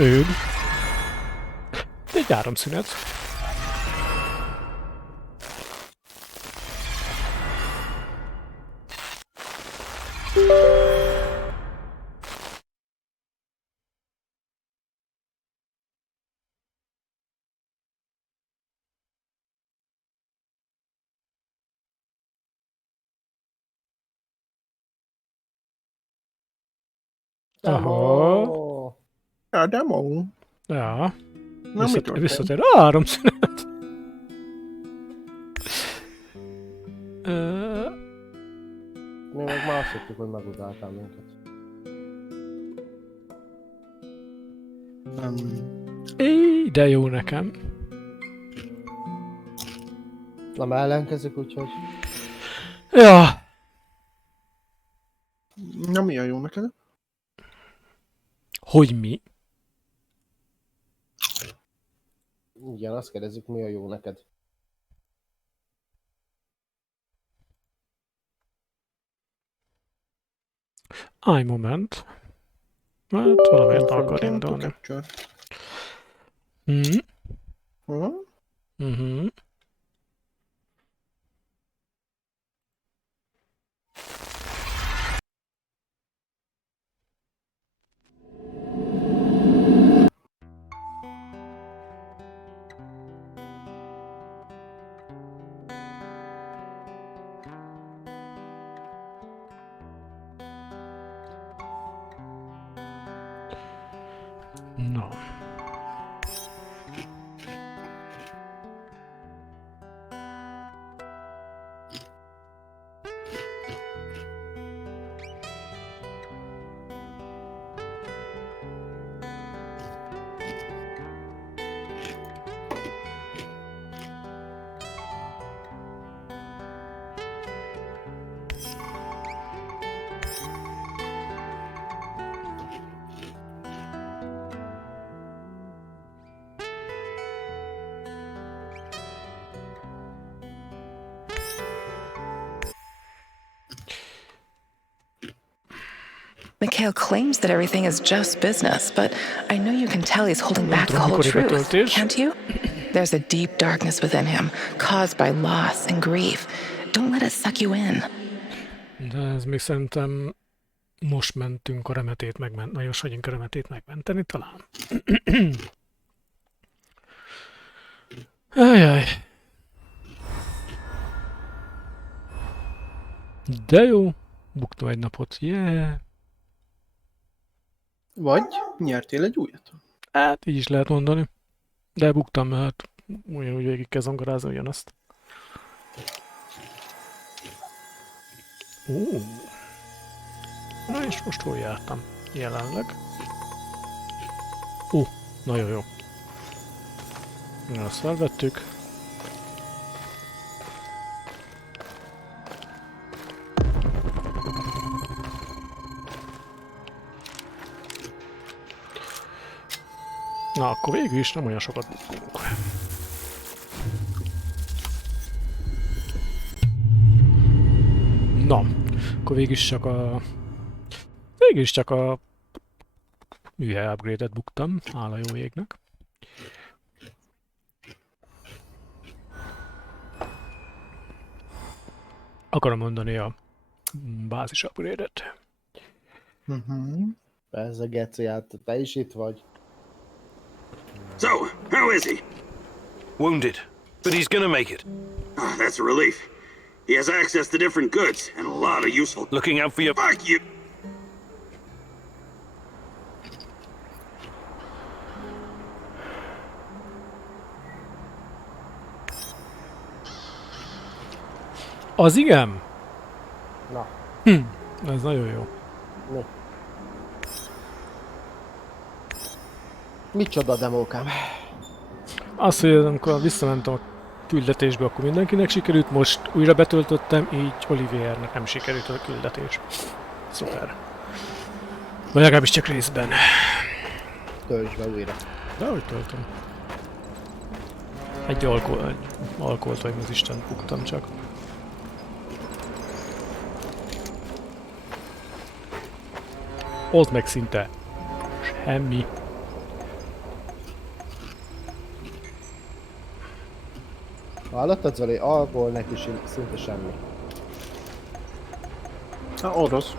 Őd. Egy áramszünet. Aha. A demo. Ja. Na, mi történt? Visszatér. Áramszünet. Mi meg már azt hittük, hogy megutáltál minket. De jó nekem. Nem ellenkezik, úgyhogy... Ja. Na, mi a jó neked? Hogy mi? Igen, azt kérdezzük, mi a jó neked. Állj moment. Hát valamiért nem akar Untitled indulni. Chapter. No. Mikhail claims that everything is just business, but I know you can tell he's holding back the whole truth, can't you? There's a deep darkness within him, caused by loss and grief. Don't let it suck you in. De ez még szerintem most mentünk a remetét megmenteni, nagyon vagyunk a remetét megmenteni talán. Ajaj. De jó. Buktam egy napot. Yeah. Vagy nyertél egy újat? Hát így is lehet mondani. De buktam, mert ugyanúgy végig kell zongorázni ugyanazt. Na és most hol jártam? Jelenleg. Nagyon jó. Na, azt felvettük. Na, akkor végül is nem olyan sokat bukunk. Na, akkor végül is csak a műhely upgrade-et buktam, hála jó égnek. Akarom mondani a bázis upgrade-et. Persze, Geci, hát te is itt vagy. So, how is he? Wounded, but he's gonna make it. That's a relief. He has access to different goods and a lot of useful... Looking out for your... Fuck you! Az igen? Na. Ez nagyon jó. Mi? Micsoda demókám? Az, hogy amikor visszamentem a küldetésbe, akkor mindenkinek sikerült, most újra betöltöttem, így Oliviernek nem sikerült a küldetés. Szuper. Vagy legalábbis csak részben. Töltsd be újra. De ahogy töltöm. Egy alkoholt vagy az Isten buktam csak. Ott meg szinte semmi. Hallottad, Zoli? Alkohol neki szinte semmi. Hát orosz.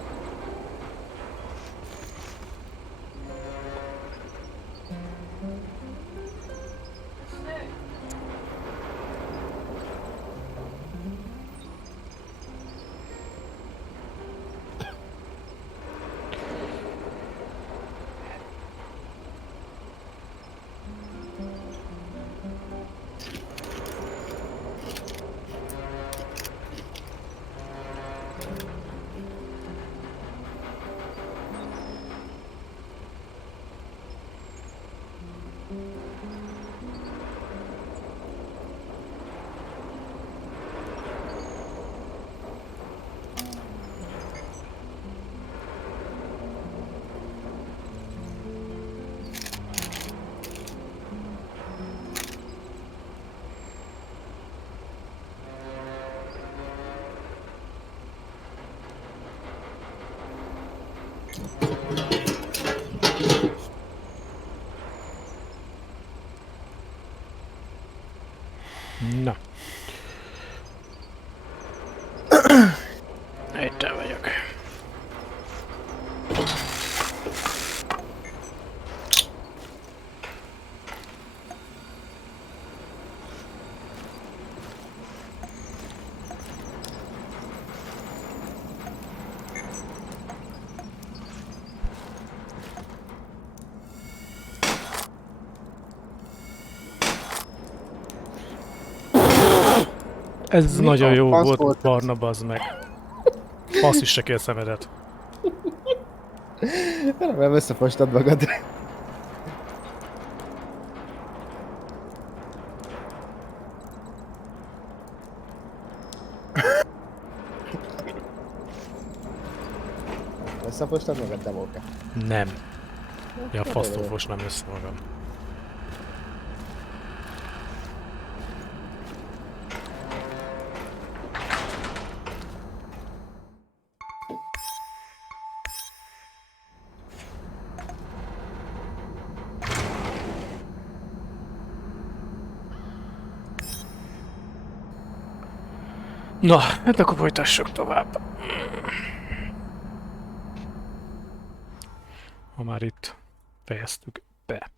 Na. Itt vagyok. Ez Mi nagyon a jó fasz volt, volt ez? Barna, bazd meg. Fasz is se kér szemedet. Remélem összefostad magad. Összefostad magad, demóka? Nem. Ja, fasztól fosnám össze magam. Na, hát akkor folytassuk tovább. Ha már itt fejeztük be.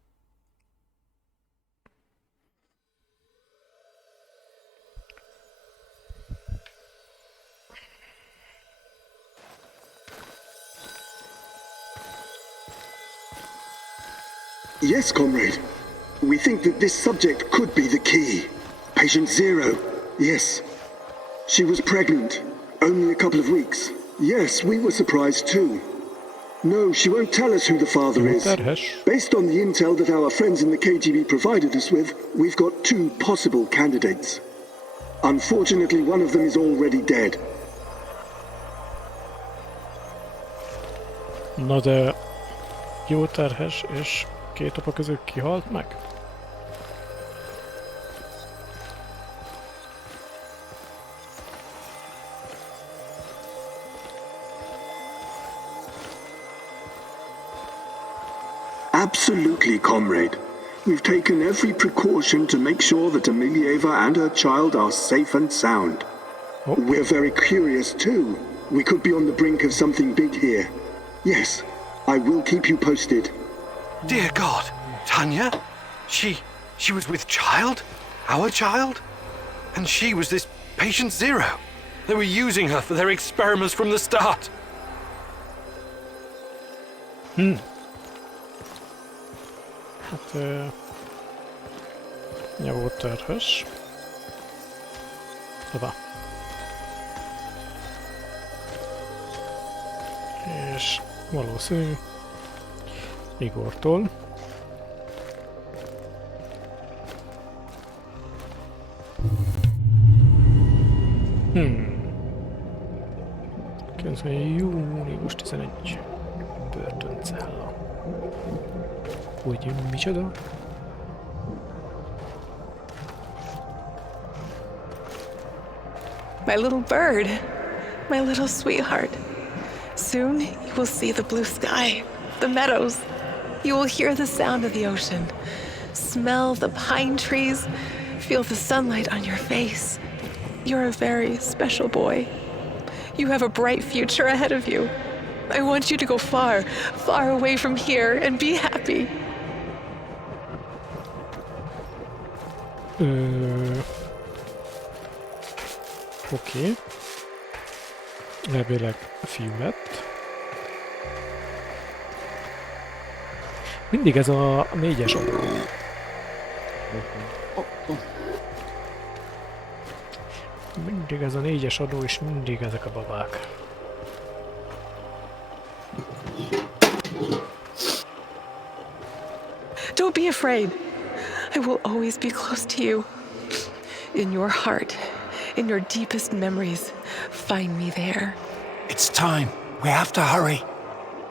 Yes, comrade. We think that this subject could be the key. Patient Zero. Yes. She was pregnant. Only a couple of weeks. Yes, we were surprised too. No, she won't tell us who the father is. Based on the intel that our friends in the KGB provided us with, we've got two possible candidates. Unfortunately, one of them is already dead. Na de jó terhes és két apa között kihalt meg? Absolutely, comrade. We've taken every precaution to make sure that Emilieva and her child are safe and sound. Oh. We're very curious too. We could be on the brink of something big here. Yes, I will keep you posted. Dear God, Tanya? She was with child? Our child? And she was this patient Zero. They were using her for their experiments from the start. Hát... Ja, volt terhes. Oda. És valószínű Igortól. Június 11. Börtöncella. Úgy micsoda? My little bird, my little sweetheart. Soon you will see the blue sky, the meadows. You will hear the sound of the ocean, smell the pine trees, Feel the sunlight on your face. You're a very special boy. You have a bright future ahead of you. I want you to go far, far away from here and be happy. Oké. Elvileg a fiú lett. Mindig ez a 4-es adó. Mindig ez a 4-es adó, és mindig ezek a babák. Don't be afraid. I will always be close to you. In your heart, in your deepest memories, find me there. It's time. We have to hurry.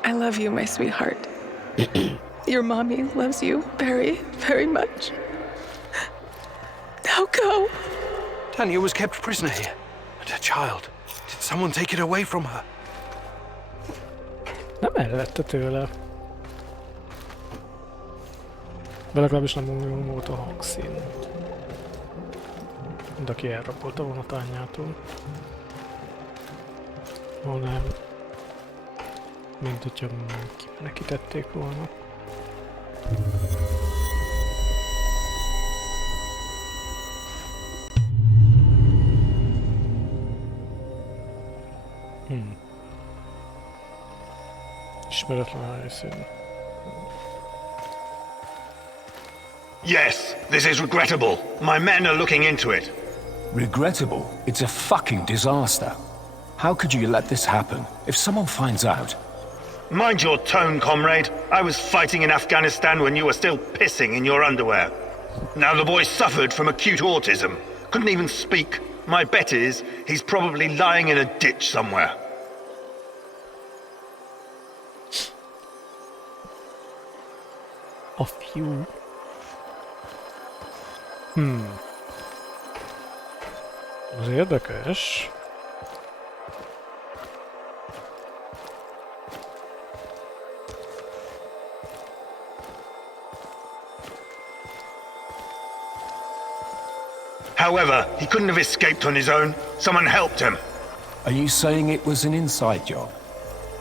I love you, my sweetheart. Your mommy loves you very, very much. Now go. Tanya was kept prisoner here. And her child. Did someone take it away from her? Nem elvette tőle. De legalábbis nem olyan volt a hangszín. Mint aki elrabolta volna Tanyától. Hanem... mint hogyha kimenekítették volna. Ismeretlen helyszín. Yes, this is regrettable. My men are looking into it. Regrettable? It's a fucking disaster. How could you let this happen? If someone finds out... Mind your tone, comrade. I was fighting in Afghanistan when you were still pissing in your underwear. Now the boy suffered from acute autism. Couldn't even speak. My bet is he's probably lying in a ditch somewhere. A fiú. Az érdekes. However, he couldn't have escaped on his own. Someone helped him. Are you saying it was an inside job?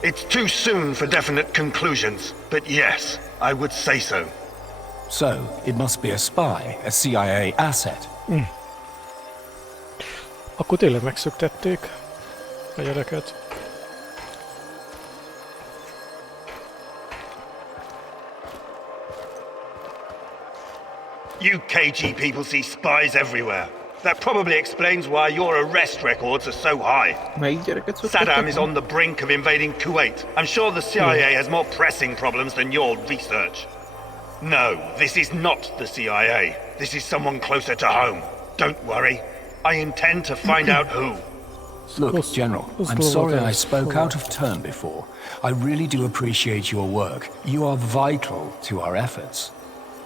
It's too soon for definite conclusions, but yes, I would say so. So, it must be a spy, a CIA asset. Akkor tényleg megszöktették a gyereket. You KG people see spies everywhere. That probably explains why your arrest records are so high. Melyik gyereket szoktak? Saddam is on the brink of invading Kuwait. I'm sure the CIA has more pressing problems than your research. No, this is not the CIA. This is someone closer to home. Don't worry. I intend to find out who. Look, General, I'm sorry I spoke out of turn before. I really do appreciate your work. You are vital to our efforts.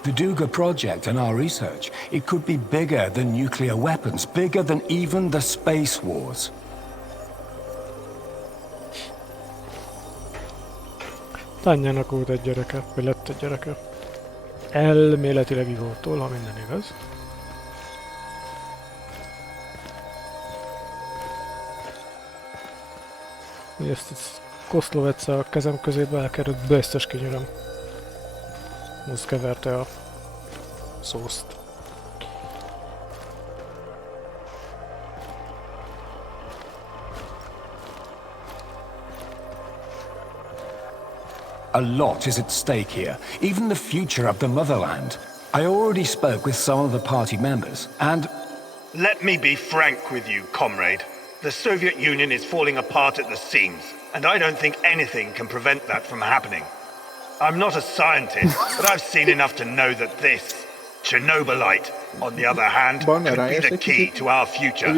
The Duga project and our research, it could be bigger than nuclear weapons, bigger than even the space wars. Tanyának volt egy gyereke, vagy lett egy gyereke. Elméletileg Igortól, ha minden igaz. Ezt Koszlovece a kezem közébe elkerült, biztos kinyöröm. Az keverte a szószt. A lot is at stake here, even the future of the motherland. I already spoke with some of the party members, and... Let me be frank with you, comrade. The Soviet Union is falling apart at the seams, and I don't think anything can prevent that from happening. I'm not a scientist, but I've seen enough to know that this, Chernobylite, on the other hand, could be the key to our future.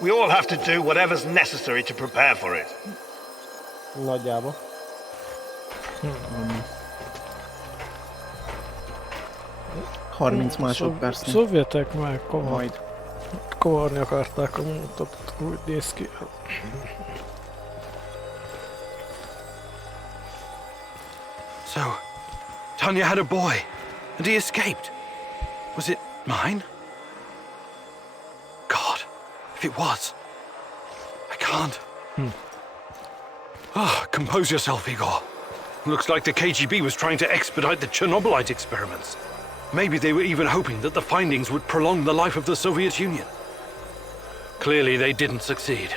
We all have to do whatever's necessary to prepare for it. Nagyjából. 30 másodpercnél. Szovjetek meg Majd. kavarni akarták a múltat, úgy néz ki. So, Tanya had a boy, and he escaped. Was it mine? It was. I can't. Compose yourself, Igor. Looks like the KGB was trying to expedite the Chernobylite experiments. Maybe they were even hoping that the findings would prolong the life of the Soviet Union. Clearly, they didn't succeed.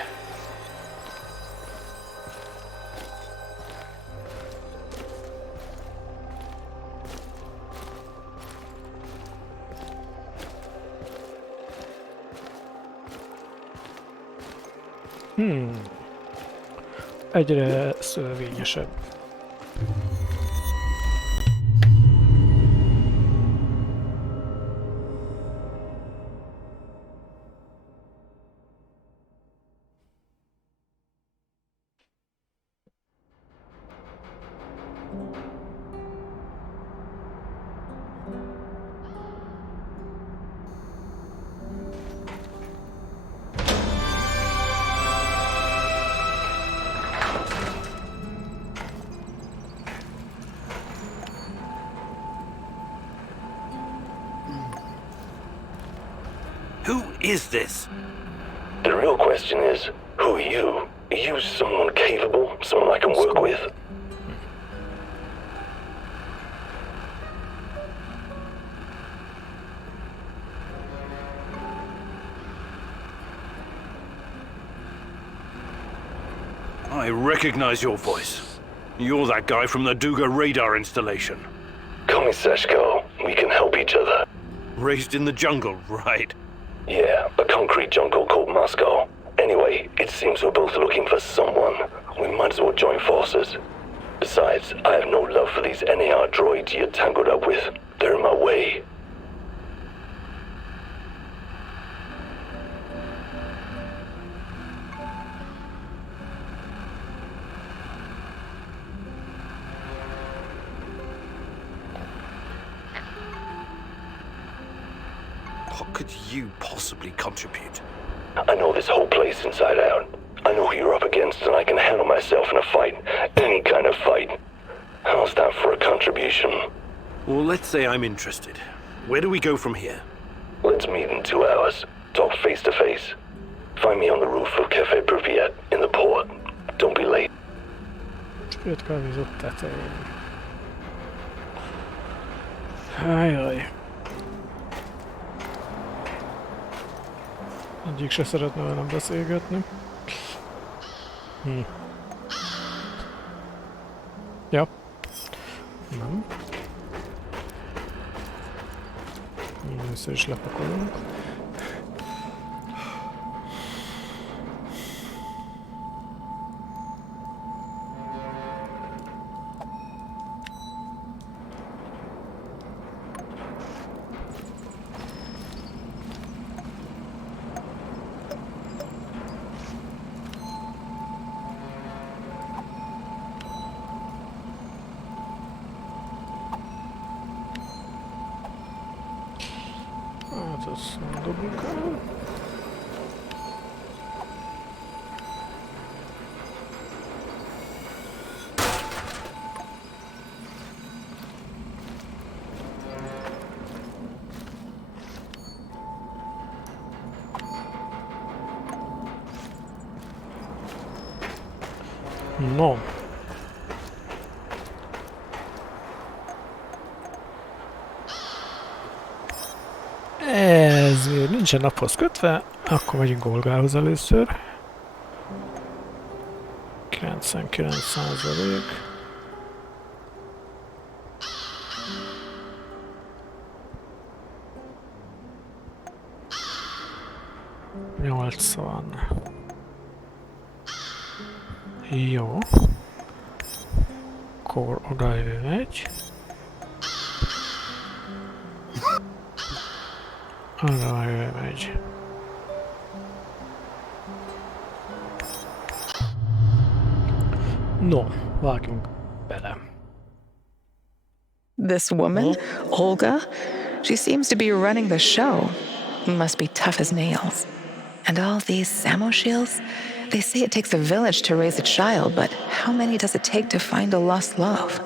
Egyre szövevényesebb. Who is this? The real question is, who are you? Are you someone capable? Someone I can work with? I recognize your voice. You're that guy from the Duga radar installation. Call me Seshko. We can help each other. Raised in the jungle, right? Yeah, a concrete jungle called Moscow. Anyway, it seems we're both looking for someone. We might as well join forces. Besides, I have no love for these NAR droids you're tangled up with. They're in my way. What could you possibly contribute? I know this whole place inside out. I know who you're up against, and I can handle myself in a fight. Any kind of fight. How's that for a contribution? Well, let's say I'm interested. Where do we go from here? Let's meet in 2 hours. Talk face to face. Find me on the roof of Cafe Pripyat in the port. Don't be late. Öt kávézott tetején. Hájjaj. Egyik se szeretne velem beszélgetni. Ja. Nem. Először is lepakolunk. Hát azt dobjuk el. No. Ez még nincsen naphoz kötve, akkor megyünk Olgához először. 99%. Nyolcvan. Jó. Akkor oda megy. Arra megy. No, vágjunk bele. This woman, Olga, she seems to be running the show. Must be tough as nails. And all these Samo shields? They say it takes a village to raise a child, but how many does it take to find a lost love?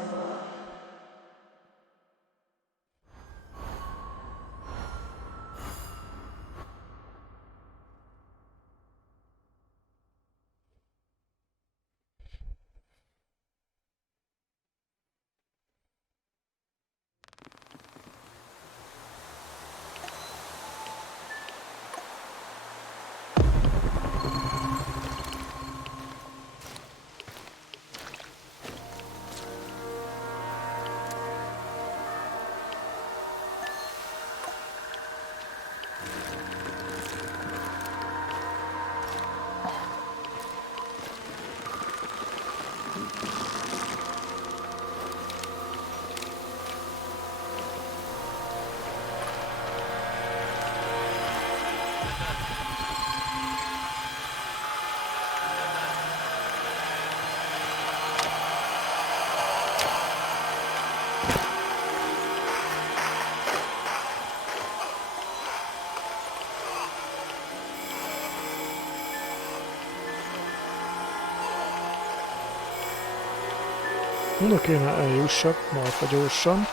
Oda kéne eljussak, marha gyorsan.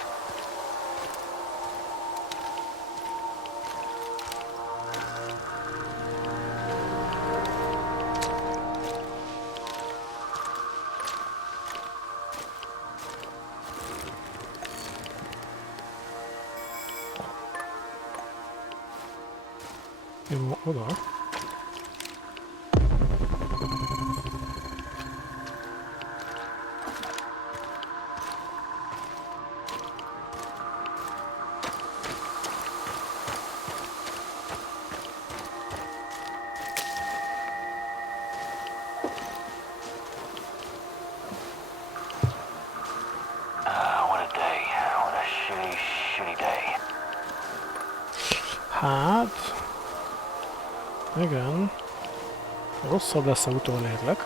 Jó, oda. What a day. What a shitty day. Hát... Igen. Rosszabb lesz, ha utolérlek.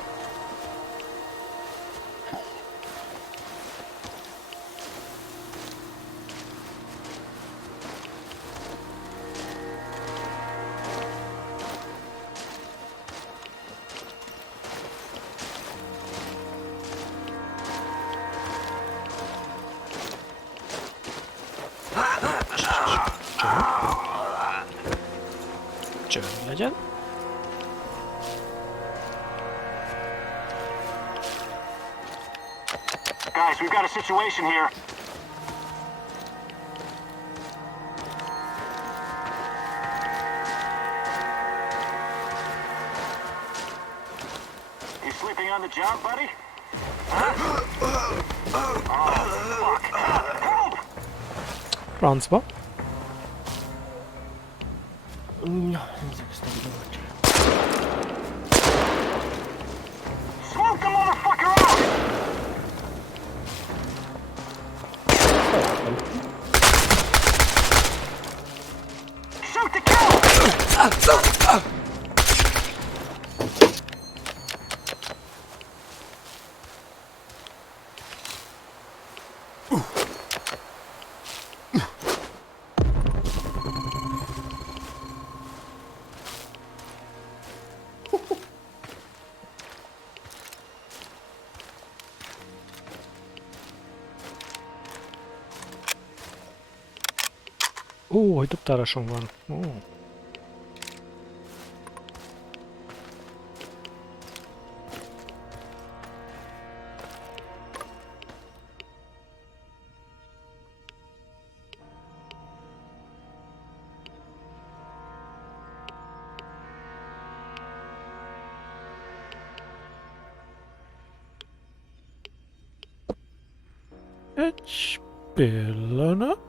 Csönd legyen. Guys, we've got a situation here. You sleeping on the job, buddy? Huh? Oh, fuck. Help! Francba. Smoke the motherfucker out! Shoot to kill! Ó, hogy dobtárasom van. Ó. Egy pillanat.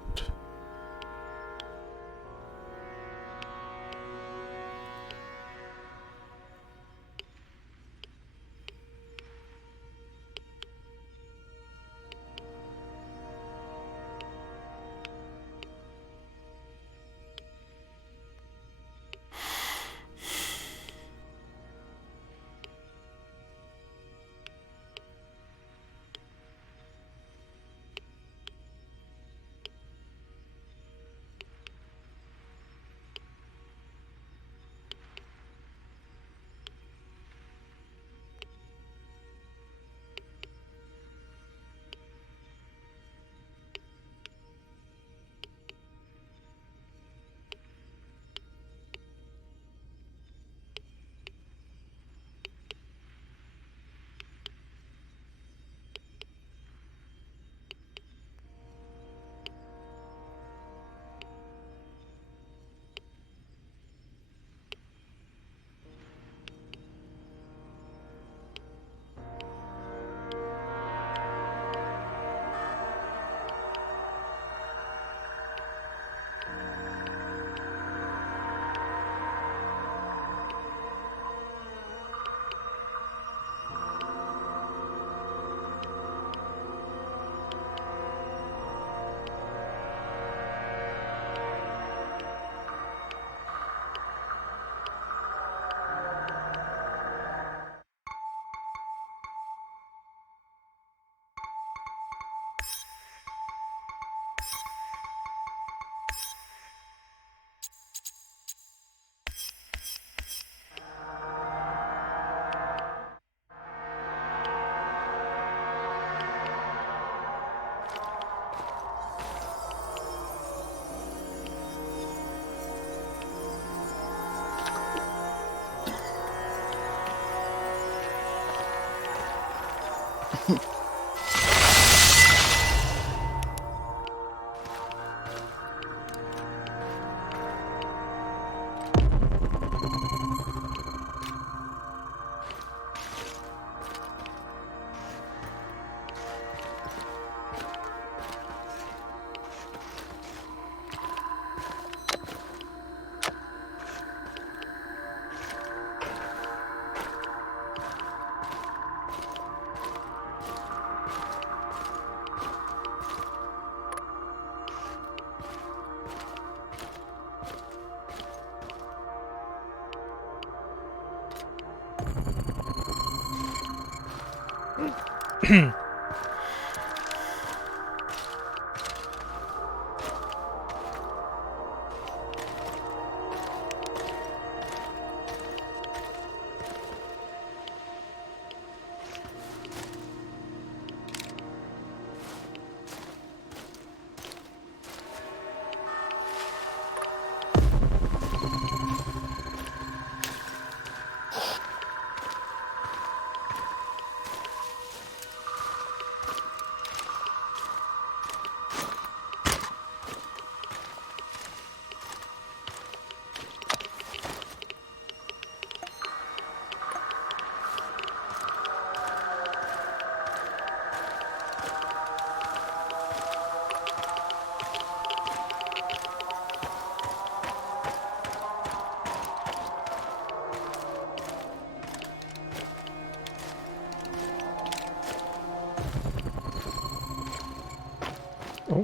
Ó.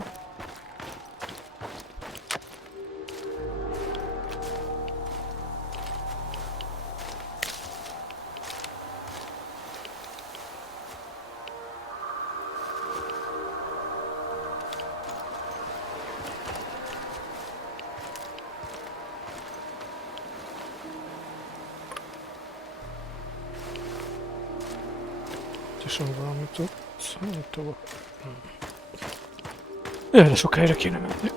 És van valamit ott, tova. Erre sok helyre kéne menni.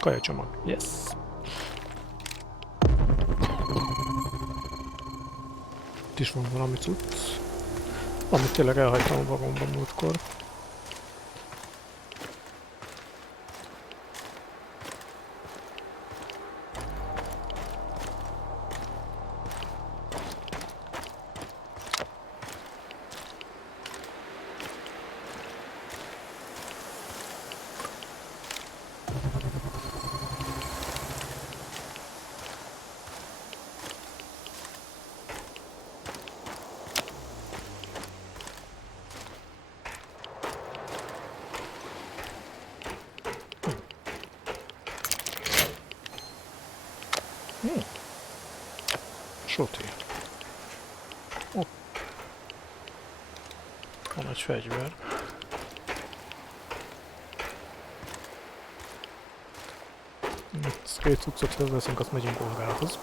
Kajacsomag. Yes. Itt is van valami cucc. Amit tényleg elhagytam a vagomban múltkor. Soti. Hopp. Van egy fegyver. Itt két cuccot felveszünk, azt megyünk Olgához.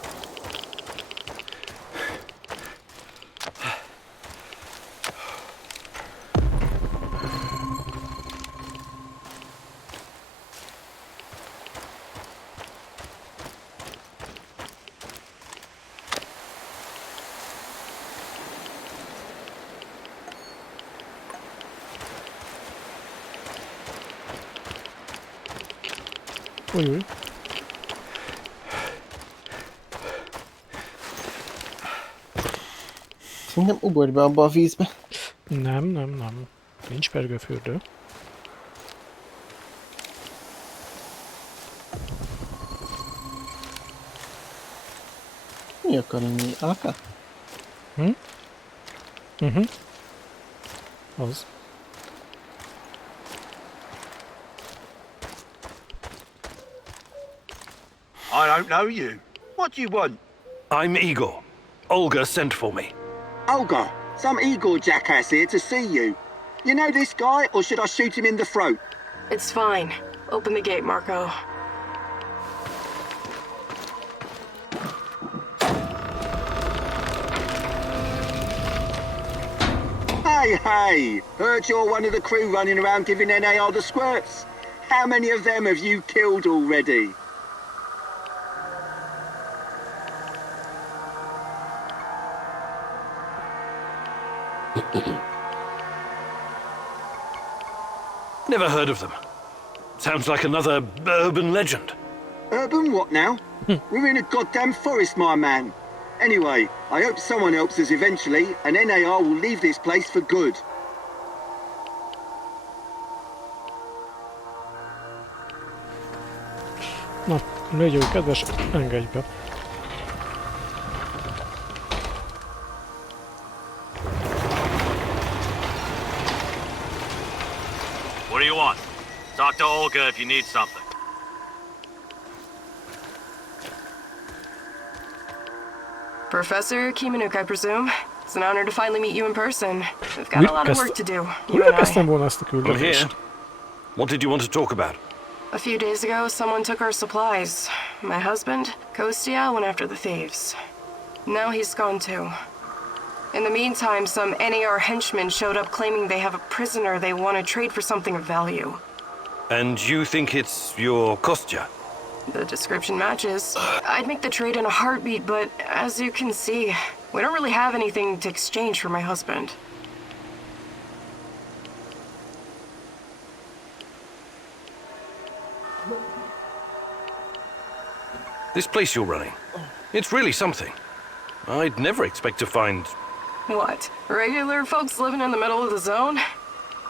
Ujjj. Szerintem ugorj be abba a vízbe. Nem. Nincs pergőfürdő. Mi akar inni? AK? Az. I don't know you. What do you want? I'm Igor. Olga sent for me. Olga, some Igor jackass here to see you. You know this guy, or should I shoot him in the throat? It's fine. Open the gate, Marco. Hey! Heard you're one of the crew running around giving NAR the squirts. How many of them have you killed already? Never heard of them. Sounds like another urban legend. Urban what now? We're in a goddamn forest, my man. Anyway, I hope someone helps us eventually, and NAR will leave this place for good. Na, légy jó, kedves, engedj be. What do you want? Talk to Olga if you need something. Professor Kimanuk, I presume. It's an honor to finally meet you in person. We've got a lot of work to do, you Újra and kezdtem I. volna ezt a I'm here. küldetést. What did you want to talk about? A few days ago, someone took our supplies. My husband, Kostia, went after the thieves. Now he's gone too. In the meantime, some NAR henchmen showed up claiming they have a prisoner they want to trade for something of value. And you think it's your Kostya? The description matches. I'd make the trade in a heartbeat, but as you can see, we don't really have anything to exchange for my husband. This place you're running, it's really something. I'd never expect to find... What? Regular folks living in the middle of the zone?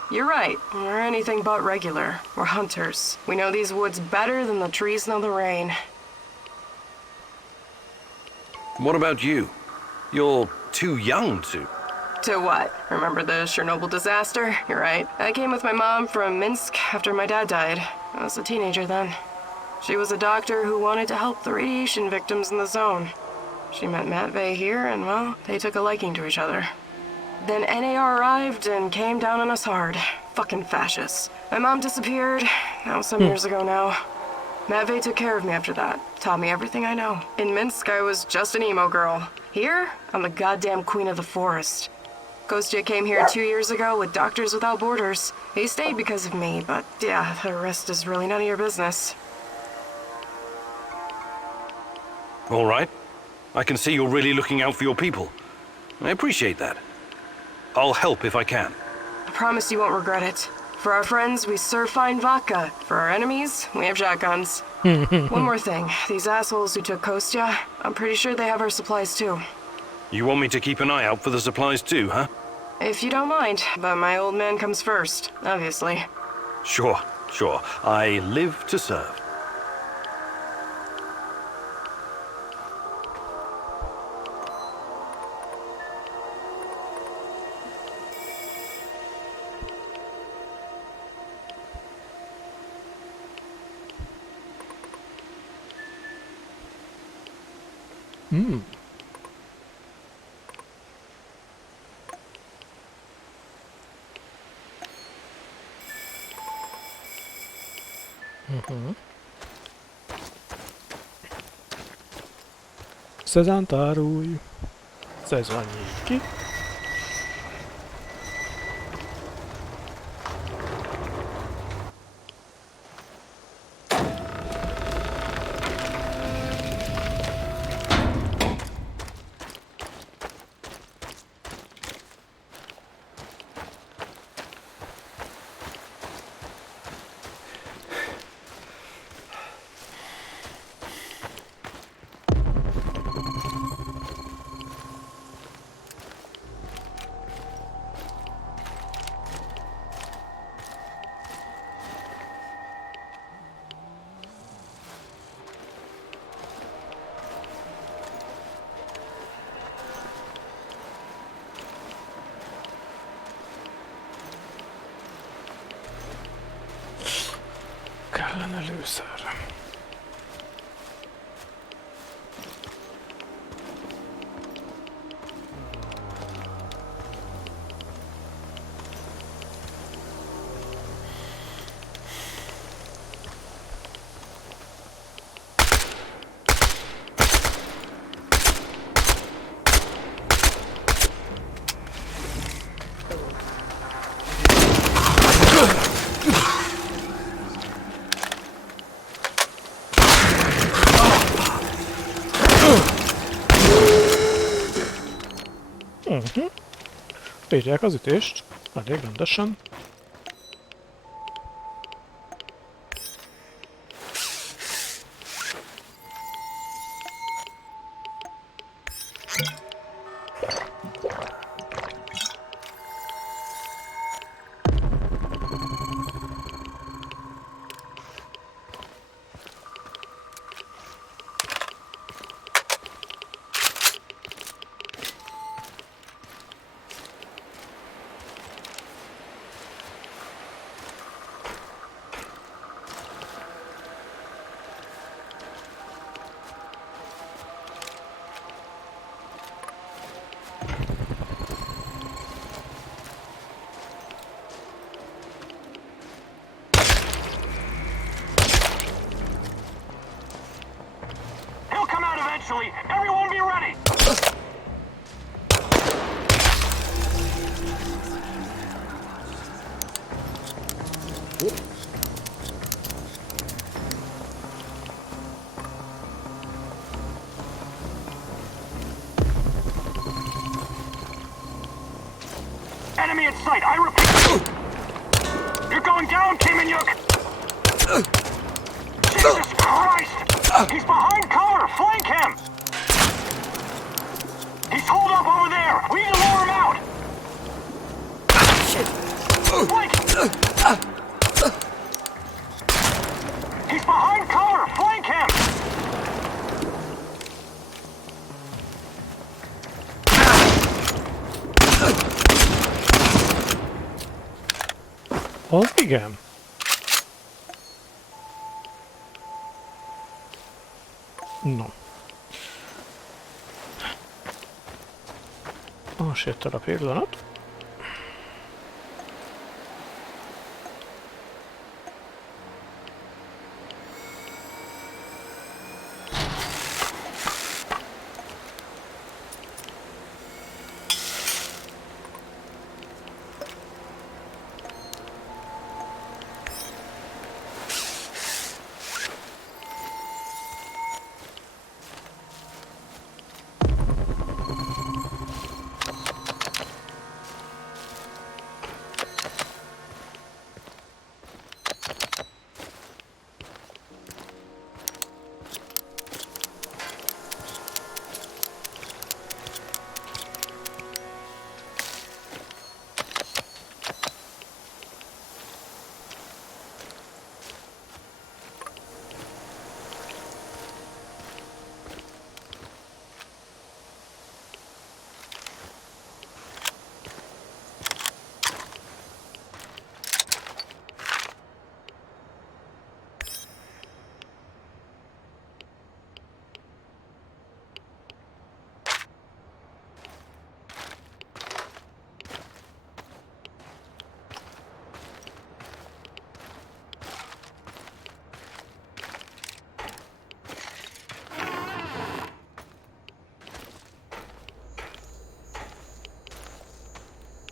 You're right. We're anything but regular. We're hunters. We know these woods better than the trees know the rain. What about you? You're too young to... To what? Remember the Chernobyl disaster? You're right. I came with my mom from Minsk after my dad died. I was a teenager then. She was a doctor who wanted to help the radiation victims in the zone. She met Matvey here, and well, they took a liking to each other. Then NAR arrived and came down on us hard. Fucking fascists. My mom disappeared. That was some years ago now. Matvey took care of me after that. Taught me everything I know. In Minsk, I was just an emo girl. Here, I'm the goddamn queen of the forest. Kostya came here 2 years ago with Doctors Without Borders. He stayed because of me, but yeah, the rest is really none of your business. All right. I can see you're really looking out for your people. I appreciate that. I'll help if I can. I promise you won't regret it. For our friends, we serve fine vodka. For our enemies, we have shotguns. One more thing. These assholes who took Kostya, I'm pretty sure they have our supplies too. You want me to keep an eye out for the supplies too, huh? If you don't mind, but my old man comes first, obviously. Sure. I live to serve. Szezon tárulj. Szezon nyílt ki. Kellene lőszer. Írják az ütést, elég rendesen. Enemy in sight, I repeat! You're going down, Kimenyuk! Jesus Christ! He's behind cover! Flank him! He's holed up over there! We need to lure him out! Shit! Flank! He's behind cover! Flank him! Az igen. No. Most jött el a pillanat.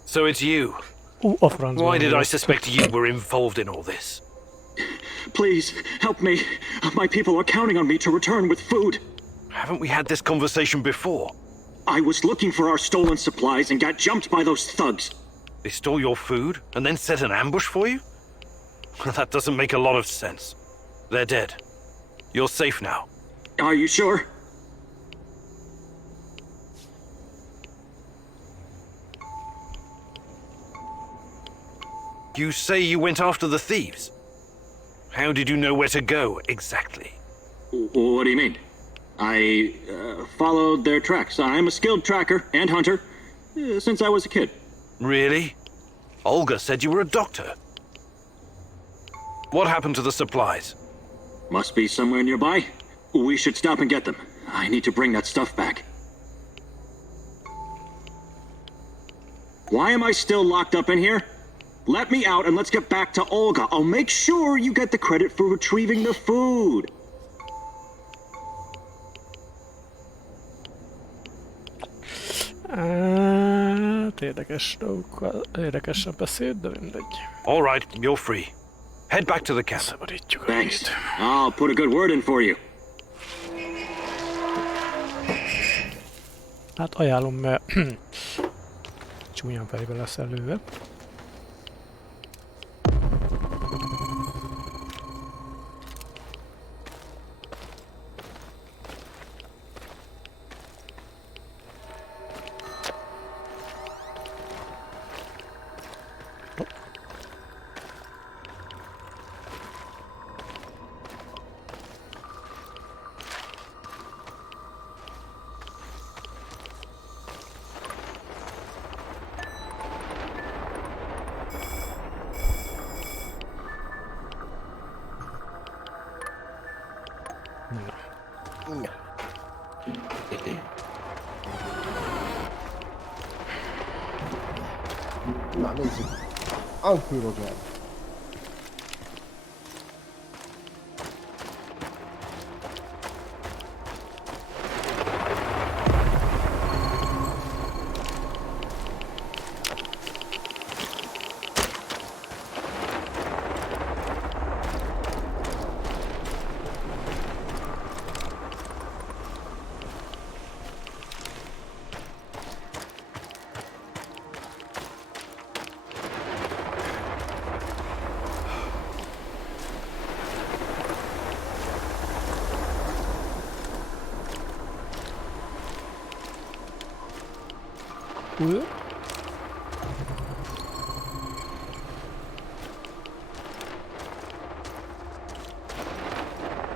So it's you. Why did I suspect you were involved in all this? Please, help me. My people are counting on me to return with food. Haven't we had this conversation before? I was looking for our stolen supplies and got jumped by those thugs. They stole your food and then set an ambush for you? That doesn't make a lot of sense. They're dead. You're safe now. Are you sure? You say you went after the thieves. How did you know where to go, exactly? What do you mean? I followed their tracks. I'm a skilled tracker and hunter since I was a kid. Really? Olga said you were a doctor. What happened to the supplies? Must be somewhere nearby. We should stop and get them. I need to bring that stuff back. Why am I still locked up in here? Let me out and let's get back to Olga. I'll make sure you get the credit for retrieving the food. Érdekes a beszéd, de mindegy. All right, you're free. Head back to the camp. Szabadítjuk a Thanks. helyét. I'll put a good word in for you. Hát ajánlom, mert csúnyán fejbe lesz előve. Na, nézzük. Untitled.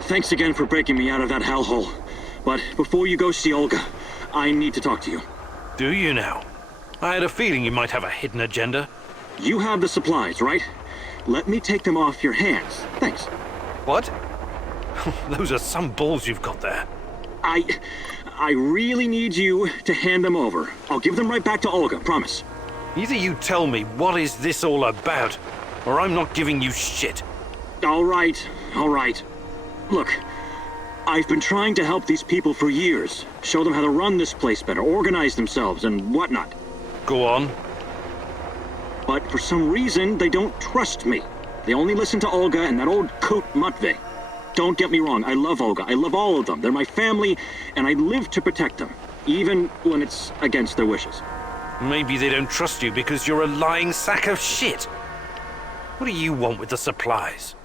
Thanks again for breaking me out of that hellhole. But before you go see Olga, I need to talk to you. Do you now? I had a feeling you might have a hidden agenda. You have the supplies, right? Let me take them off your hands. Thanks. What? Those are some balls you've got there. I really need you to hand them over. I'll give them right back to Olga, promise. Either you tell me what is this all about, or I'm not giving you shit. All right. Look, I've been trying to help these people for years. Show them how to run this place better, organize themselves, and whatnot. Go on. But for some reason, they don't trust me. They only listen to Olga and that old coot Matvey. Don't get me wrong, I love Olga. I love all of them. They're my family, and I live to protect them, even when it's against their wishes. Maybe they don't trust you because you're a lying sack of shit. What do you want with the supplies?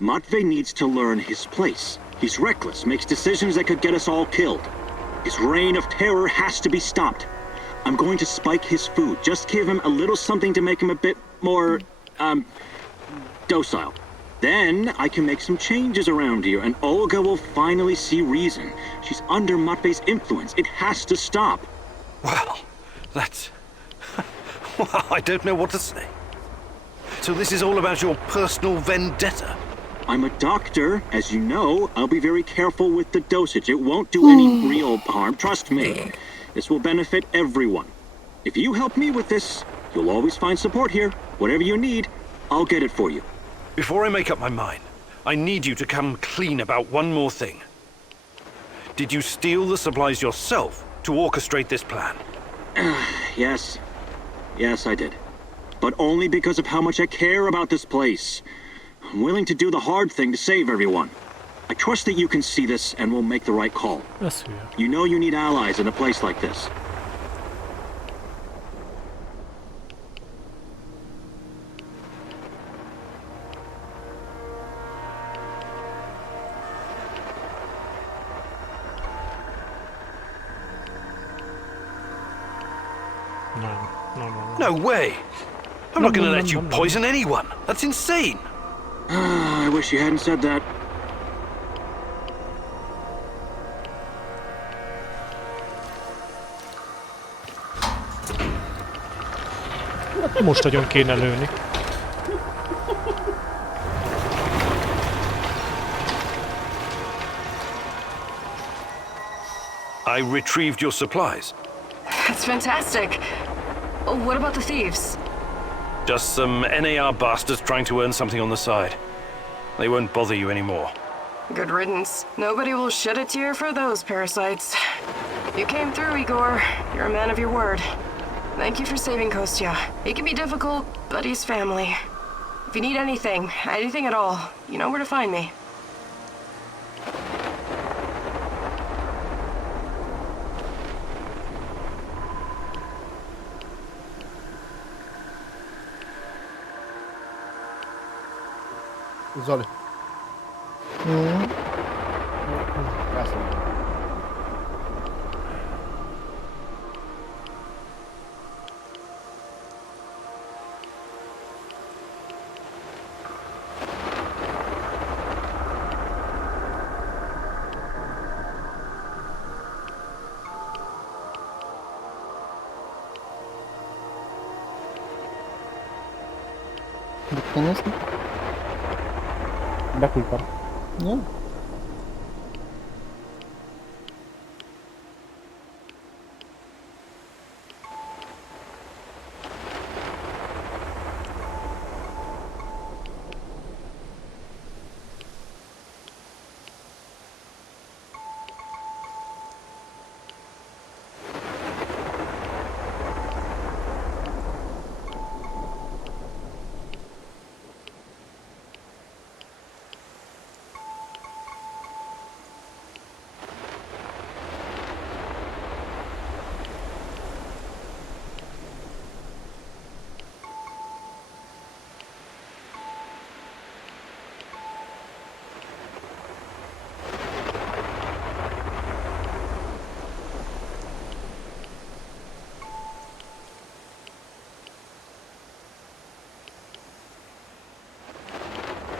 Matvey needs to learn his place. He's reckless, makes decisions that could get us all killed. His reign of terror has to be stopped. I'm going to spike his food. Just give him a little something to make him a bit more, docile. Then I can make some changes around here, and Olga will finally see reason. She's under Matvey's influence. It has to stop. Well, that's... well, I don't know what to say. So this is all about your personal vendetta? I'm a doctor, as you know. I'll be very careful with the dosage. It won't do any real harm, trust me. This will benefit everyone. If you help me with this, you'll always find support here. Whatever you need, I'll get it for you. Before I make up my mind, I need you to come clean about one more thing. Did you steal the supplies yourself to orchestrate this plan? Yes. Yes, I did. But only because of how much I care about this place. I'm willing to do the hard thing to save everyone. I trust that you can see this and will make the right call. That's weird. You know you need allies in a place like this. No. No way! I'm not gonna let you poison anyone. That's insane! I wish you hadn't said that. Most nagyon kéne lőni. I retrieved your supplies. That's fantastic. What about the thieves? Just some NAR bastards trying to earn something on the side. They won't bother you anymore. Good riddance. Nobody will shed a tear for those parasites. You came through, Igor. You're a man of your word. Thank you for saving Kostya. It can be difficult, but he's family. If you need anything at all, you know where to find me. Zoli. Конечно. Beküldtem. Jó.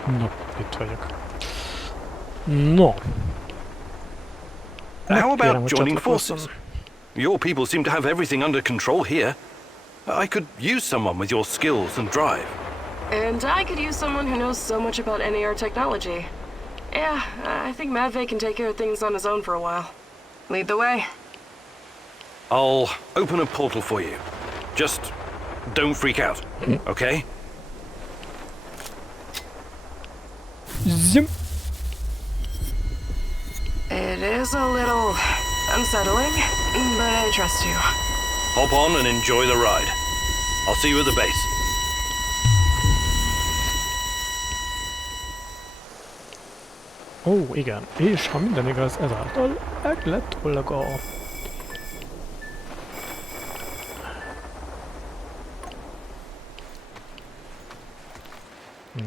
No, itt vagyok. No. How about Megkérem, hogy joining csatlakozzon. forces? Your people seem to have everything under control here. I could use someone with your skills and drive. And I could use someone who knows so much about NAR technology. Yeah, I think Matvey can take care of things on his own for a while. Lead the way. I'll open a portal for you. Just don't freak out, okay? Zim. It is a little unsettling, but I trust you. Hop on and enjoy the ride. I'll see you at the base. Ó, igen. És ha minden igaz, ezáltal meg lett Olga.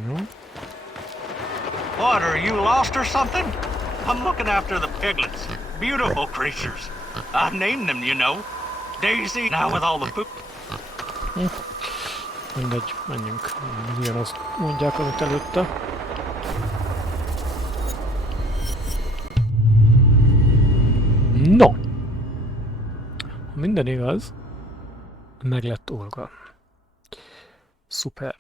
No. What, are you lost or something? I'm looking after the piglets. Beautiful creatures. I've named them, you know. Daisy, now with all the poop. Mindegy, menjünk. Ugyanazt mondják, amit előtte. No! Ha minden igaz, meg lett Olga. Szuper.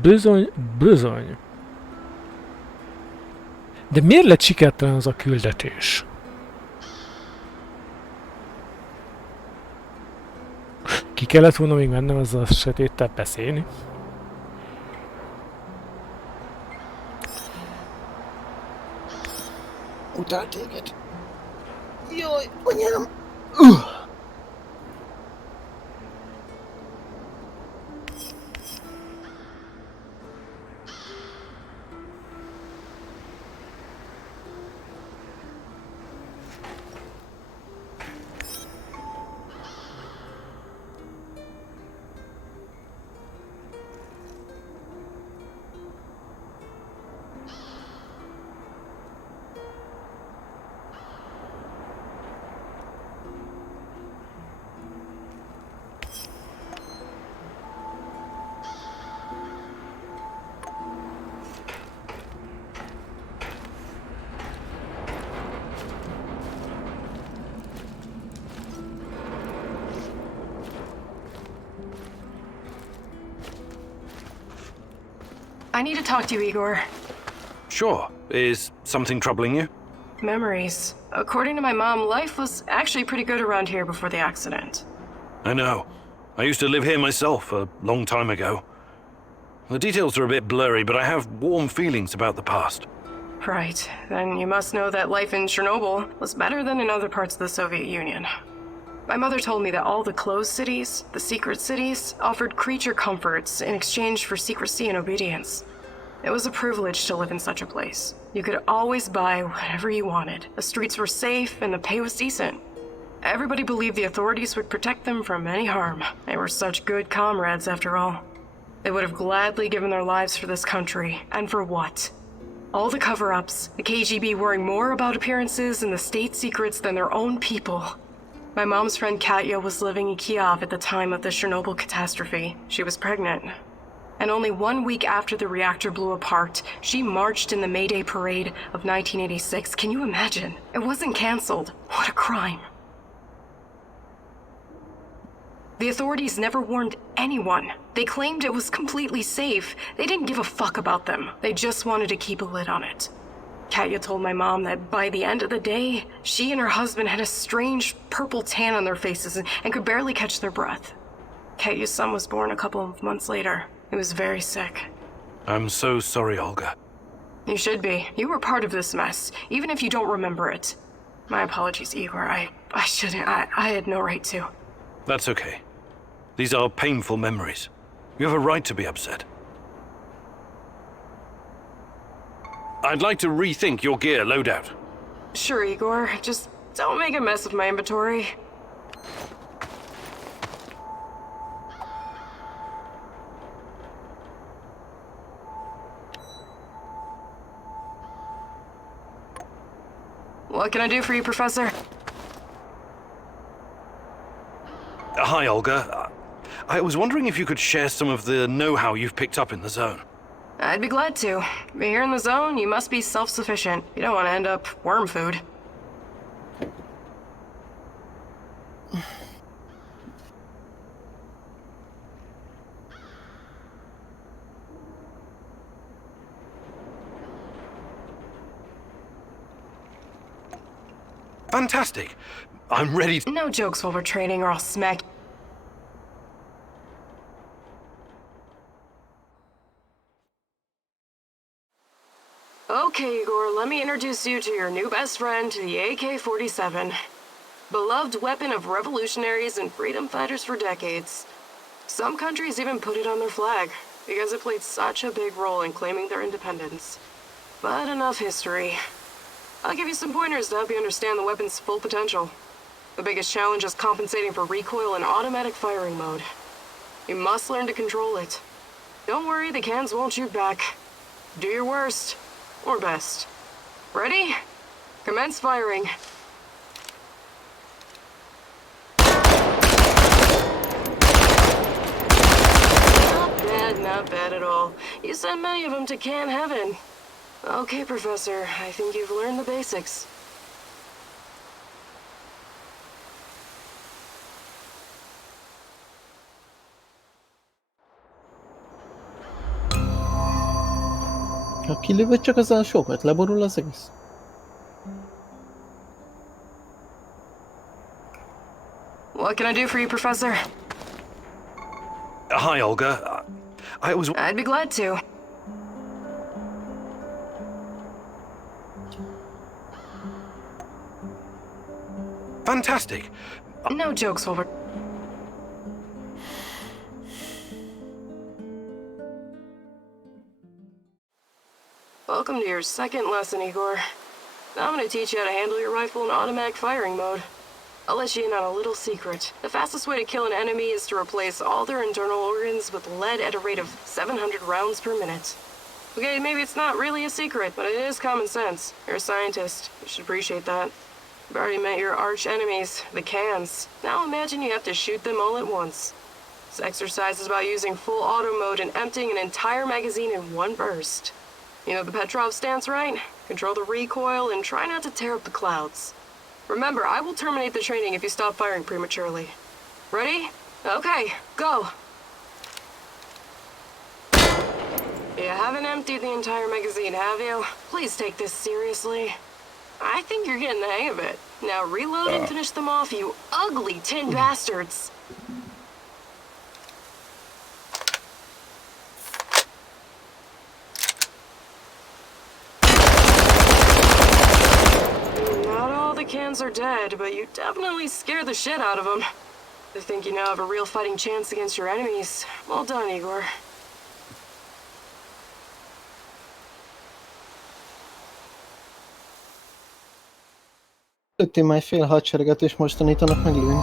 Bizony, bizony. De miért lett sikertelen az a küldetés? Ki kellett volna még mennem ezzel a sötéttel beszélni? Utál téged. Jaj, anyám. I need to talk to you, Igor. Sure. Is something troubling you? Memories. According to my mom, life was actually pretty good around here before the accident. I know. I used to live here myself a long time ago. The details are a bit blurry, but I have warm feelings about the past. Right. Then you must know that life in Chernobyl was better than in other parts of the Soviet Union. My mother told me that all the closed cities, the secret cities, offered creature comforts in exchange for secrecy and obedience. It was a privilege to live in such a place. You could always buy whatever you wanted. The streets were safe and the pay was decent. Everybody believed the authorities would protect them from any harm. They were such good comrades, after all. They would have gladly given their lives for this country. And for what? All the cover-ups, the KGB worrying more about appearances and the state secrets than their own people. My mom's friend Katya was living in Kiev at the time of the Chernobyl catastrophe. She was pregnant. And only 1 week after the reactor blew apart, she marched in the May Day parade of 1986. Can you imagine? It wasn't canceled. What a crime. The authorities never warned anyone. They claimed it was completely safe. They didn't give a fuck about them. They just wanted to keep a lid on it. Katya told my mom that by the end of the day, she and her husband had a strange purple tan on their faces and could barely catch their breath. Katya's son was born a couple of months later. He was very sick. I'm so sorry, Olga. You should be. You were part of this mess, even if you don't remember it. My apologies, Igor. I shouldn't. I had no right to. That's okay. These are painful memories. You have a right to be upset. I'd like to rethink your gear loadout. Sure, Igor. Just don't make a mess of my inventory. What can I do for you, Professor? Hi, Olga. I was wondering if you could share some of the know-how you've picked up in the zone. I'd be glad to. But here in the zone, you must be self-sufficient. You don't want to end up worm food. Fantastic. I'm ready to... No jokes while we're training or I'll smack... Okay, Igor, let me introduce you to your new best friend, the AK-47. Beloved weapon of revolutionaries and freedom fighters for decades. Some countries even put it on their flag, because it played such a big role in claiming their independence. But enough history. I'll give you some pointers to help you understand the weapon's full potential. The biggest challenge is compensating for recoil in automatic firing mode. You must learn to control it. Don't worry, the cans won't shoot back. Do your worst. Or best. Ready? Commence firing. Not bad at all. You sent many of them to can heaven. Okay, Professor, I think you've learned the basics. Ha kilövöd csak azzal sokat, leborul az egész. What can I do for you, Professor? Hi, Olga. I'd be glad to. Fantastic. No jokes while we're... Welcome to your second lesson, Igor. Now I'm going to teach you how to handle your rifle in automatic firing mode. I'll let you in on a little secret. The fastest way to kill an enemy is to replace all their internal organs with lead at a rate of 700 rounds per minute. Okay, maybe it's not really a secret, but it is common sense. You're a scientist. You should appreciate that. You've already met your arch enemies, the cans. Now imagine you have to shoot them all at once. This exercise is about using full auto mode and emptying an entire magazine in one burst. You know the Petrov stance, right? Control the recoil and try not to tear up the clouds. Remember, I will terminate the training if you stop firing prematurely. Ready? Okay, go! You haven't emptied the entire magazine, have you? Please take this seriously. I think you're getting the hang of it. Now reload and finish them off, you ugly tin bastards! Not all the cans are dead, but you definitely scared the shit out of them. I think you now have a real fighting chance against your enemies. Well done, Igor. Lőttél már fél hadsereget, és most tanítanak meg lőni.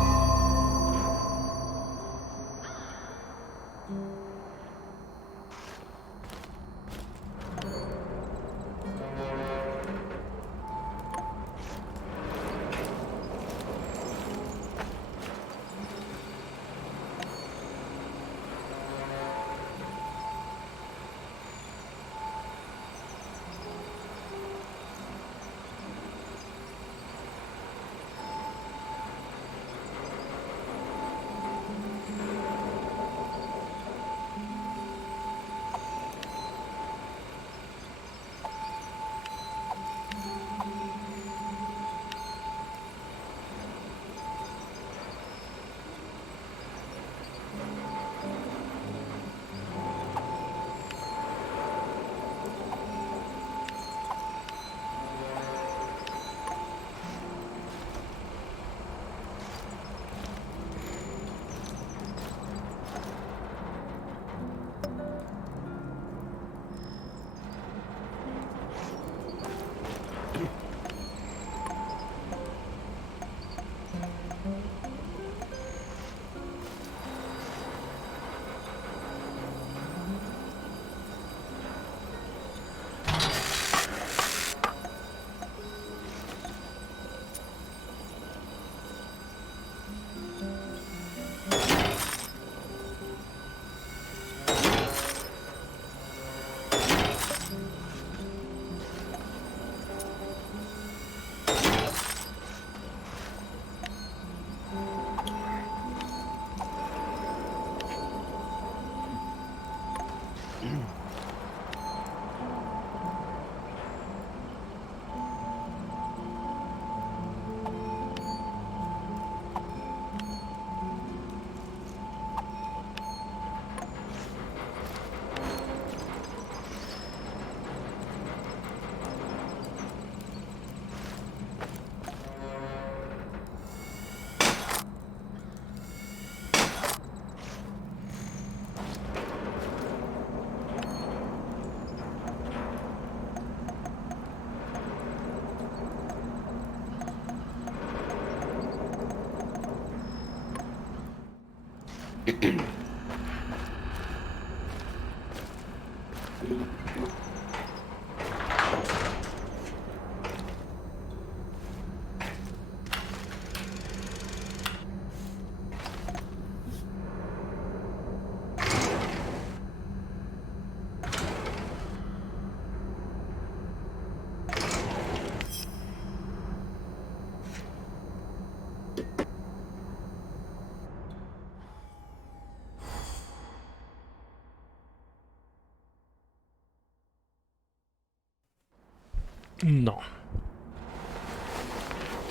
Na.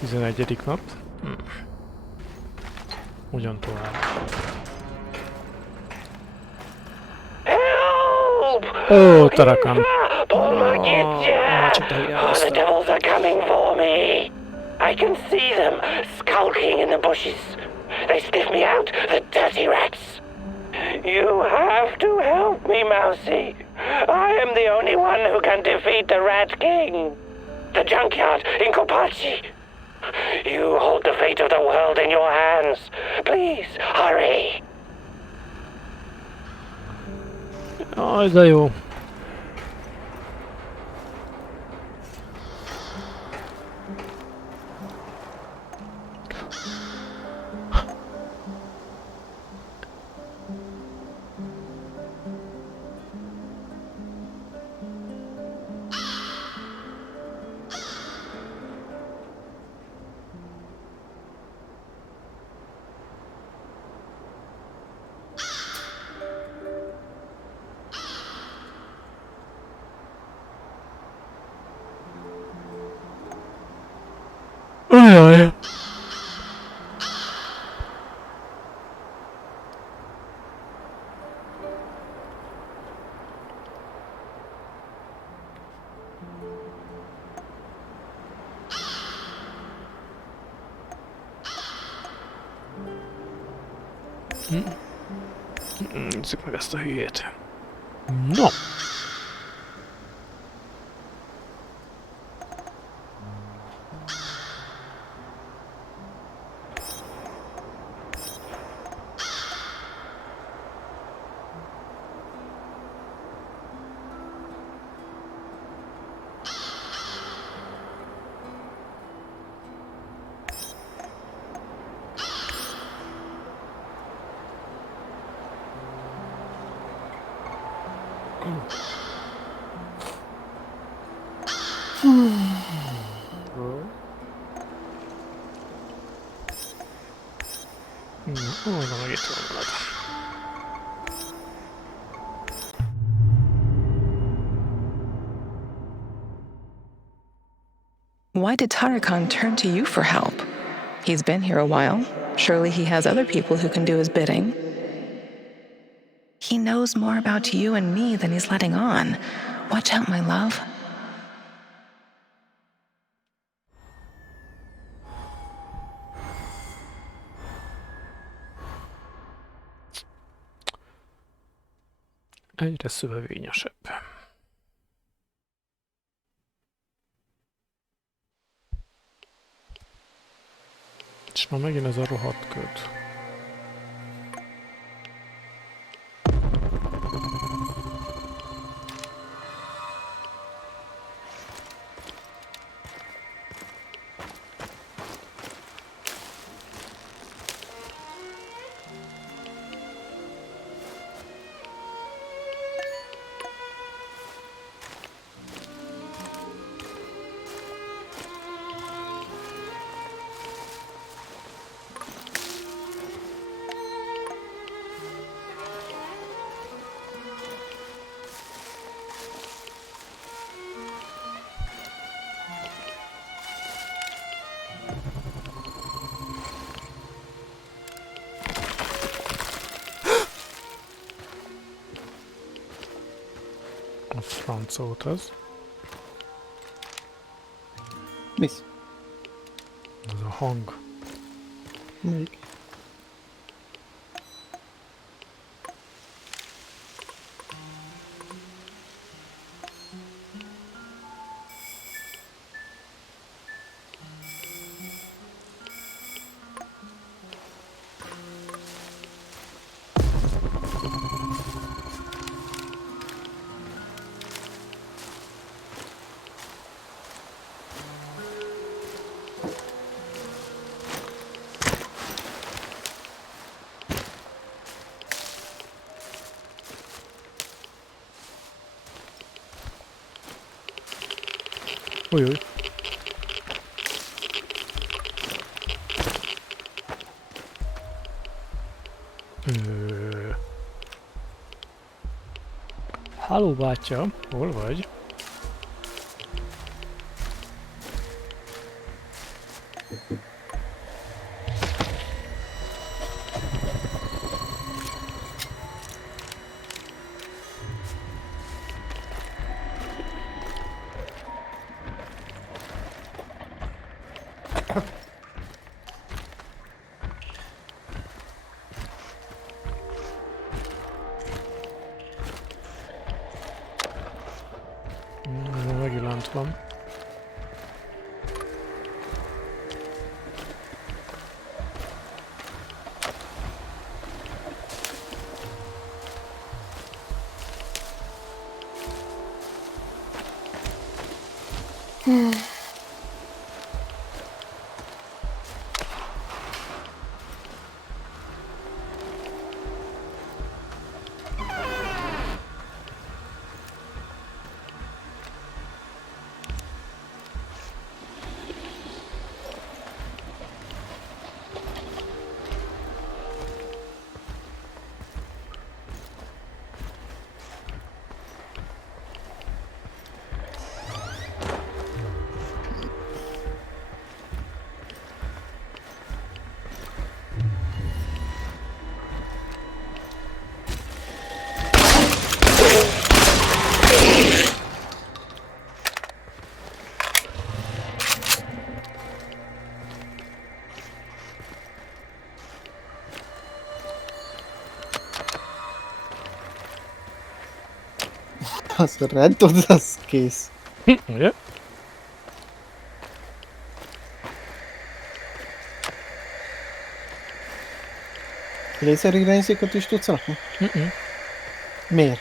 11. nap. Ugyan tovább. Ó, Tarakan. The devils are coming for me. I can see them skulking in the bushes. They sniff me out, the dirty rats. You have to help me, Mousy. I am the only one who can defeat the Rat King. The junkyard in Kopachi. You hold the fate of the world in your hands. Please, hurry. Aj, de jó. Ajaj. Nézzük meg ezt a hülyét. No! Why did Tarakan turn to you for help? He's been here a while. Surely he has other people who can do his bidding. He knows more about you and me than he's letting on. Watch out, my love. Egyre szövevényesebb. És már megint ez a rohadt köd. A francot az. Misz? Az a hang. Melyik? Ujjj. Halló, bátya, hol vagy? Megint lent van. Az rendod, az kész. Ugye? Lézerirányzékot is tudsz rakni? Miért?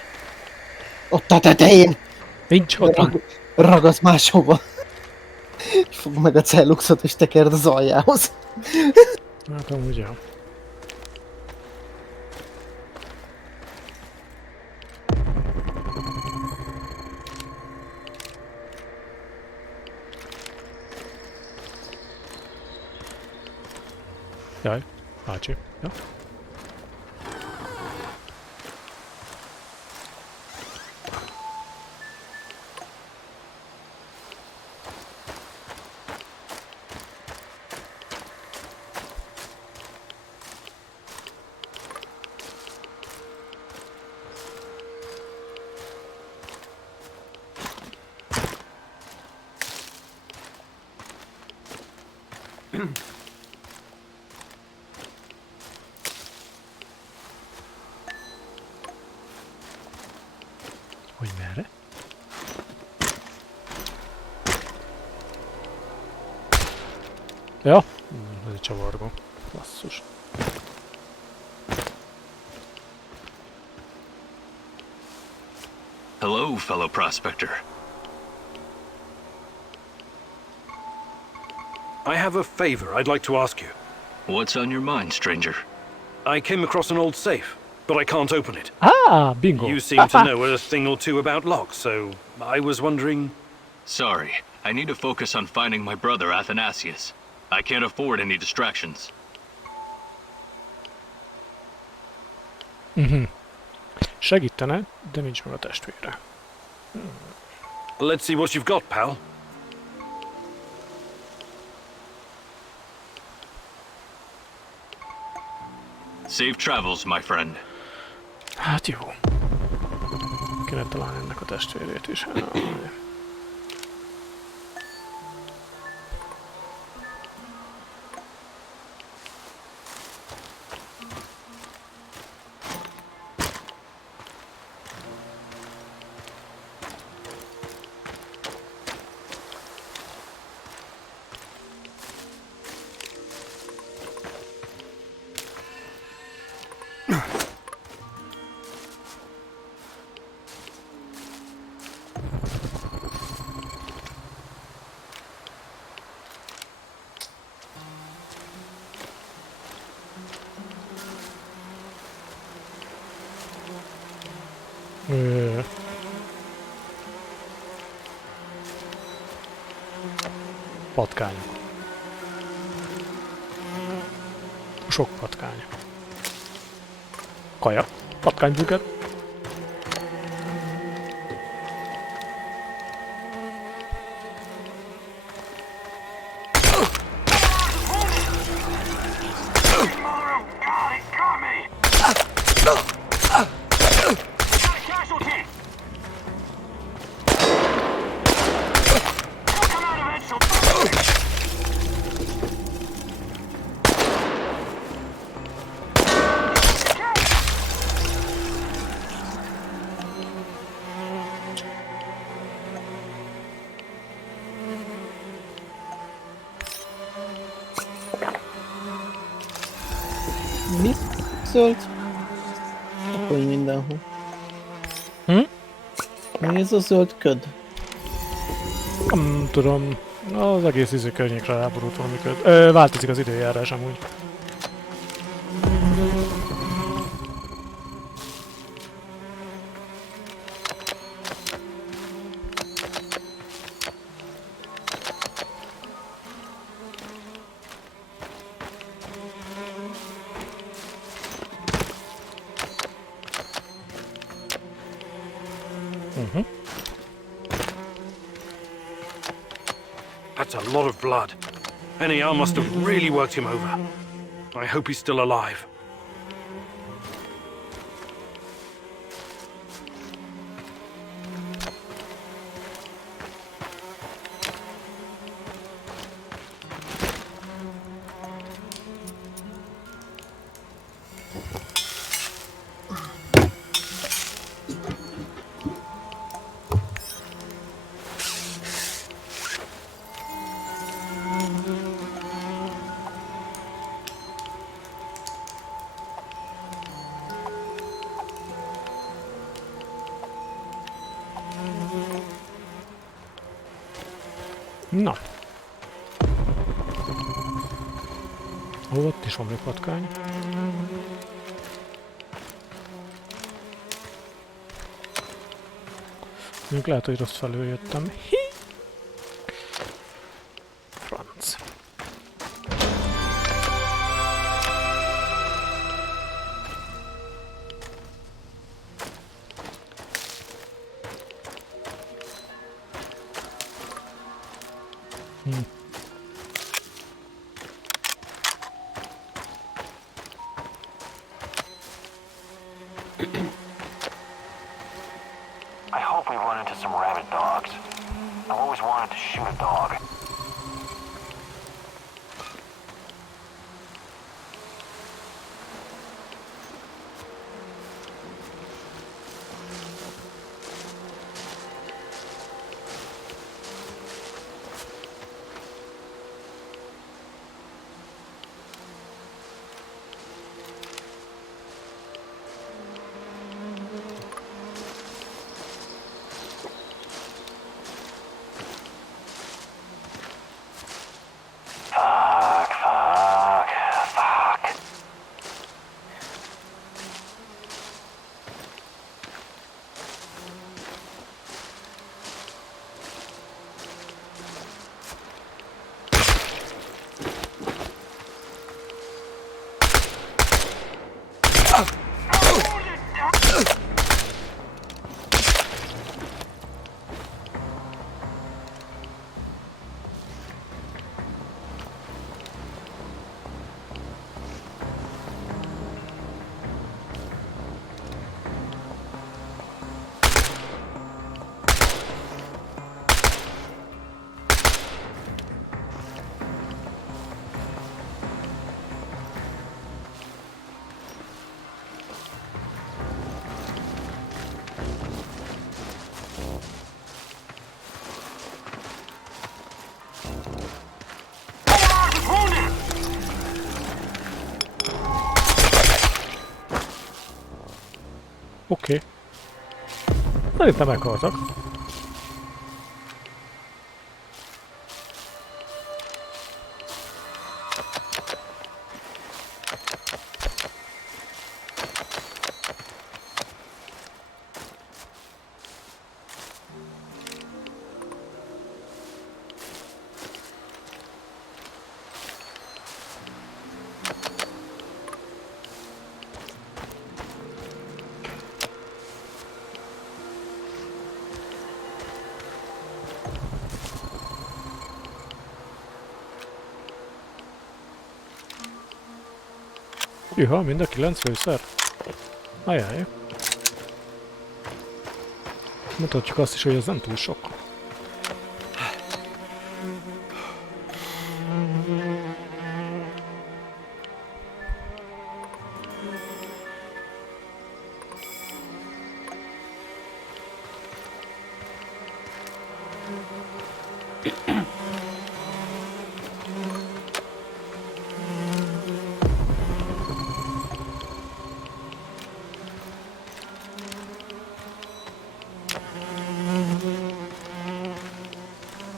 Ott a tetején! Nincs ott. Ragasz máshova. Fogd meg a celluxot és tekerd az aljához. Hát amúgy jó. Jaj, bácsi. Ja. Hogy merre? Ja, ez egy csavargó. Basszus. Hello, fellow prospector. I have a favor I'd like to ask you. What's on your mind, stranger? I came across an old safe, but I can't open it. Ah, bingo. You seem to know a thing or two about locks, so I was wondering... Sorry, I need to focus on finding my brother Athanasius. I can't afford any distractions. Segítene, de nincs meg a testvére. Let's see what you've got, pal. Safe travels, my friend. Hát jó. Kéne találni ennek a testvérét is. Patkányok. Sok patkány. Kaja. Patkányburger. Mi? Zöld? Akkor mindenhol. Mi ez a zöld köd? Nem tudom. Az egész izé környékre ráborult valami köd. Változik az időjárás amúgy. That's a lot of blood. NAR must have really worked him over. I hope he's still alive. Na. Ó, ott is van még patkány. Még lehet, hogy rossz felől jöttem. Franc. I hope we run into some rabid dogs. I've always wanted to shoot a dog. Oké. Szerintem meghaltak. Juha, mind a 9 főszer? Ajaj. Mutatjuk azt is, hogy ez nem túl sok.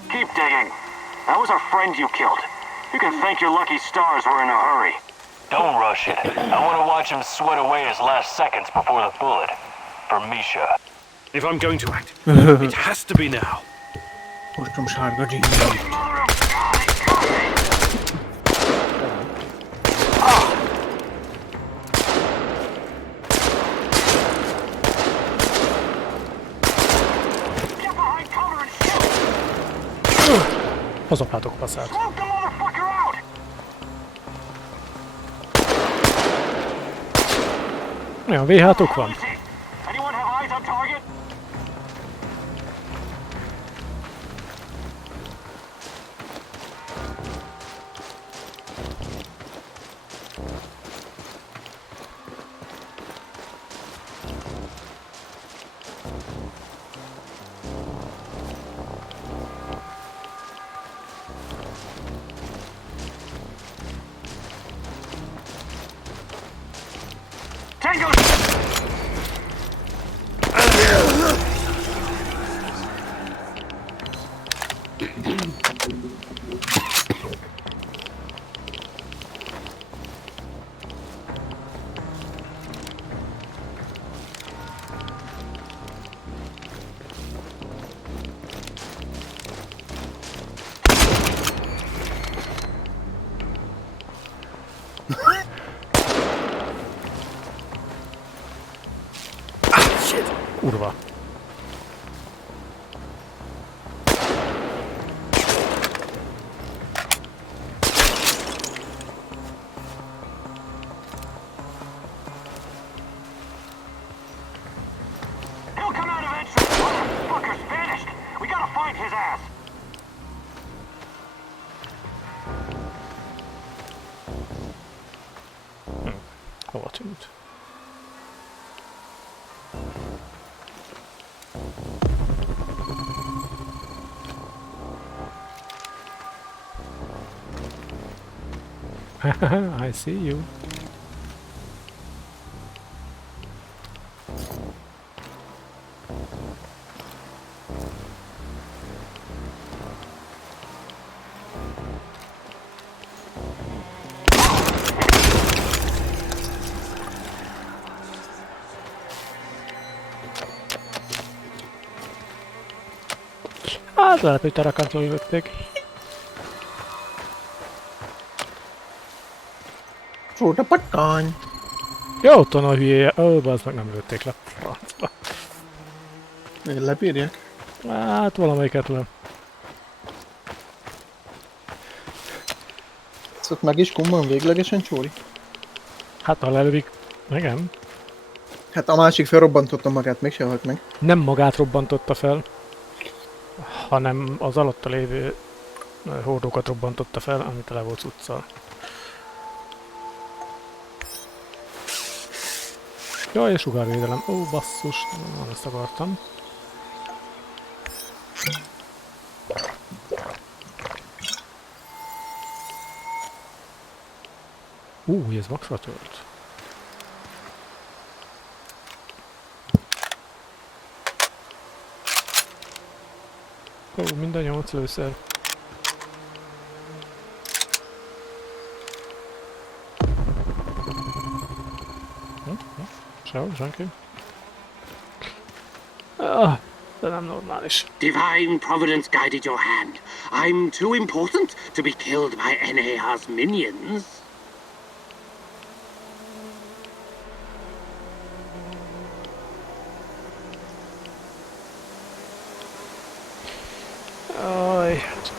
Keep digging. That was our friend you killed. You can thank your lucky stars we're in a hurry. Don't rush it. I want to watch him sweat away his last seconds before the bullet. For Misha. If I'm going to act, it has to be now. Ostrom sárga dzsín. Hozapátok passzát. Olyan VH-tok van? Kurva. He'll come out eventually. Motherfucker's vanished. We gotta find his ass. Hova tűnt? I see you. Hát lehet, hogy terakantól jötték. Csót a patkány. Jó, ott van a hülye. Ó, bazd meg, nem lőtték le. Francba. Én lebírják? Hát valamelyiket le. Szóval meg is kumban véglegesen, Csóri? Hát ha lelövik, igen. Hát a másik felrobbantotta magát, mégsem halt meg. Nem magát robbantotta fel, hanem az alatta lévő hordókat robbantotta fel, amit tele volt cuccal. Jaj, és sugárvédelem. Ó, basszus, nem ezt akartam. Ez maxra tölt. Ó, minden 8 lőszer. Sehol, senki. De nem normális. Divine providence guided your hand. I'm too important to be killed by NAR's minions.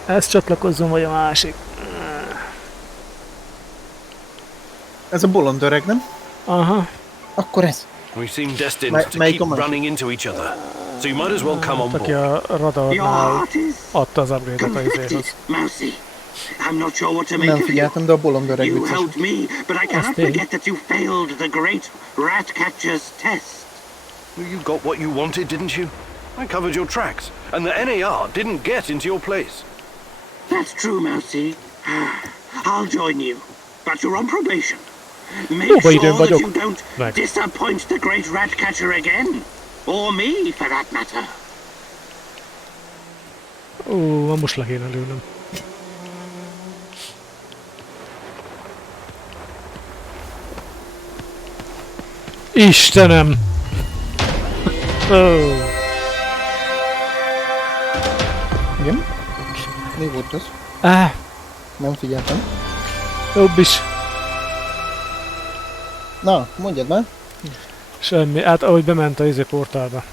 Ez csatlakozzon vagy a másik. Ez a bolond öreg, nem? Aha. Akkor ez. We seem destined to keep running into each other. So you might as well come on board. Aki a radarnál adta az upgrade-et a izéhoz. Mousy, I'm not sure what to make Nem of you. figyeltem, de a bolond öreg You vicces. helped me, but I cannot forget that you failed the great rat catcher's test. You got what you wanted, didn't you? I covered your tracks, and the NAR didn't get into your place. That's true, Mousy. I'll join you, but you're on probation. Make sure that you don't disappoint the great rat catcher again. Or me, for that matter. Ó, most le kéne lőnöm. Istenem! Oh. Igen? Mi volt az? Nem figyeltem. Jobb is. Na, mondjad már. Semmi, hát ahogy bement a izé portálba.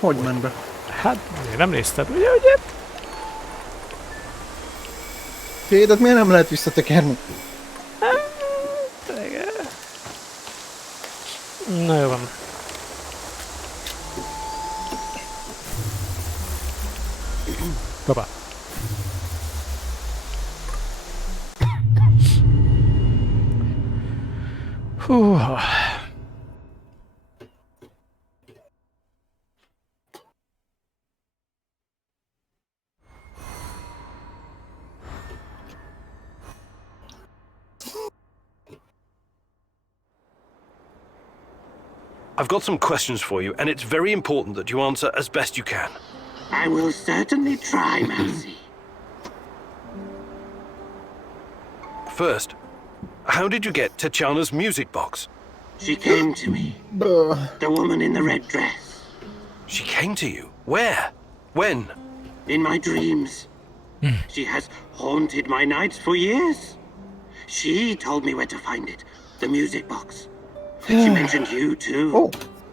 Hogy ment be? Hát, nem nézted, ugye? Fédet miért nem lehet visszatekerni? Na jó van. Baba. Húha. I've got some questions for you, and it's very important that you answer as best you can. I will certainly try, Mousy. First, how did you get Tatiana's music box? She came to me. The woman in the red dress. She came to you? Where? When? In my dreams. She has haunted my nights for years. She told me where to find it. The music box. She mentioned you too. Oh.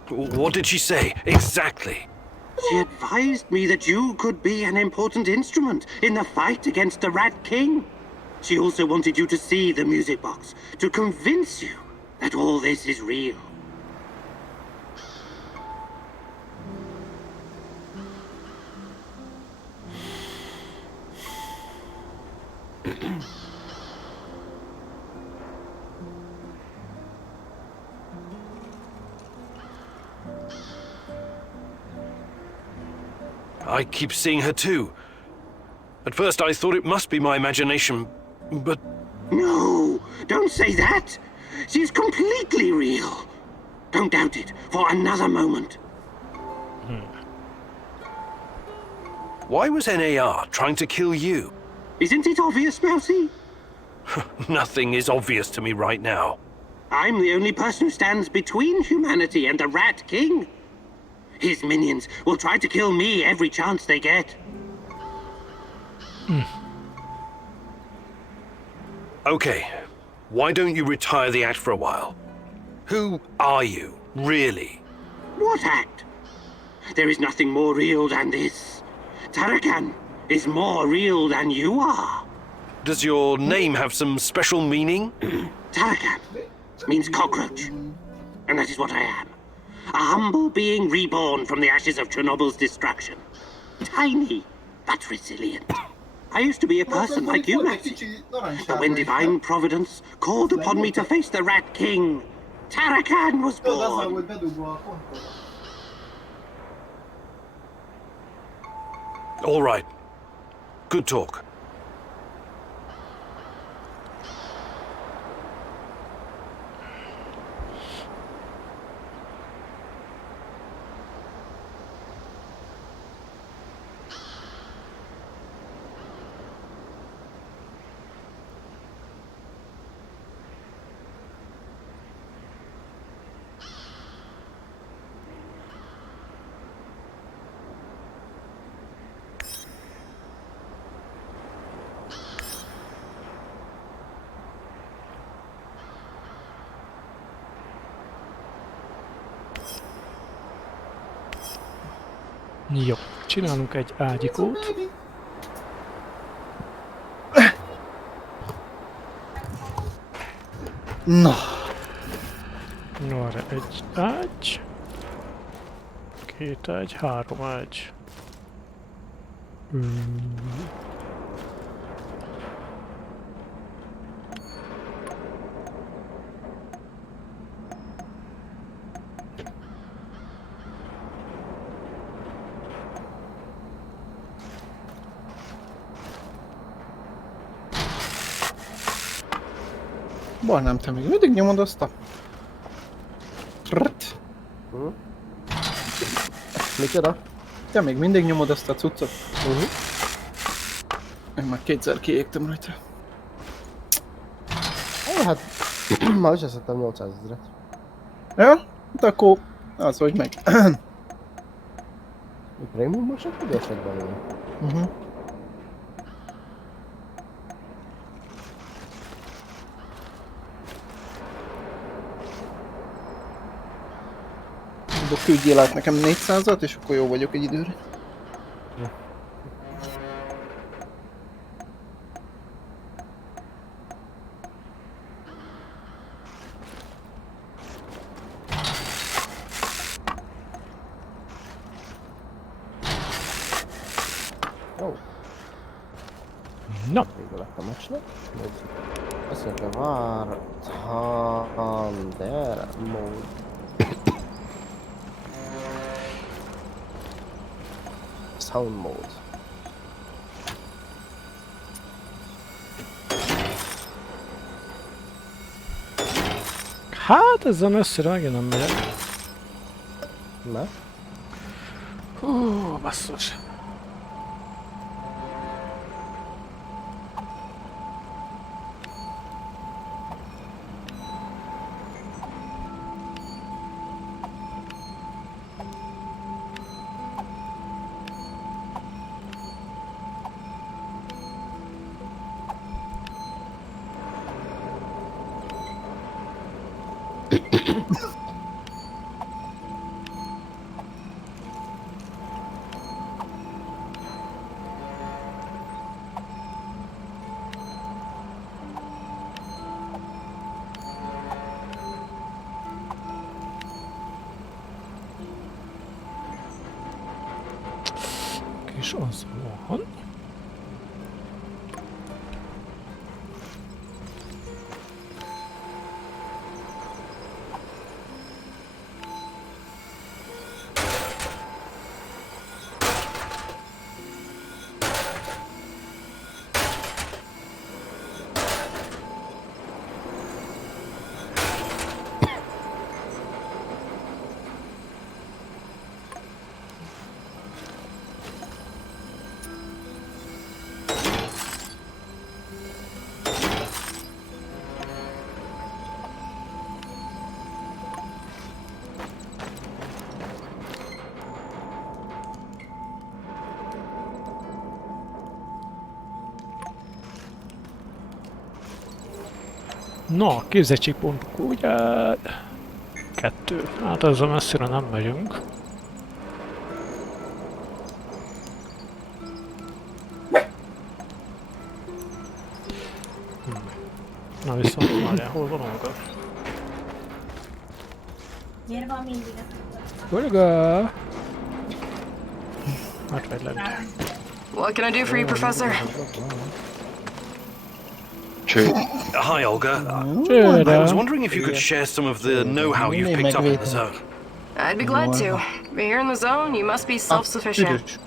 What did she say, exactly? She advised me that you could be an important instrument in the fight against the Rat King. She also wanted you to see the music box, to convince you that all this is real. I keep seeing her too. At first I thought it must be my imagination, but... No, don't say that. She's completely real. Don't doubt it for another moment. Why was NAR trying to kill you? Isn't it obvious, Mousy? Nothing is obvious to me right now. I'm the only person who stands between humanity and the Rat King. His minions will try to kill me every chance they get. Okay, why don't you retire the act for a while? Who are you, really? What act? There is nothing more real than this. Tarakan is more real than you are. Does your name have some special meaning? Tarakan means cockroach, and that is what I am. A humble being reborn from the ashes of Chernobyl's destruction. Tiny, but resilient. I used to be a person like you, Maxie. But when divine providence called upon me to face the Rat King, Tarakan was born. All right. Good talk. Jó, csinálunk egy ágyikót. Na. No, arra egy ágy. 2 ágy, 3 ágy. Barnám, te még mindig nyomod azt a... Micsoda? Te még mindig nyomod azt a cuccot? Én már 2-szer kiégtem rajta. Hát, már is eszettem 800 000-et. Ja? Hát akkor az, hogy meg. Prémium most egy ügyesek belőle. Küldjél át nekem 400-at, és akkor jó vagyok egy időre. Jó. Na. Vége lett a meccsnek. Azt mondja, vár... Thunder mode. Sound mode. Hát ezzel messzire megint nem megyek. Na? Hú, basszus. És az van. Na, képzettségpontok, ugye? 2. Hát ezzel messzire nem megyünk. Na viszont, várjál, hol van Olga? Miért van mindig a Olga! Hát vagy lent. What can I do for you, Professor? Hi, Olga. Cheers. I was wondering if you could share some of the know-how you've picked up in the zone. I'd be glad to. But here in the zone, you must be self-sufficient.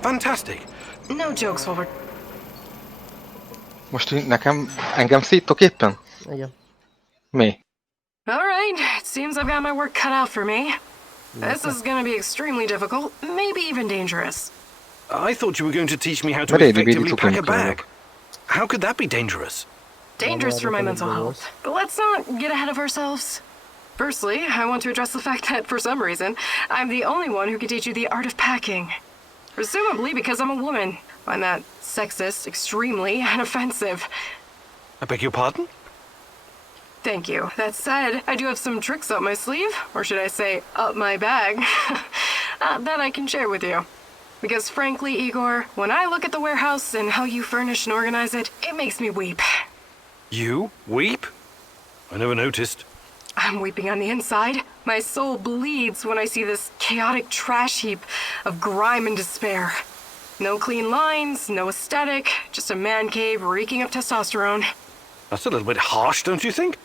Fantastic. No jokes while we're... Most engem szítok éppen? Igen. Mi? Alright, it seems I've got my work cut out for me. This is gonna be extremely difficult, maybe even dangerous. I thought you were going to teach me how to effectively pack a bag. How could that be dangerous? Dangerous for my mental health. But let's not get ahead of ourselves. Firstly, I want to address the fact that, for some reason, I'm the only one who can teach you the art of packing. Presumably because I'm a woman. I find that sexist, extremely, and offensive. I beg your pardon? Thank you. That said, I do have some tricks up my sleeve, or should I say, up my bag, that I can share with you. Because frankly, Igor, when I look at the warehouse and how you furnish and organize it, it makes me weep. You? Weep? I never noticed. I'm weeping on the inside. My soul bleeds when I see this chaotic trash heap of grime and despair. No clean lines, no aesthetic, just a man cave reeking of testosterone. That's a little bit harsh, don't you think?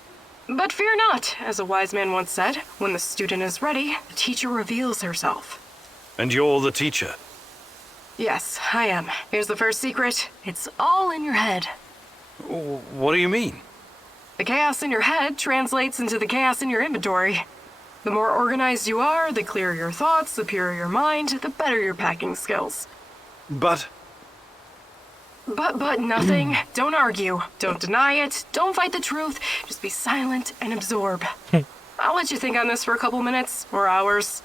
But fear not, as a wise man once said, when the student is ready, the teacher reveals herself. And you're the teacher? Yes, I am. Here's the first secret. It's all in your head. What do you mean? The chaos in your head translates into the chaos in your inventory. The more organized you are, the clearer your thoughts, the purer your mind, the better your packing skills. But nothing. Don't argue. Don't deny it. Don't fight the truth. Just be silent and absorb. I'll let you think on this for a couple minutes or hours.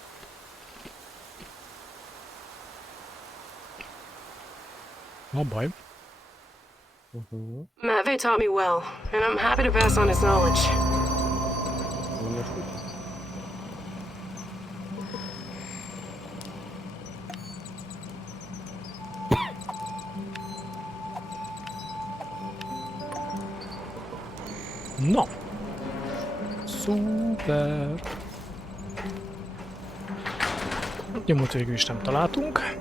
Oh boy. Matvey taught me well, and I'm happy to pass on his knowledge. Na. Szuper. Nyomot végül is nem találtunk.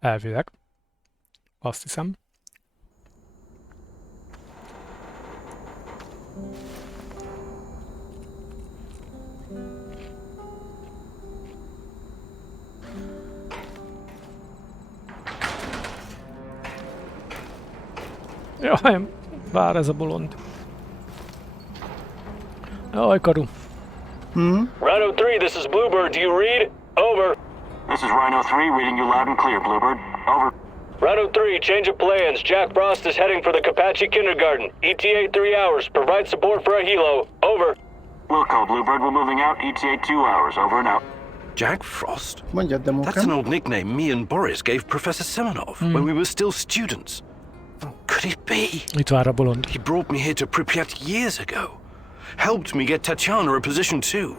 Elvileg. Azt hiszem. Jaj, vár ez a bolond. Jaj, karu. Rhino 3, this is Bluebird. Do you read? Over. This is Rhino 3, reading you loud and clear, Bluebird. Over. Rhino 3, change of plans. Jack Frost is heading for the Kapachi Kindergarten. ETA 3 hours. Provide support for a helo. Over. Wilco, Bluebird, we're moving out. ETA 2 hours. Over and out. Jack Frost? Mondjad, That's an old nickname me and Boris gave Professor Semenov when we were still students. Could it be? Itt vár a bolond. He brought me here to Pripyat years ago. Helped me get Tatiana a position too.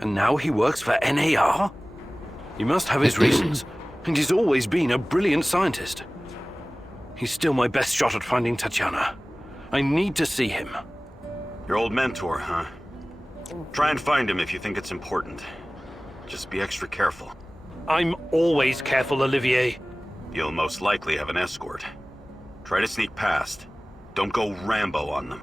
And now he works for NAR? He must have his reasons, and he's always been a brilliant scientist. He's still my best shot at finding Tatiana. I need to see him. Your old mentor, huh? Try and find him if you think it's important. Just be extra careful. I'm always careful, Olivier. You'll most likely have an escort. Try to sneak past. Don't go Rambo on them.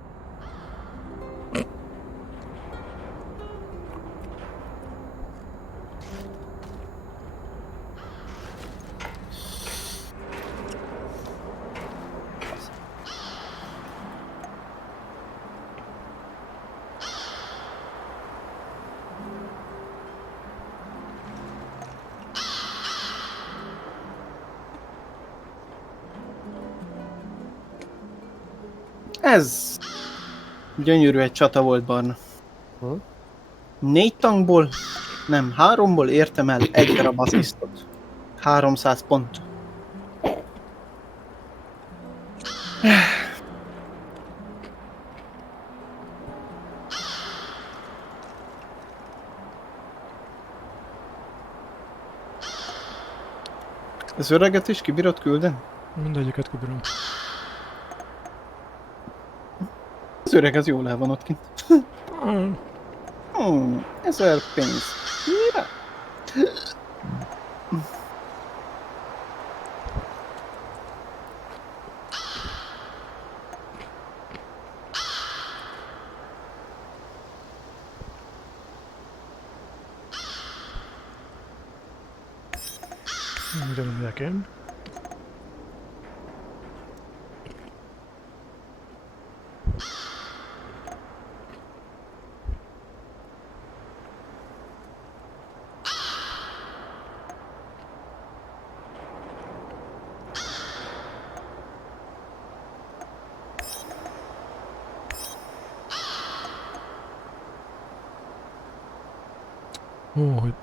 Ez gyönyörű egy csata volt, Barna. 4 tankból, nem, 3-ból értem el 1 darab asszisztot. 300 pont. Az öreget is kibírod küldeni? Mindegyiket kibírom. Az öreg az jól el van ott kint. 1000 pénz. Mire? Ugyanúgy nekem. Ó, hogy...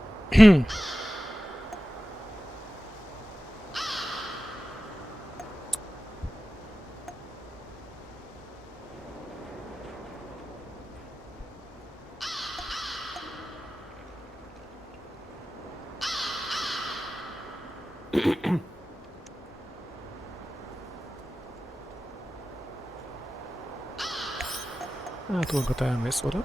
Hát Olga, te elmész oda.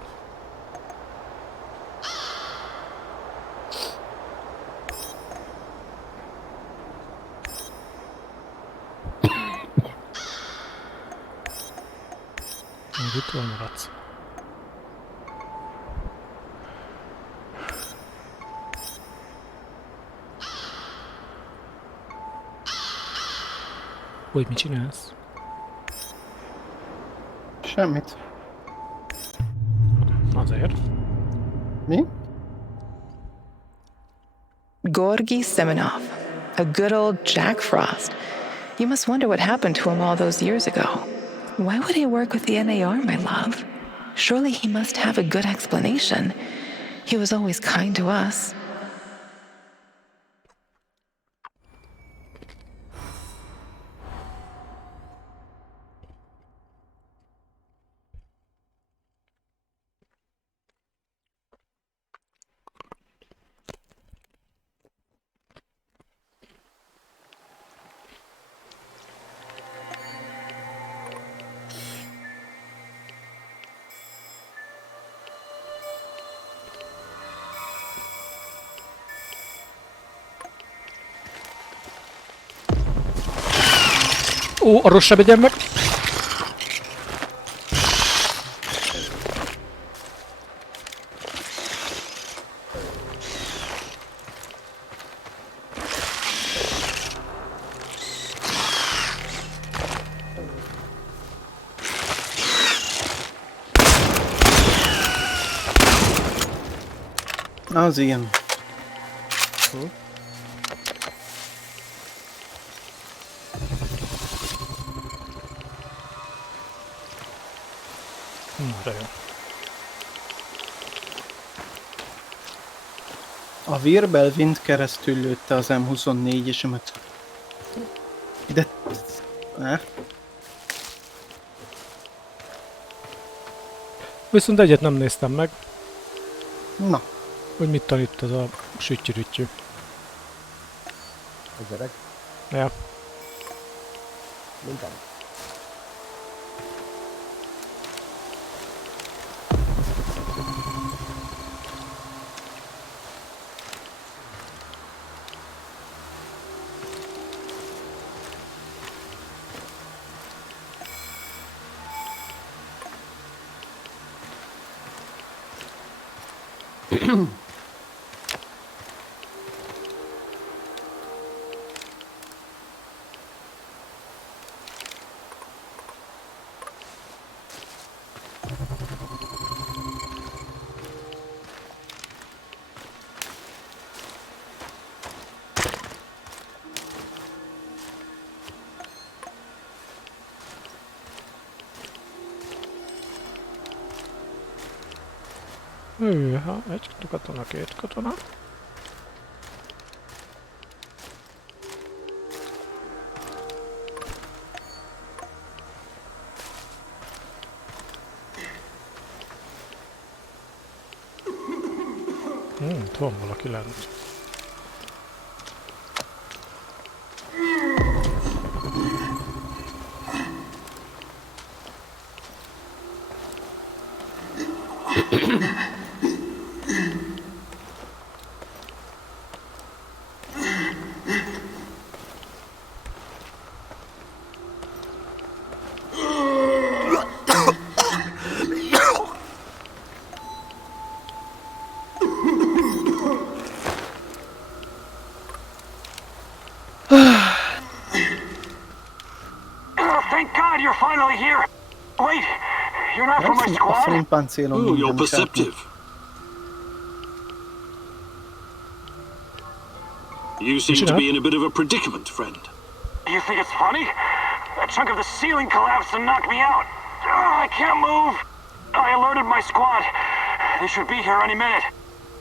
Még itt hol maradsz? Hogy mit csinálsz? Semmit. Azért. Mi? Gorgi Semenov, a good old Jack Frost. You must wonder what happened to him all those years ago. Why would he work with the NAR, my love? Surely he must have a good explanation. He was always kind to us. Ó, arról sem megyem meg! Az igen. De jó. A Wirbelwind keresztül lőtte az M24-esemet. De... Viszont egyet nem néztem meg. Na. Hogy mit tanít ez a süttyürüttyű. A gyerek? Ja. Minden. Hűha, egy katona, két katona. Itt van valaki lent. Thank God you're finally here. Wait, you're not from my squad? Oh, you're perceptive. You seem to be in a bit of a predicament, friend. You think it's funny? A chunk of the ceiling collapsed and knocked me out. I can't move. I alerted my squad. They should be here any minute.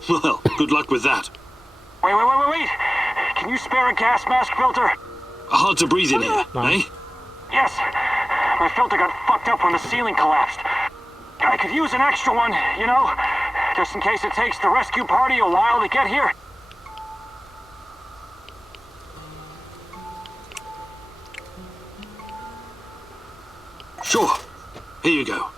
Well, good luck with that. Wait. Can you spare a gas mask filter? Hard to breathe in here, eh? Yes. My filter got fucked up when the ceiling collapsed. I could use an extra one, you know? Just in case it takes the rescue party a while to get here. Sure. Here you go.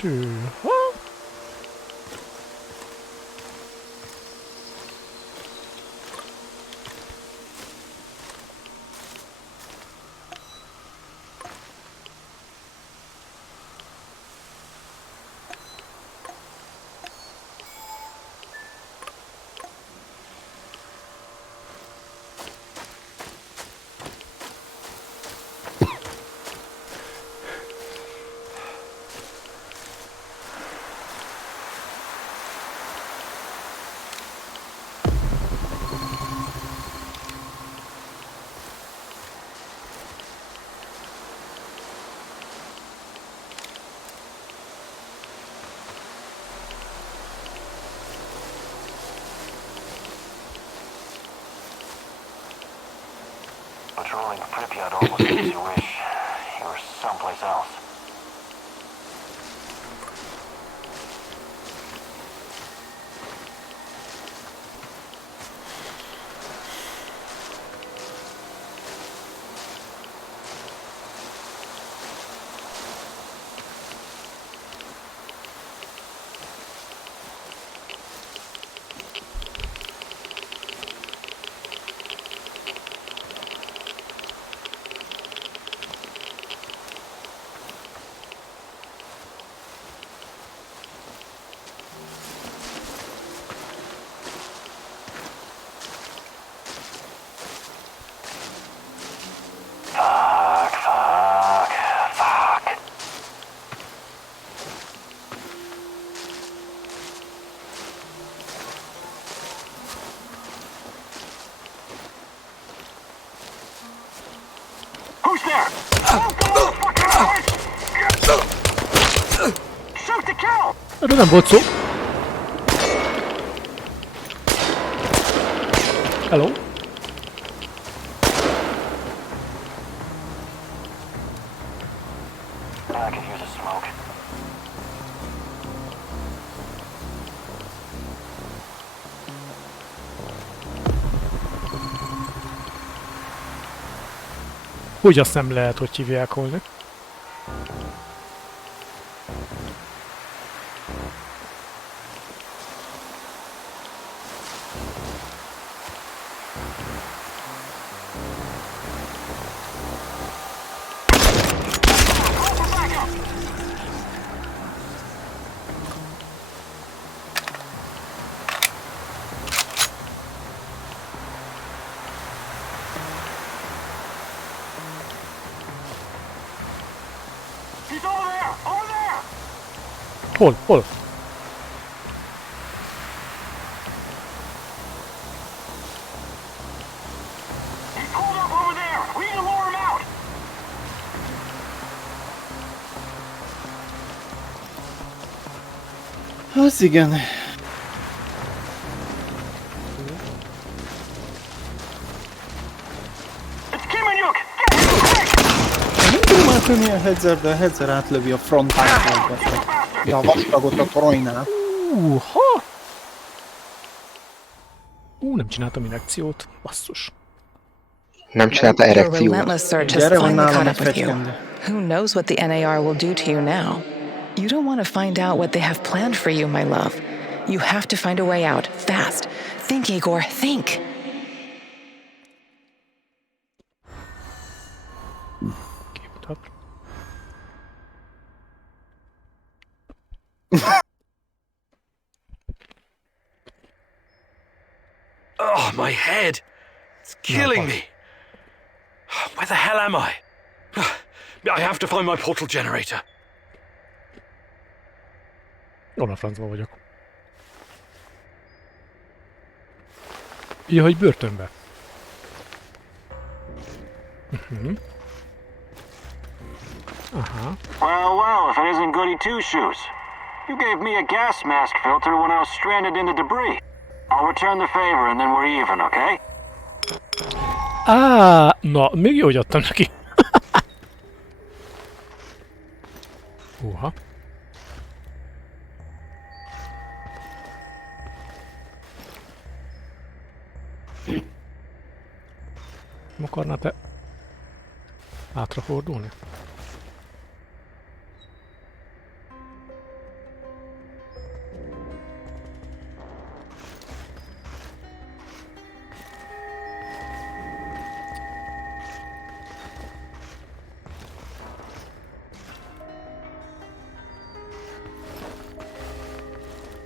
Cső. Patrolling Pripyat almost makes you wish you were someplace else. Who's there? Shoot to kill! Erről nem volt szó. Hello? I could use a smoke. Hogy azt nem lehet, hogy hívják holni? Hol? Hol? Az igen. Nem tudom átlőni a Hedzer, de a Hedzer átlövi a frontáltal. Ja, a vastagot a torojnál. Ha! Nem csináltam inekciót. Basszus. Nem csinálta Your erekciót. relentless search has finally caught up with you. Who knows what the NAR will do to you now? You don't want to find out what they have planned for you, my love. You have to find a way out, fast. Think, Igor, think! Oh, my head! It's killing me! Where the hell am I? I have to find my portal generator. Hol a francba vagyok? Ja, hogy börtönbe. Aha. Well, if it isn't Goody Two-Shoes. You gave me a gas mask filter when I was stranded in the debris. I'll return the favor and then we're even, okay? Na, még jó, hogy adtam neki. Húha. Nem akarná te hátrafordulni?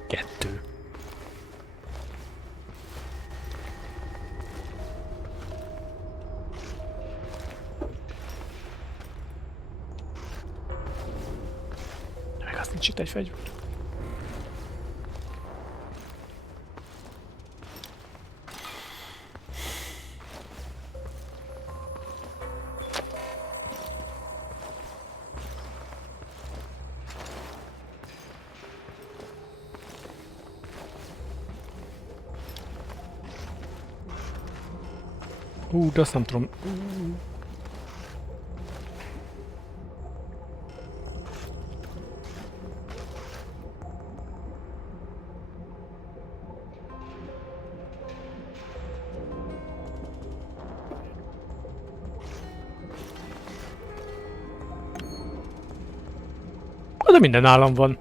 2. Meg azt nincs itt egy fegyver. De azt nem tudom. De minden nálam van.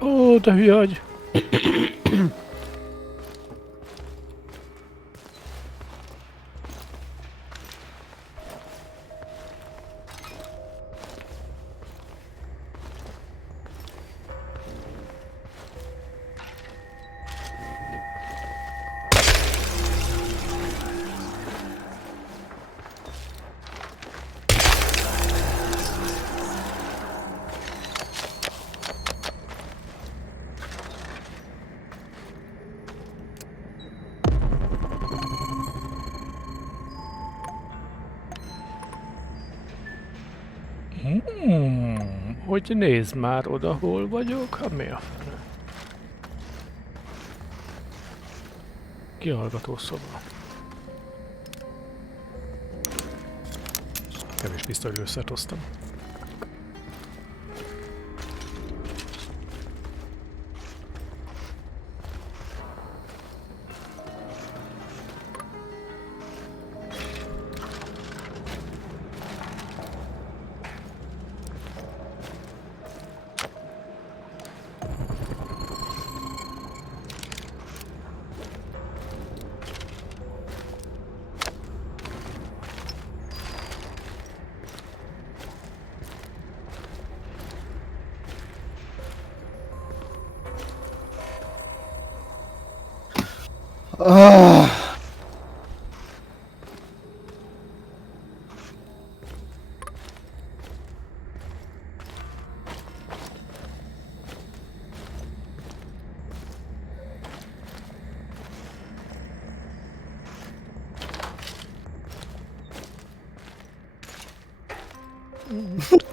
Ó, de hülye vagy. Hogy nézd már oda, hol vagyok? Hát mi a fene? Kihallgató szoba. Kevés pisztolylőszert hoztam.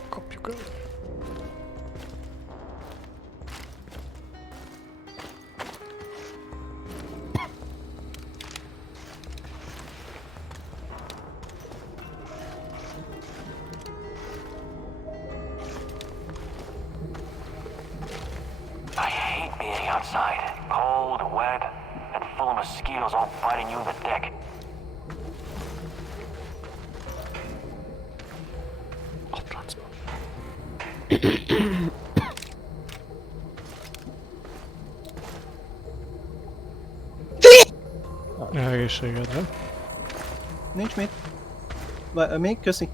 Kapjuk el. I hate being outside. Cold, wet, and full of mosquitoes all biting you in the dick. Egészségedre. Nincs mit. Még köszi.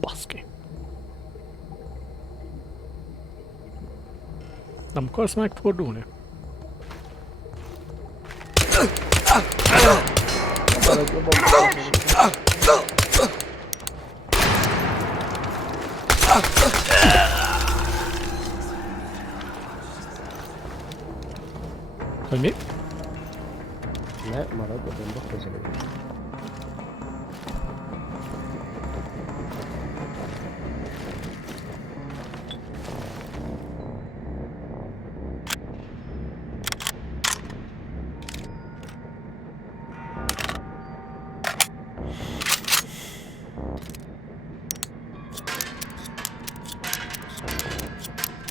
Baszki. Nem akarsz megfordulni? Hogy mi? Ne, maradj a bomba közelében.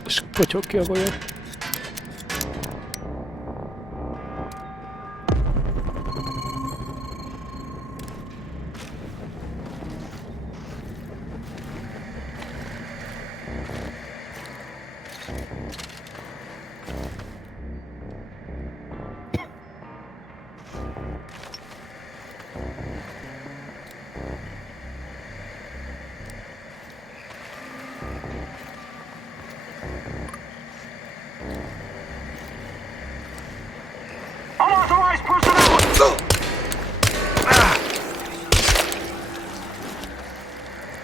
És potyog ki a bolya.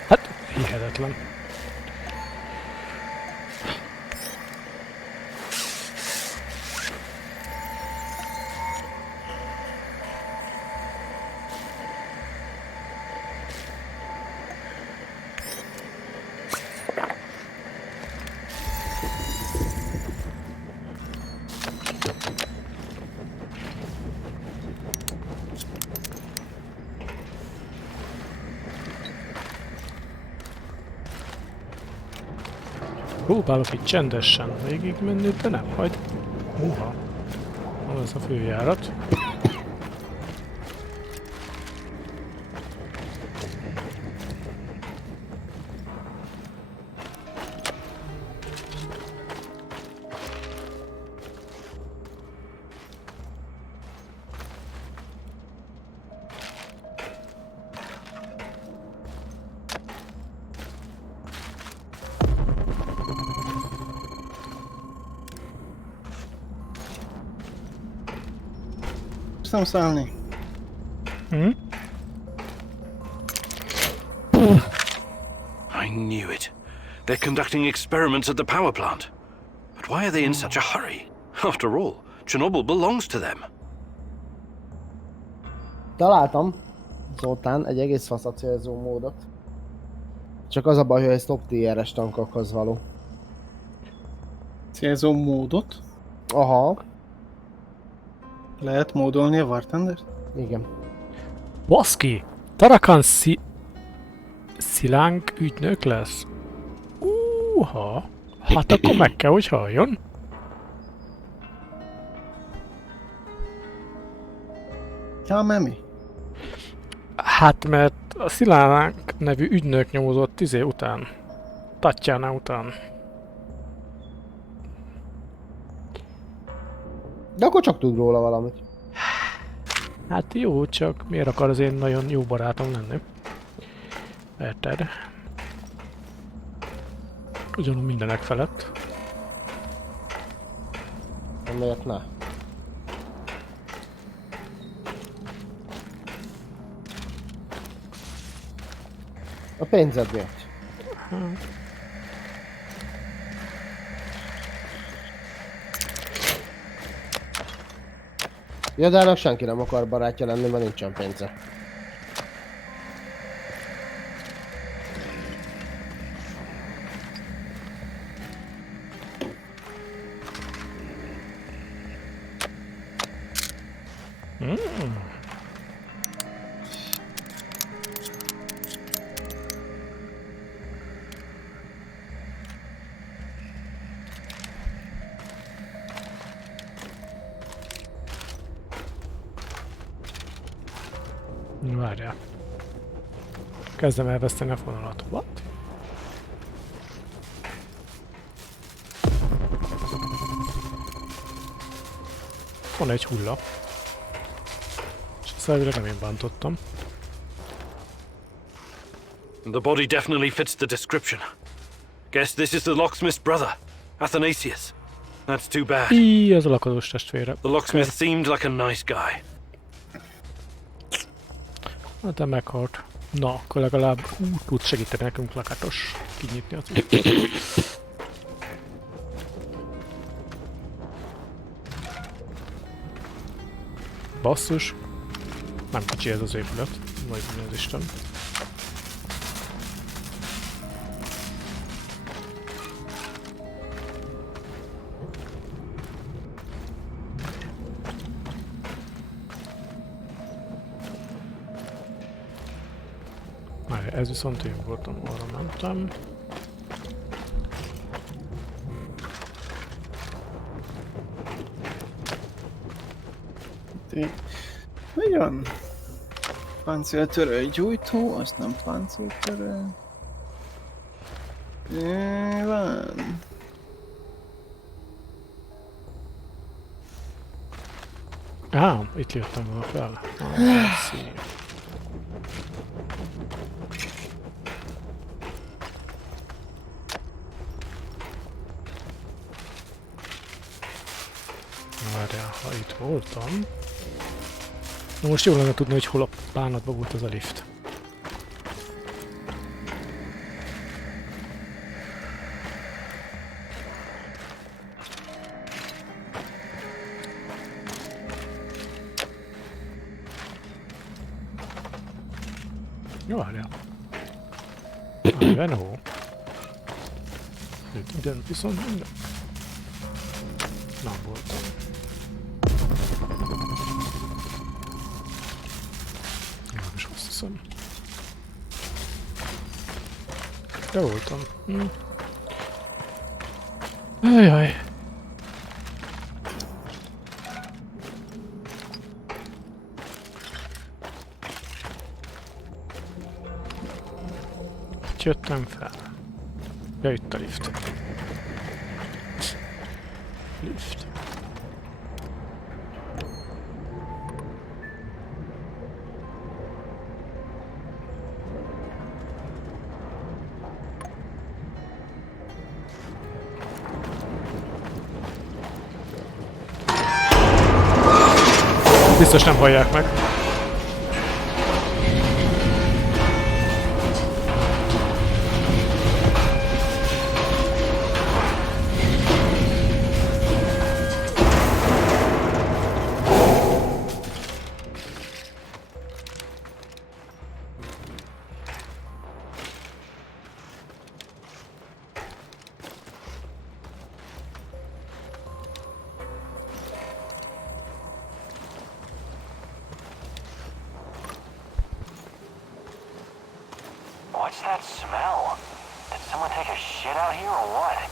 Hát, hihetetlen. Próbálok itt csendesen végigmenni, de nem hagy. Húha. Hol ez a főjárat? Nem szállni. I knew it. They're conducting experiments at the power plant. But why are they in such a hurry? After all, Chernobyl belongs to them. Találtam, Zoltán, egy egész fasz a célzó módot. Csak az a baj, hogy ez top tier-es tankokhoz való. Célzó módot? Aha. Lehet módolni a Wartendert? Igen. Baszki! Tarakan Szilánk ügynök lesz? Hát akkor meg kell, hogy halljon. Ja, mi? Hát mert a Szilánk nevű ügynök nyomozott után. Tatjana után. De akkor csak tud róla valamit. Hát jó, csak miért akar az én nagyon jó barátom lenni? Érted? Ugyanúgy mindenek felett. Miért ne? A pénzed miatt. Jadának senki nem akar barátja lenni, mert nincsen pénze. Várjál. Kezdem elveszteni a fonalat. What? Van egy hulla. És ezt elvileg nem én bántottam. The body definitely fits the description. Guess this is the locksmith's brother, Athanasius. That's too bad. Az a lakadós testvére. The locksmith seemed like a nice guy. Hát de meghalt. Na, akkor legalább tud segíteni nekünk lakatos kinyitni az utat. Basszus. Nem kicsi ez az épület. Majd mi az Isten. Ez viszont én voltam, arra mentem. Mi van? Páncéltörő gyújtó, az nem páncéltörő. Van. Itt jöttem volna fel. Várjál, ha itt voltam... Most jól lenne tudni, hogy hol a bánatban volt az a lift. Jó, várjál. Ivanhoe. Iden viszont minden. Nem voltam. Nem is azt hiszem. De voltam. Ajaj. Jöttem fel. Ja, itt a lift. Lift. Biztos nem hallják meg. What's that smell? Did someone take a shit out here or what?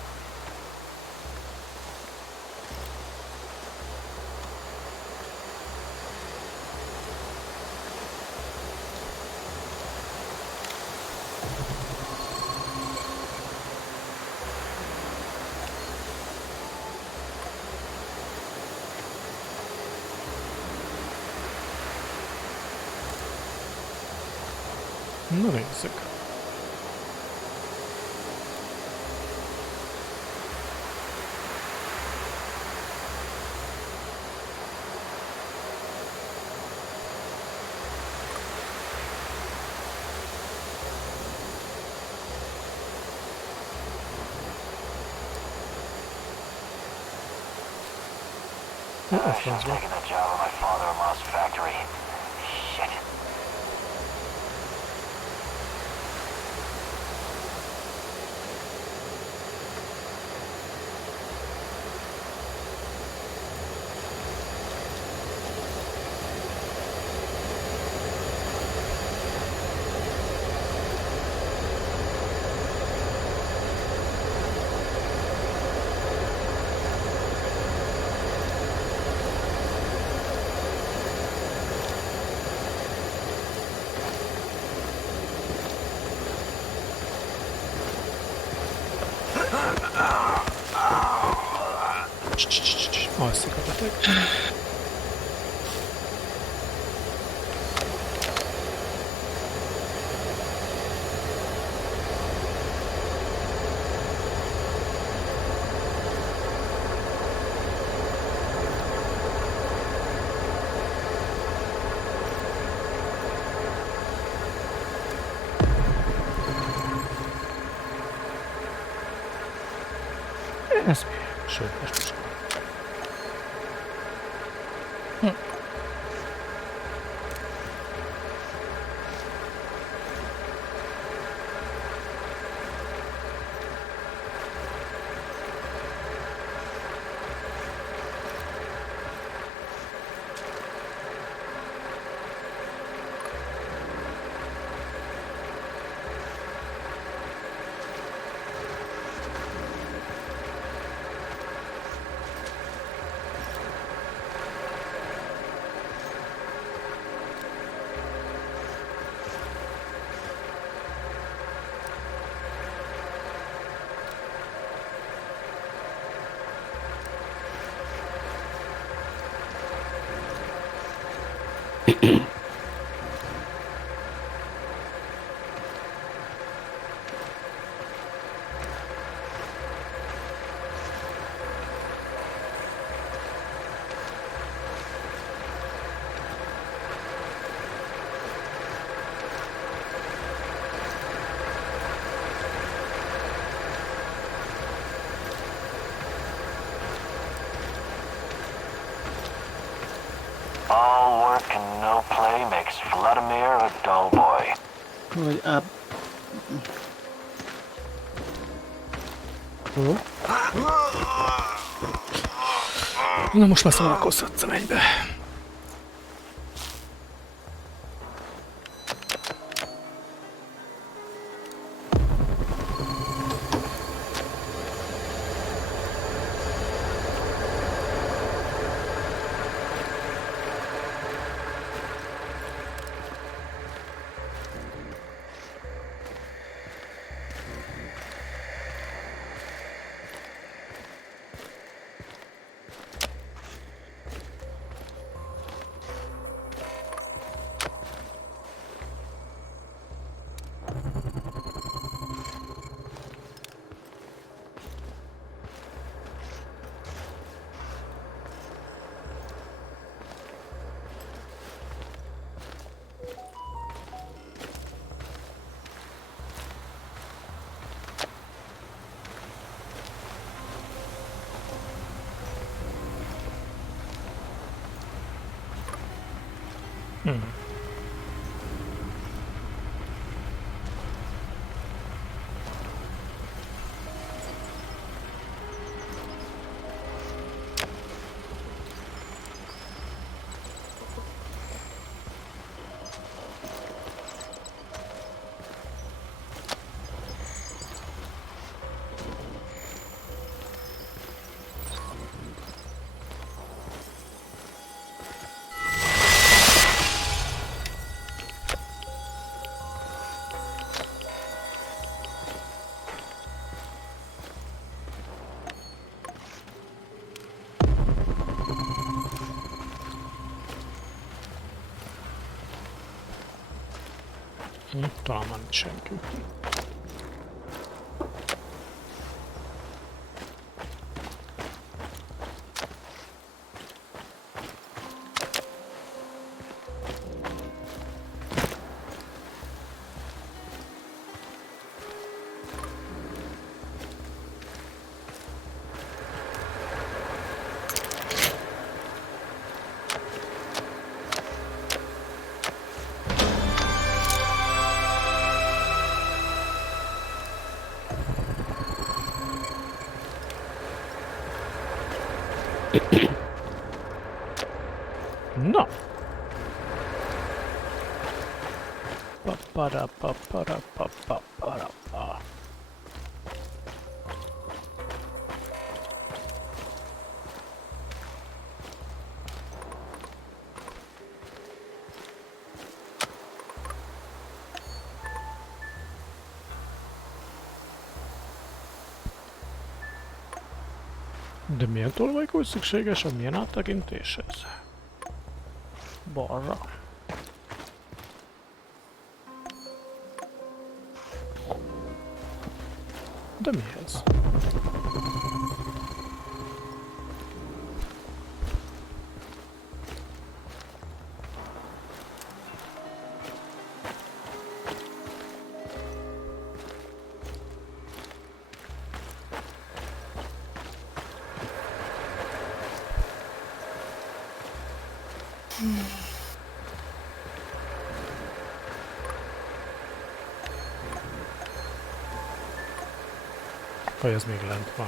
Na nézzük. I should have taken that job at my father-in-law's factory. Shit. Alszik a beteg. Ez sőt, most All work and no play makes Vladimir a dull boy. Hogy Na most már szórakozhatsz a mennybe. Talán már nincs senki. Na! Pa-pa-ra-pa-pa-ra-pa-pa-pa-ra-pa. De milyen tolvajkó szükséges a milyen áttekintéshez? Balra. De mi ez? Vagy ez még lent van.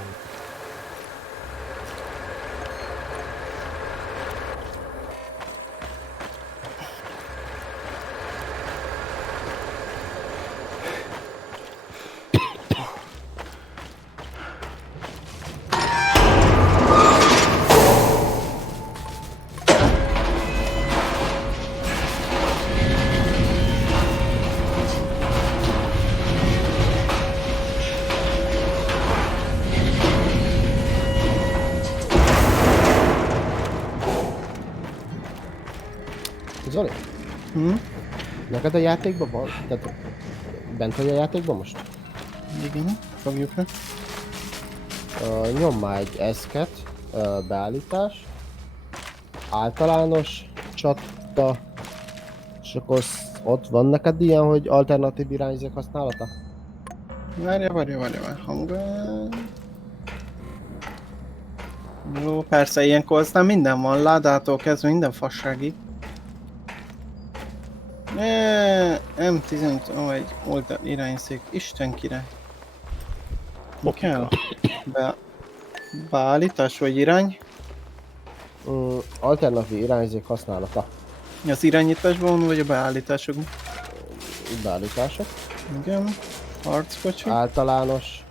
Zoli? Neked a játékban van? Tehát bent vagy a játékban most? Igen, fogjuk le. Nyom már egy eszket, beállítás, általános csata, és akkor ott van neked ilyen, hogy alternatív irányzék használata? Várja, hangol. Jó, persze, ilyenkor aztán minden van, ládától kezdve minden fasságig. M15, egy oldal irányszék, Isten király. Mi kell? Beállítás vagy irány? Alternatív irányzék használata. Az irányításban van, vagy a beállításokban? Beállítások. Igen. Harckocsi. Általános.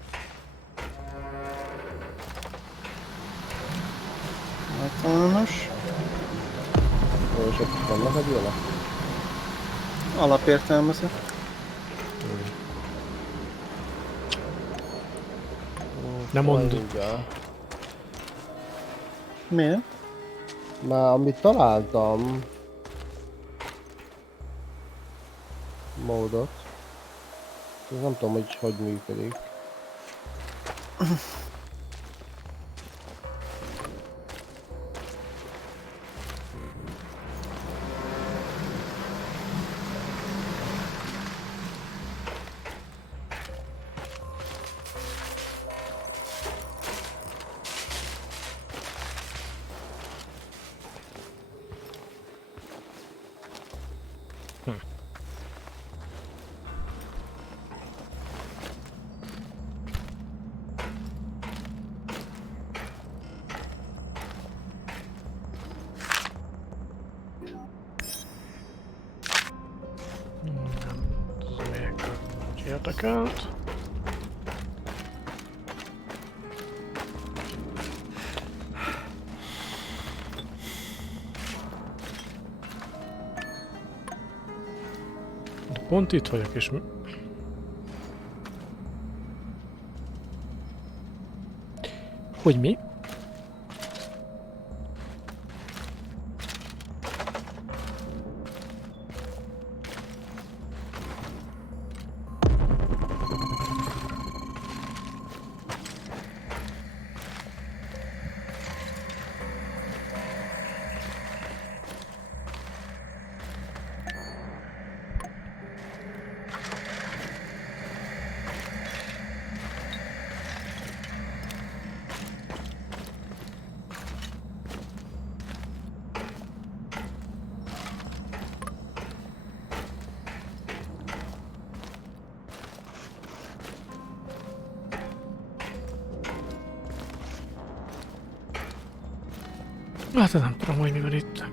Általános. És ott vannak egy ilyenek? Alapértelmező. Nem mondod. Miért? Már amit találtam módot, nem tudom, hogy működik. Érdekelt. De pont itt vagyok, és hogy mi? Hát nem tudom, hogy mi van itt.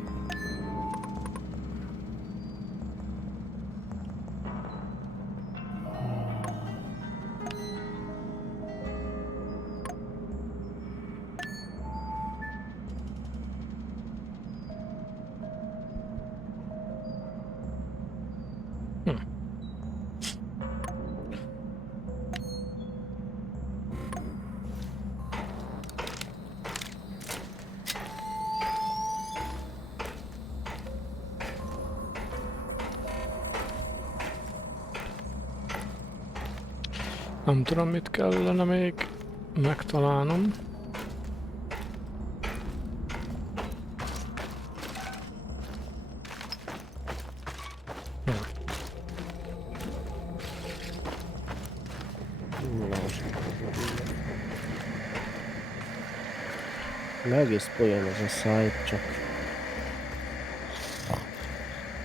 Nem tudom, mit kellene még megtalálnom. Egész poén ez a száj, csak...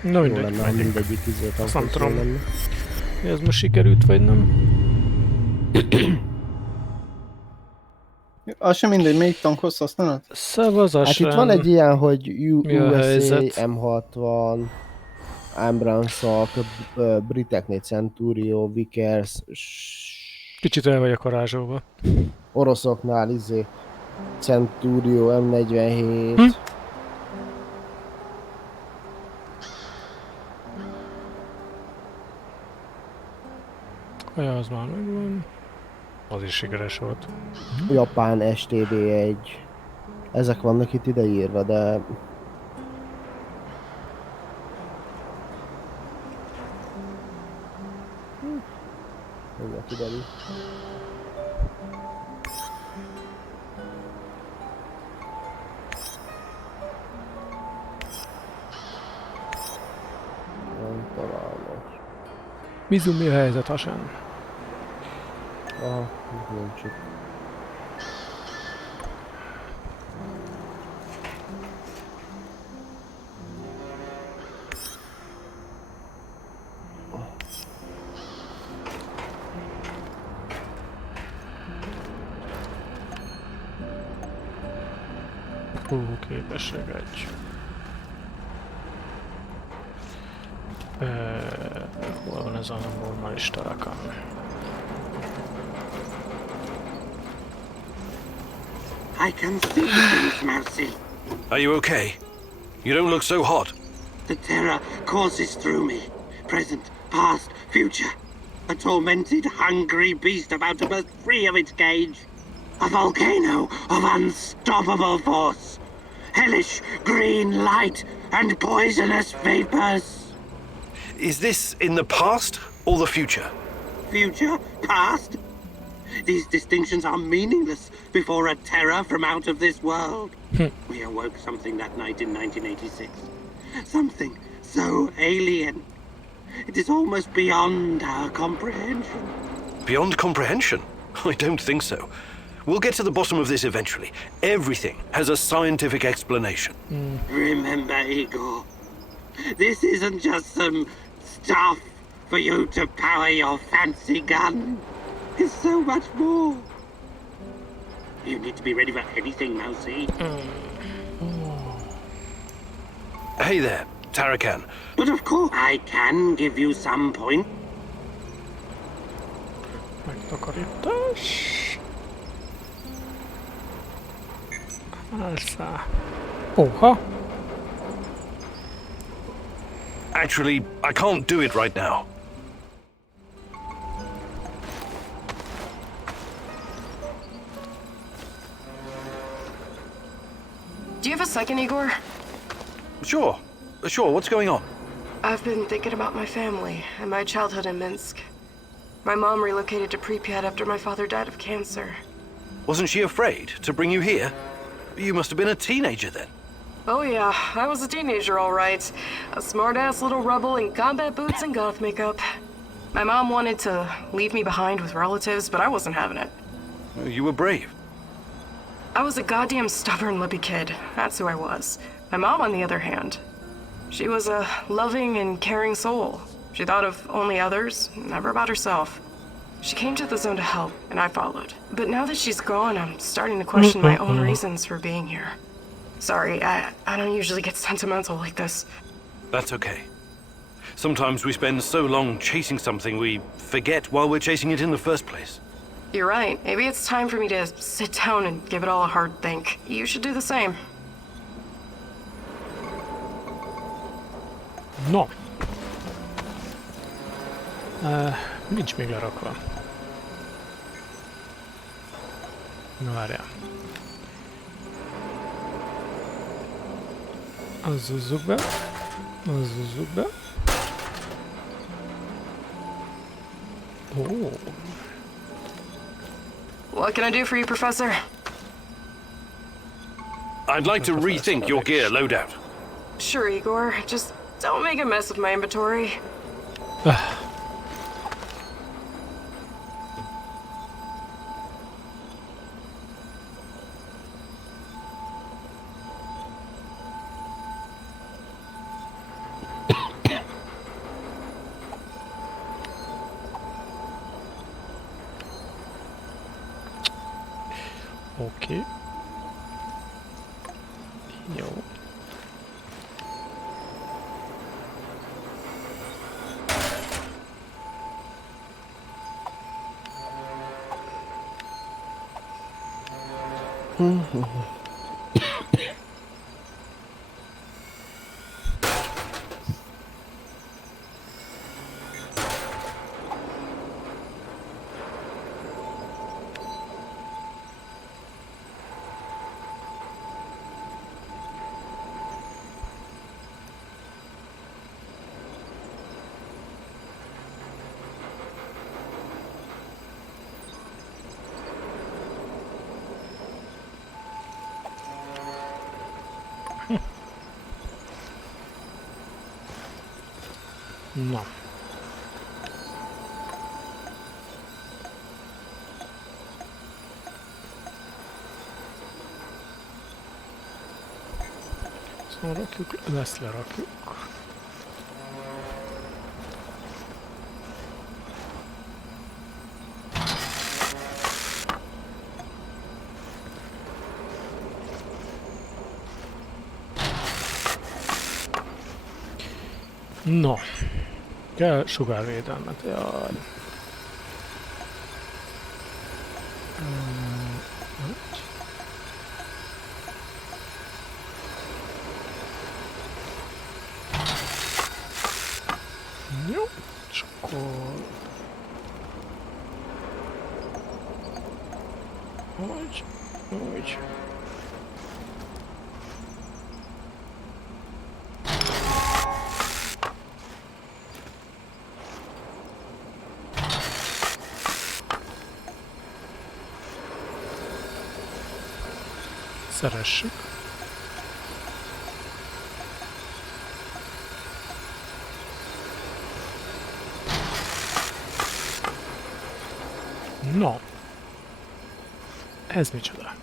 Na mindegy, mindegyik izét azt nem tudom, hogy ez most sikerült, vagy nem. Az sem mindegy, melyik tankhoz használod? Szavazás. Hát itt van egy ilyen, hogy USA, helyzet? M60, Ambranszak, briteknél Centurio, Vickers, Kicsit el vagyok varázsolva. oroszoknál Centurio, M47. Ja, az már megvan. Az is sikeres volt. Japán STB1. Ezek vannak itt ideírva, de... Mindjárt kiderül. Nem találom. Mizu, mi a helyzet, Hasen? Aha, nincs itt. Képesség 1. Hol van ez a normális tarakam? I can see things, Mousy. Are you okay? You don't look so hot. The terror courses through me. Present, past, future. A tormented, hungry beast about to burst free of its cage. A volcano of unstoppable force. Hellish green light and poisonous vapors. Is this in the past or the future? Future? Past? These distinctions are meaningless before a terror from out of this world. We awoke something that night in 1986. Something so alien. It is almost beyond our comprehension. Beyond comprehension? I don't think so. We'll get to the bottom of this eventually. Everything has a scientific explanation. Remember, Igor, this isn't just some stuff for you to power your fancy gun. It's so much more. You need to be ready for anything, Mousy. Hey there, Tarakan. But of course, I can give you some point. Megtakarítás. Alpha. Oha. Actually, I can't do it right now. Do you have a second, Igor? Sure. What's going on? I've been thinking about my family and my childhood in Minsk. My mom relocated to Pripyat after my father died of cancer. Wasn't she afraid to bring you here? You must have been a teenager then. Oh yeah, I was a teenager all right. A smart-ass little rebel in combat boots and goth makeup. My mom wanted to leave me behind with relatives, but I wasn't having it. You were brave. I was a goddamn stubborn lippy kid. That's who I was. My mom, on the other hand, she was a loving and caring soul. She thought of only others, never about herself. She came to the zone to help, and I followed. But now that she's gone, I'm starting to question my own reasons for being here. Sorry, I don't usually get sentimental like this. That's okay. Sometimes we spend so long chasing something we forget while we're chasing it in the first place. You're right. Maybe it's time for me to sit down and give it all a hard think. You should do the same. No. Nincs még lerakva. Na várjál. Az húzzuk be. Az húzzuk be. Oh. What can I do for you, Professor? I'd like to rethink your gear loadout. Sure, Igor. Just don't make a mess of my inventory. Oké. Jó. Na. Szóval rakjuk, ezt lerakjuk. No. Kell sugárvédelmet, jaj. Jó, és akkor... Úgy. Szeressük. No. Ez micsoda?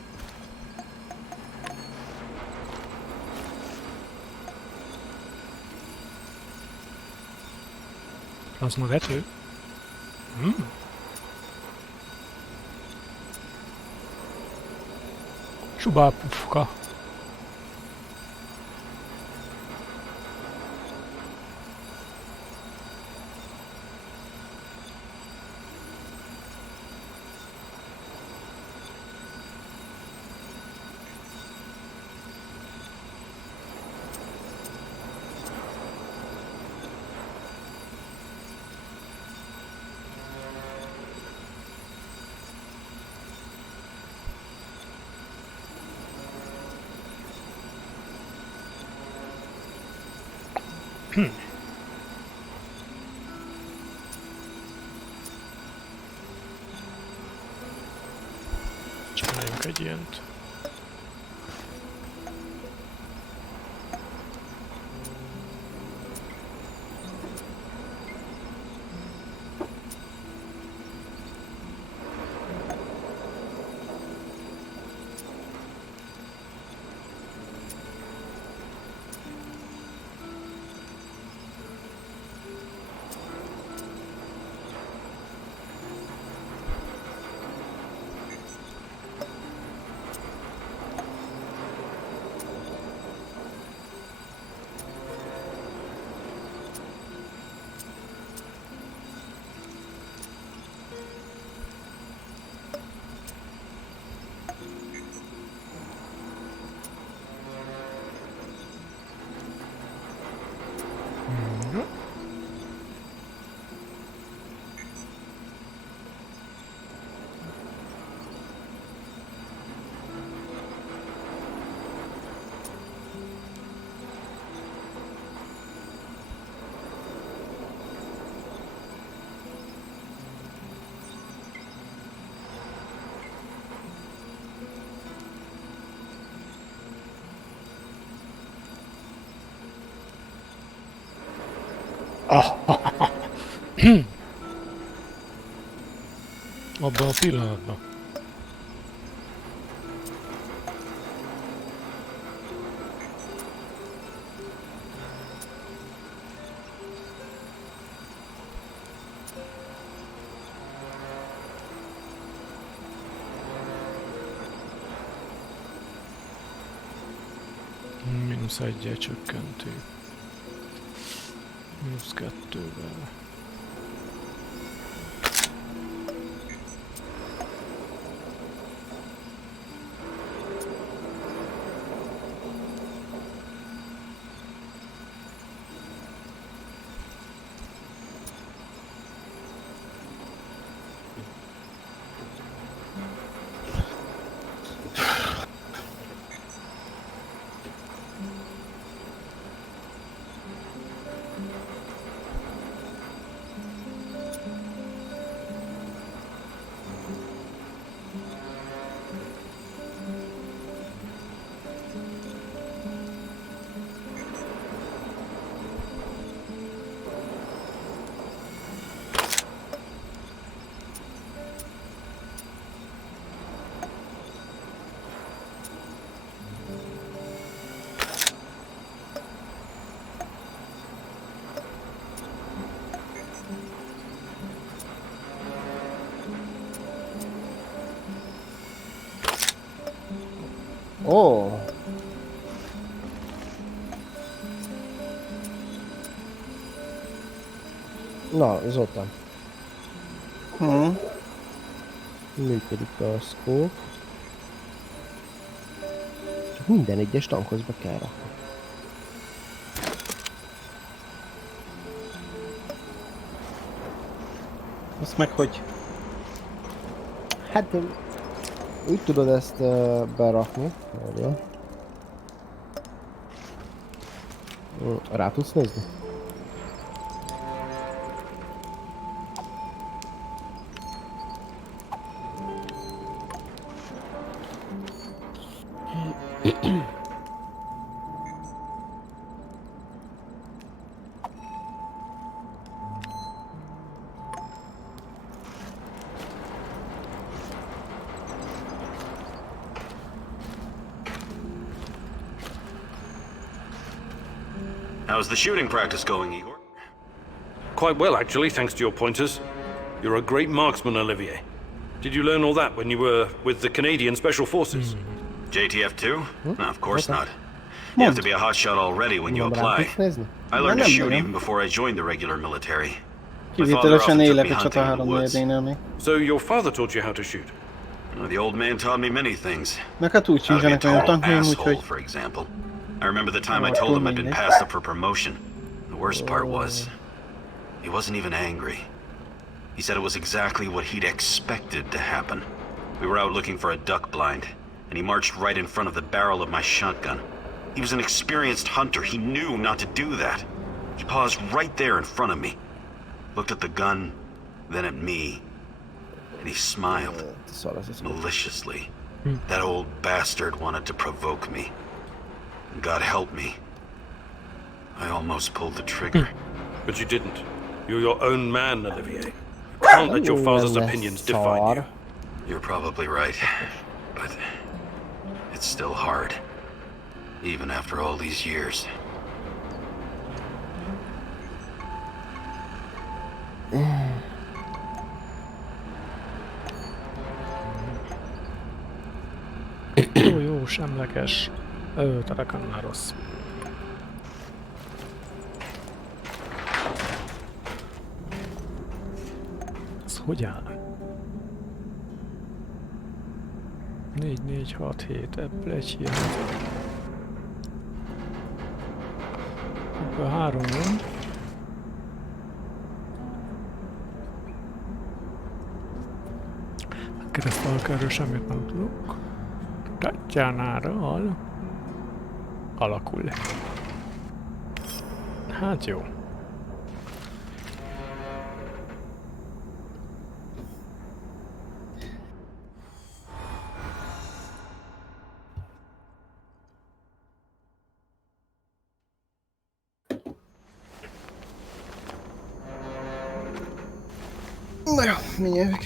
Plazmavető? Csubápufka. Csináljunk egy ilyent. Abban a pillanatban. -1-jel csökkenti. -2-vel. Na, Zoltán. Működik a scope. Csak minden egyes tankhoz be kell rakni. Azt meg hogy? Hát úgy tudod ezt berakni. Várjál. Rá tudsz nézni? How's the shooting practice going, Igor? Quite well, actually, thanks to your pointers. You're a great marksman, Olivier. Did you learn all that when you were with the Canadian Special Forces? JTF 2? No, of course not. You have to be a hotshot already when you apply. I learned to shoot even before I joined the regular military. My father often took me hunting in the woods. So your father taught you how to shoot? The old man taught me many things. Neked úgy How to be a sincsenek olyan total tankjaim, asshole, úgyhogy... for example. I remember the time I told him I'd been passed up for promotion. The worst part was, he wasn't even angry. He said it was exactly what he'd expected to happen. We were out looking for a duck blind, and he marched right in front of the barrel of my shotgun. He was an experienced hunter. He knew not to do that. He paused right there in front of me, looked at the gun, then at me, and he smiled maliciously. That old bastard wanted to provoke me. And God help me, I almost pulled the trigger. But you didn't. You're your own man, Olivier. You can't let your father's opinions define you. You're probably right, but it's still hard, even after all these years. Jó, semleges. Tarakannál rossz. Ez hogy áll? 4, 4, 6, 7, ebből egy hiány. Ebből 3 van. Keresztalkáról semmit nem tudok. Tatjánára alakul. Hát jó. Na jó, mindjárt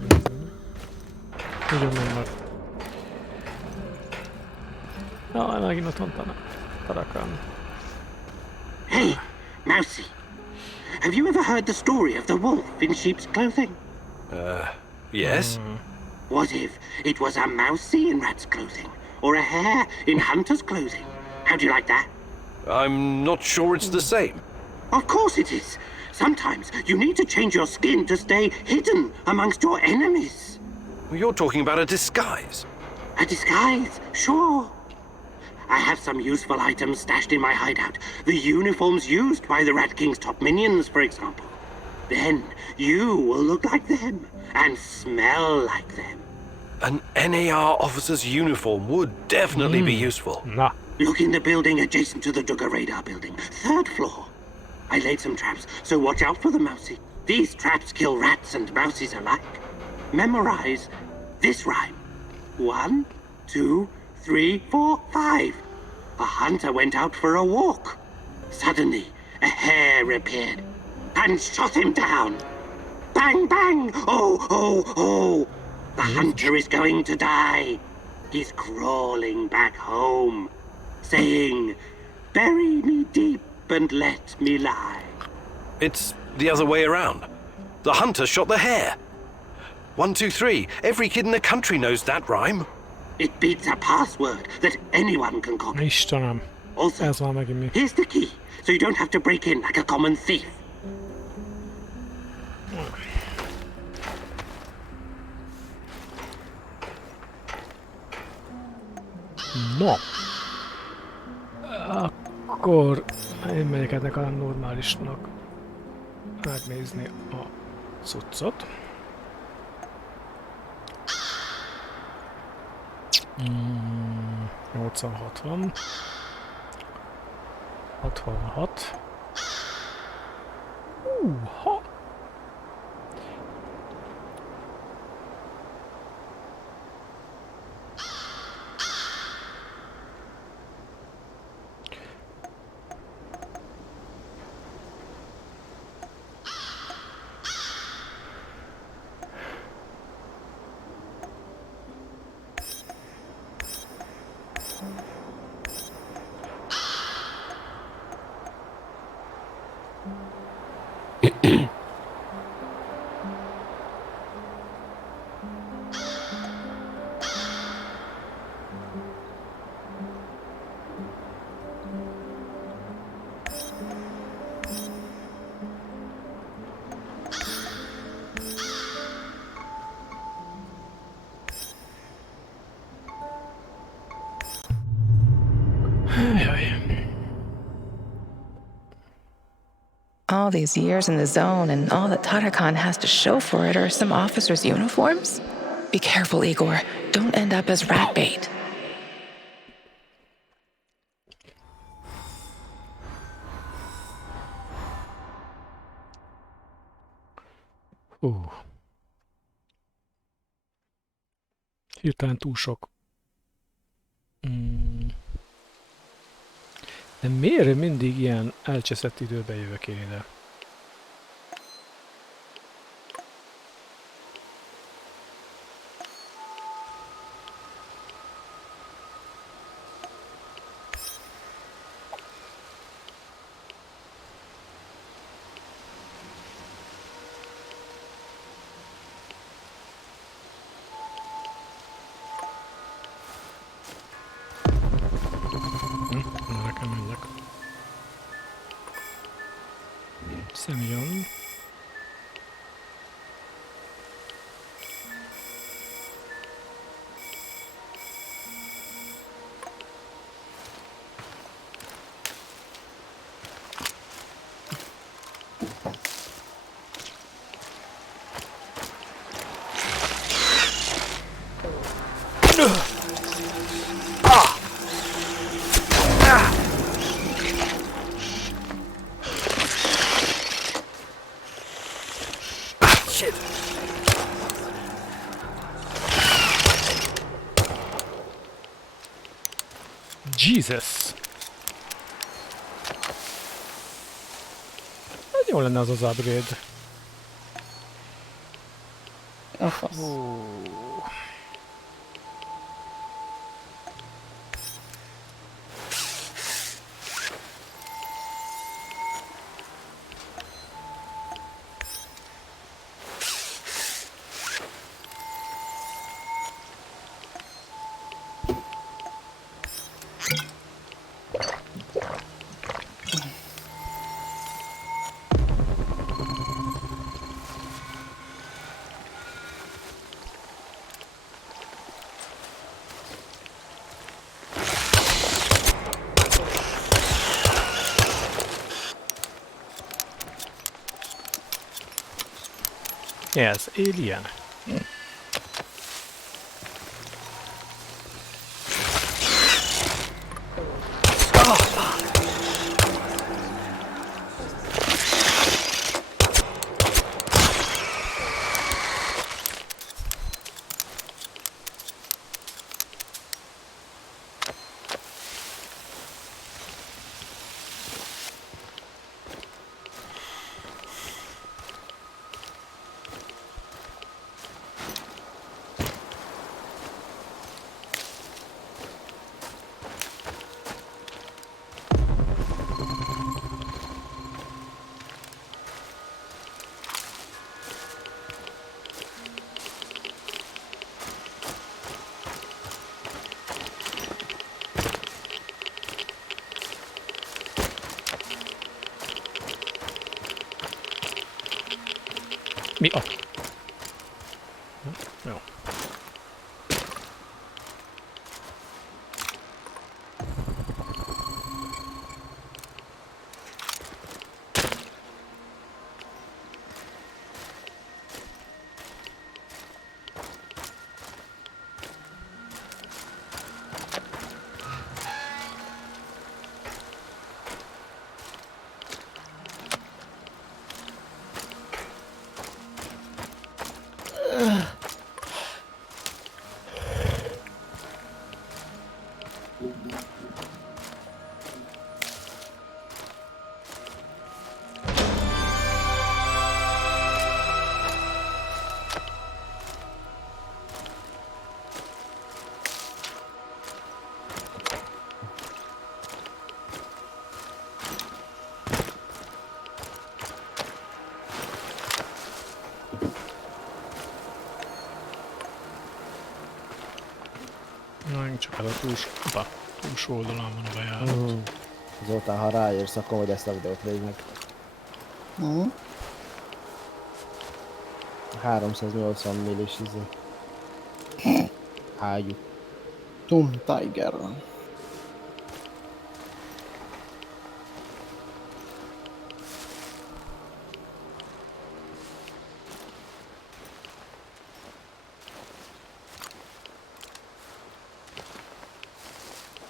jövök. Nagyon megmar. Ja, megint ott van Tarakan. Hey, Mousy. Have you ever heard the story of the wolf in sheep's clothing? Yes. What if it was a mousy in rat's clothing? Or a hare in hunter's clothing? How do you like that? I'm not sure it's the same. Of course it is. Sometimes you need to change your skin to stay hidden amongst your enemies. You're talking about a disguise. A disguise, sure. I have some useful items stashed in my hideout. The uniforms used by the Rat King's top minions, for example. Then you will look like them and smell like them. An NAR officer's uniform would definitely be useful. Nah. Look in the building adjacent to the Duggar radar building. 3rd floor. I laid some traps, so watch out for the mousy. These traps kill rats and mousies alike. Memorize this rhyme. 1, 2, 3, 4, 5. A hunter went out for a walk. Suddenly, a hare appeared and shot him down. Bang, bang! Oh, oh, oh! The hunter is going to die. He's crawling back home, saying, "Bury me deep and let me lie." It's the other way around. The hunter shot the hare. 1, 2, 3. Every kid in the country knows that rhyme. It beats a password that anyone can copy. Istenem. Also, Ez van megint mi. here's the key, so you don't have to break in like a common thief. No. Akkor én megyek ennek a normálisnak megnézni a cuccot. 80-60. 66. Ha. All these years in the zone, and all that Tatakan has to show for it are some officers' uniforms? Be careful, Igor. Don't end up as rat bait. Hirtelen túl sok. De miért mindig ilyen elcseszett időben jövök én ide? Semyon. Jesus! Hát jó lenne az az upgrade. A fasz. Yes, alien. Mi a... Jó. túlsó oldalán van a bejárat. Zoltán, ha ráérsz, akkor majd ezt a videót végig. 380 millis ágyú. Tom Tiger van.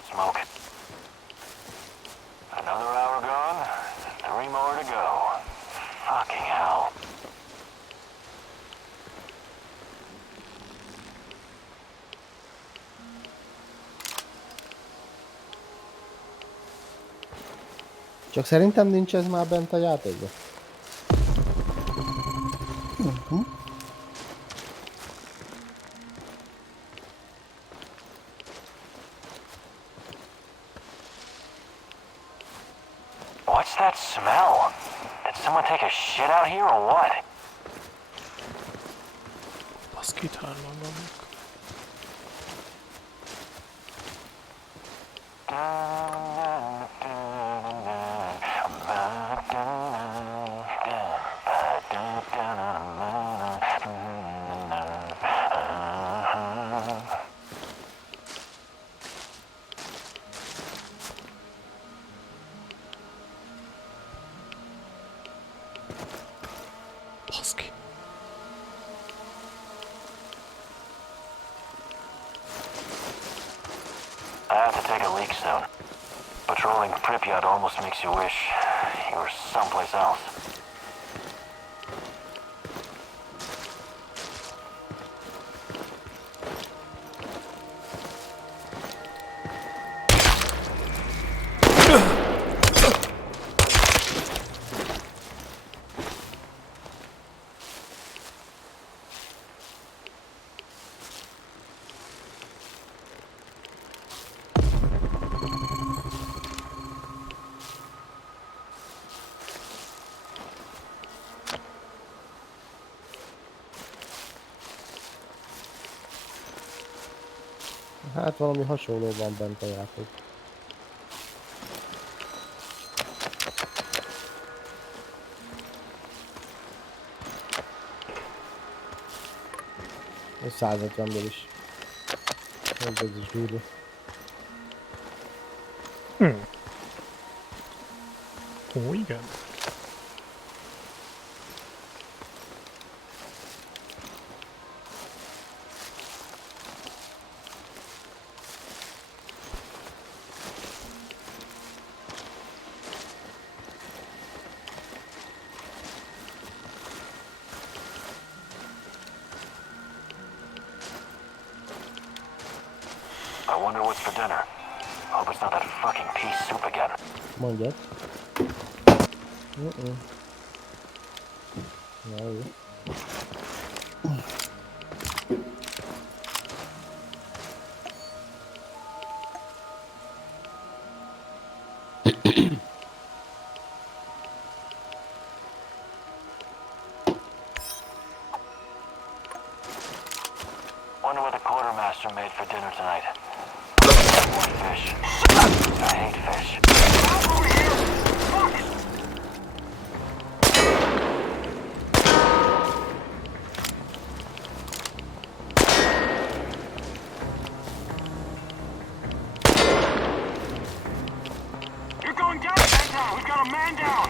Smoke. Another hour gone, 3 more to go. Fucking hell. Csak szerintem nincs ez már bent a játékban. What's that smell? Did someone take a shit out here or what? Baszki, itt hárman vannak. Baszki. I have to take a leak soon. Patrolling Pripyat almost makes you wish you were someplace else. Hát valami hasonló van bent a játék. Ez 150 millis. Ez is durva. Ó, igen. I wonder what's for dinner. Hope it's not that fucking pea soup again. Mondjad. Na jó. Wonder what the quartermaster made for dinner tonight. Fish. I hate fish. You're going down, man. We've got a man down.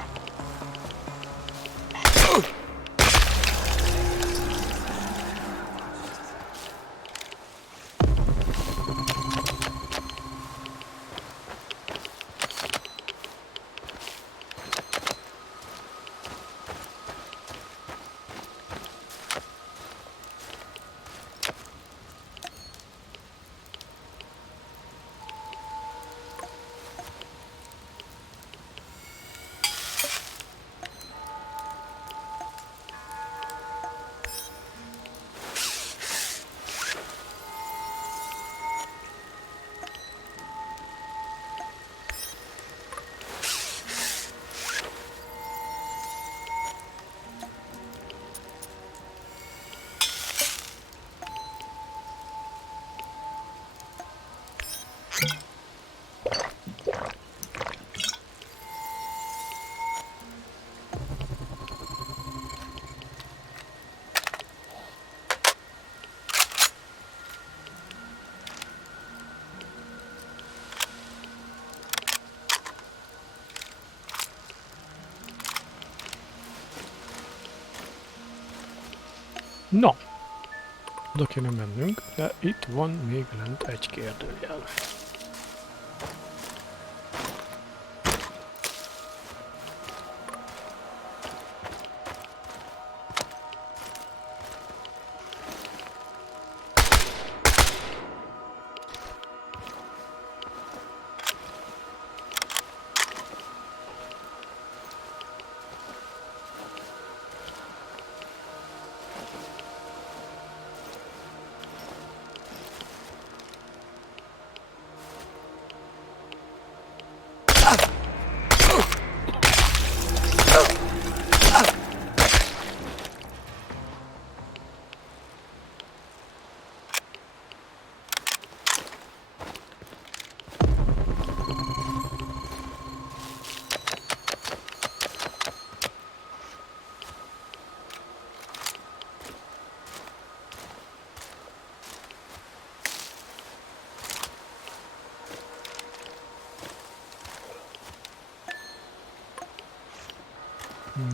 Na, oda kéne mennünk, de itt van még lent egy kérdőjel.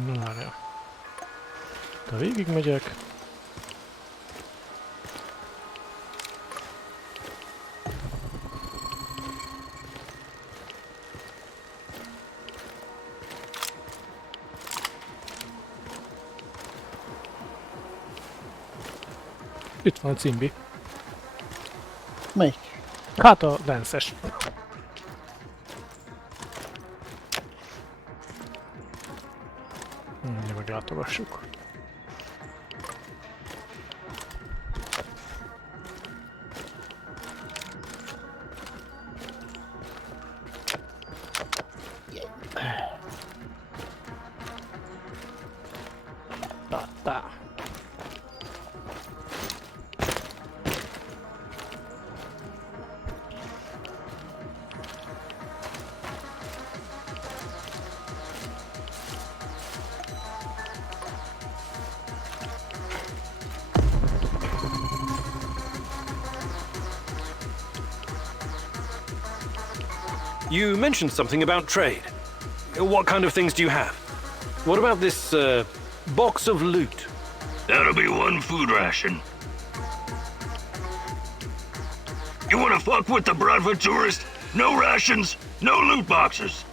Na várjál. De végig megyek. Itt van a cimbi. Melyik? Hát a lenszes. Meglátogassuk. Tá. You mentioned something about trade. What kind of things do you have? What about this, box of loot? That'll be one food ration. You wanna fuck with the Bradford tourist? No rations, no loot boxes.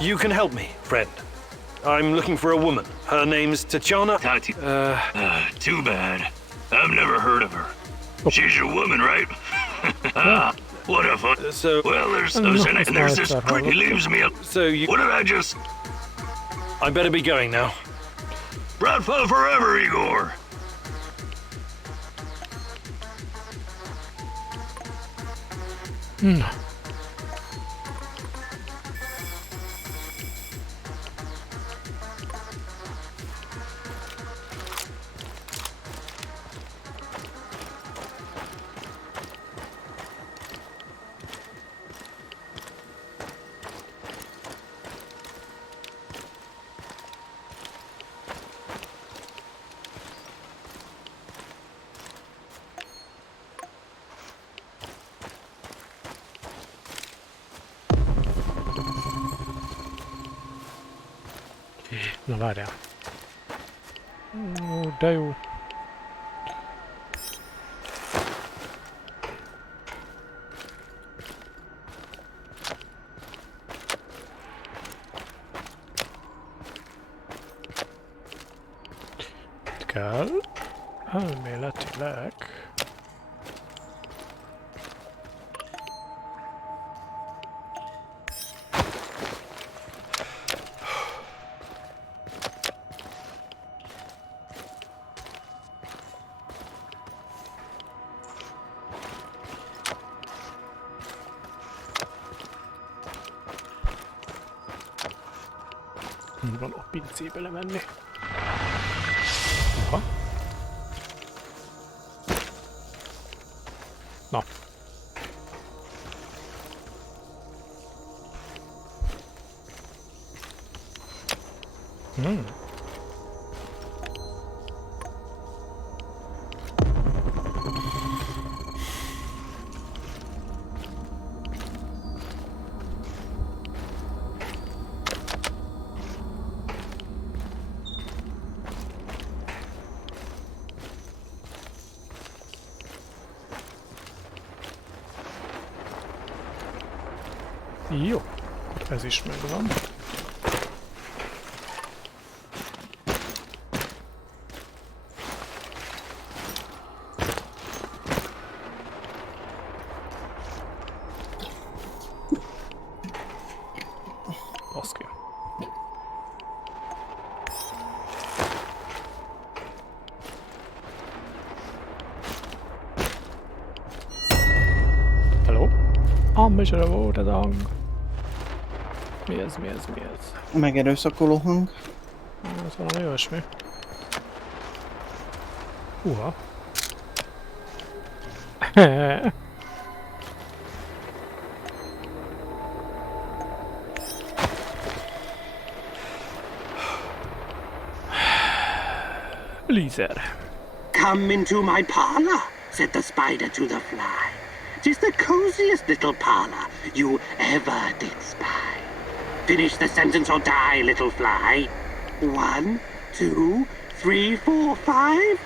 You can help me, friend. I'm looking for a woman. Her name's Tatiana. Too bad. I've never heard of her. She's your woman, right? What a fun. Well, there's this prick. He leaves me up. What did I just... I better be going now. Bradford forever, Igor. Na várjál. Ó, de jó. Itt kell elméletileg van a pincébe lemenni. Aha. Na. Jó, akkor ez is megvan. Baszki. Hello? Micsoda volt ez a hang? Mi ez? Megerőszakoló hang. Ez valami olyasmi. Húha. Lízer. Come into my parlor, said the spider to the fly. 'Tis the coziest little parlor you ever did spy. Finish the sentence or die, little fly. 1, 2, 3, 4, 5.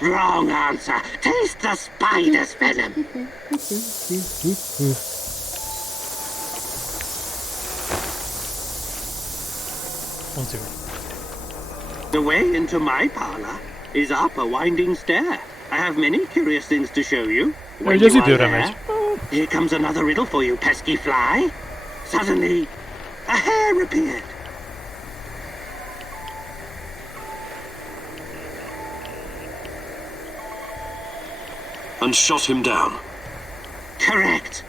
Wrong answer. Taste the spider's venom. The way into my parlor is up a winding stair. I have many curious things to show you. When you are there, here comes another riddle for you, pesky fly. Suddenly, a hair appeared. And shot him down. Correct.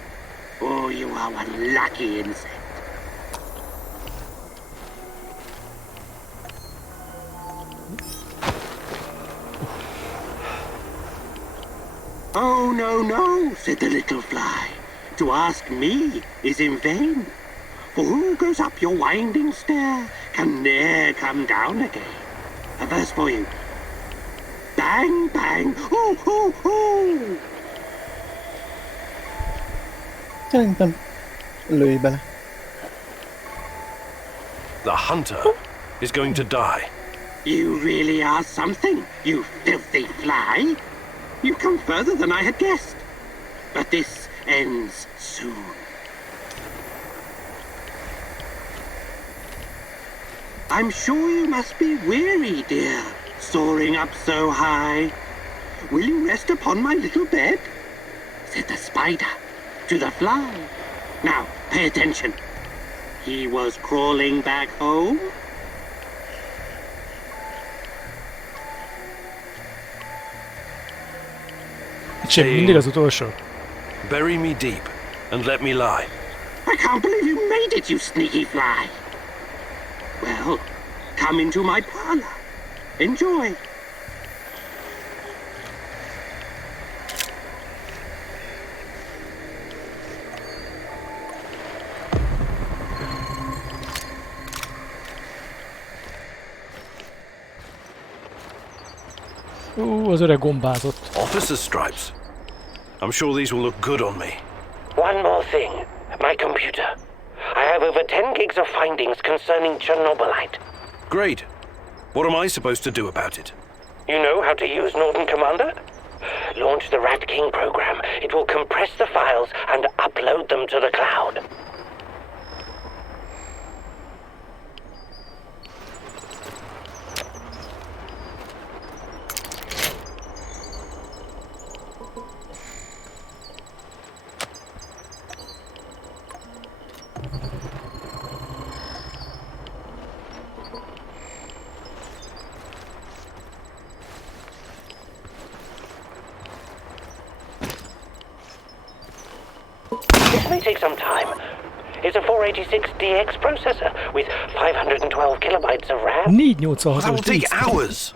Oh, you are one lucky insect. Oh, no, no, said the little fly. To ask me is in vain. For who goes up your winding stair can ne'er come down again. A verse for you. Bang, bang, hoo, hoo, hoo. Szerintem lőj bele. The hunter is going to die. You really are something, you filthy fly. You've come further than I had guessed. But this ends soon. I'm sure you must be weary, dear, soaring up so high. Will you rest upon my little bed? Said the spider to the fly. Now, pay attention. He was crawling back home. Mindig az utolsó. Bury me deep and let me lie. I can't believe you made it, you sneaky fly. Well, come into my parlor. Enjoy. Az öreg gombázott. Officer stripes. I'm sure these will look good on me. One more thing. My computer. I have over 10 gigs of findings concerning Chernobylite. Great. What am I supposed to do about it? You know how to use Norton Commander? Launch the Rat King program. It will compress the files and upload them to the cloud. This may take some time. It's a 486DX processor with 512 kilobytes of RAM. That will take hours.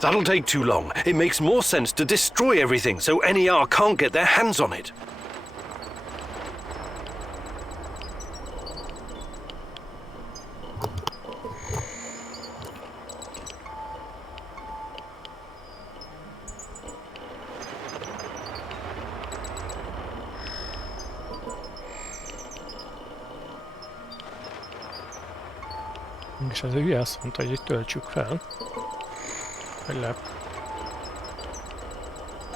That'll take too long. It makes more sense to destroy everything so NER can't get their hands on it. És ez a hülye azt mondta, hogy itt töltsük fel. Hogy lehet.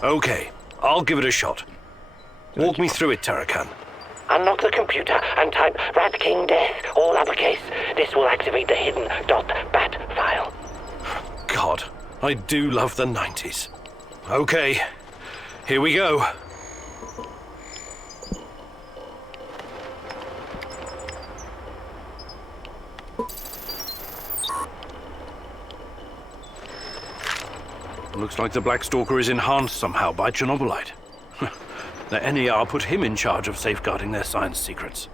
Okay, I'll give it a shot. Walk me through it, Tarakan. Unlock the computer and type Rat King Death, all uppercase. This will activate the hidden .bat file. God, I do love the 90s. Okay, here we go. Looks like the Black Stalker is enhanced somehow by Chernobylite. The NER put him in charge of safeguarding their science secrets.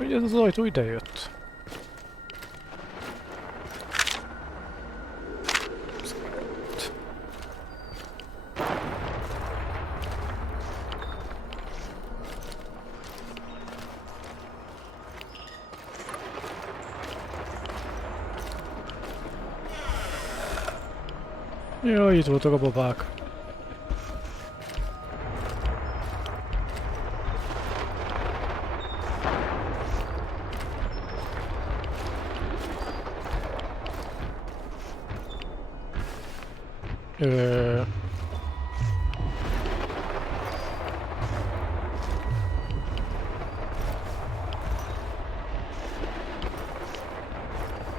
Ugye ez az ajtó ide jött. Jaj, itt voltak a babák.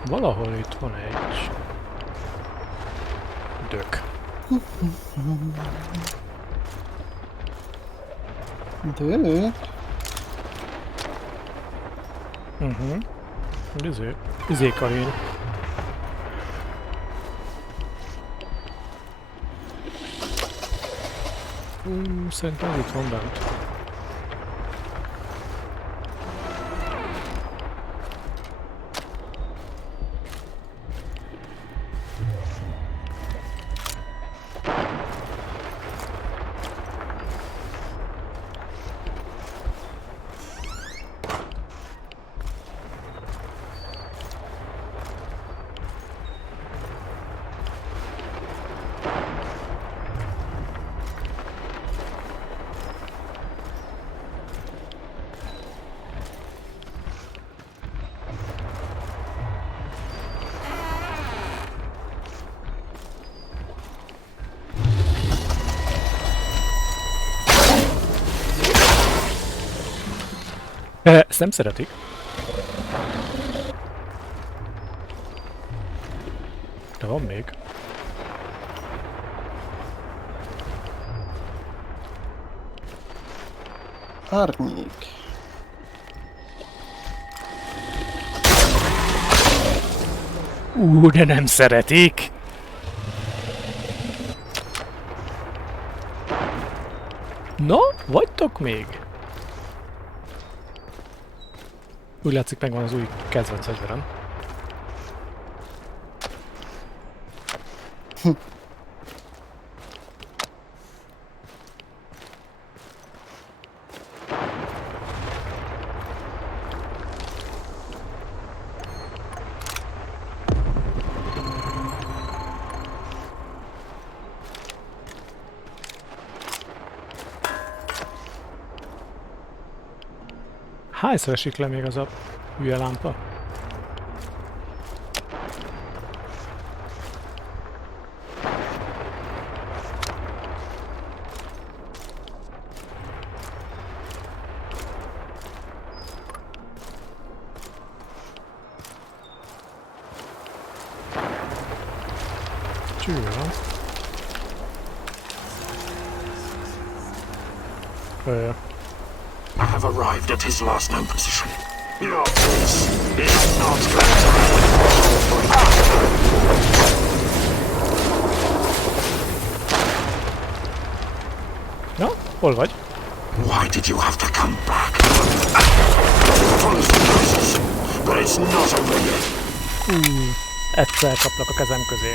Valahol itt van egy dök. Dök? Izé Karin. Szerintem itt van bent. Ezt nem szeretik. De van még. Árnyék. De nem szeretik. Na, vagytok még? Úgy látszik, megvan az új kedvenc fegyverem. Hányszor esik le még az a hülye lámpa? Csúnya. Yeah. I have arrived at his last known position. Your place is not going to happen. Na, hol vagy? Why did you have to come back? Full of surprises, but it's not over yet. Egyszer kaplak a kezem közé.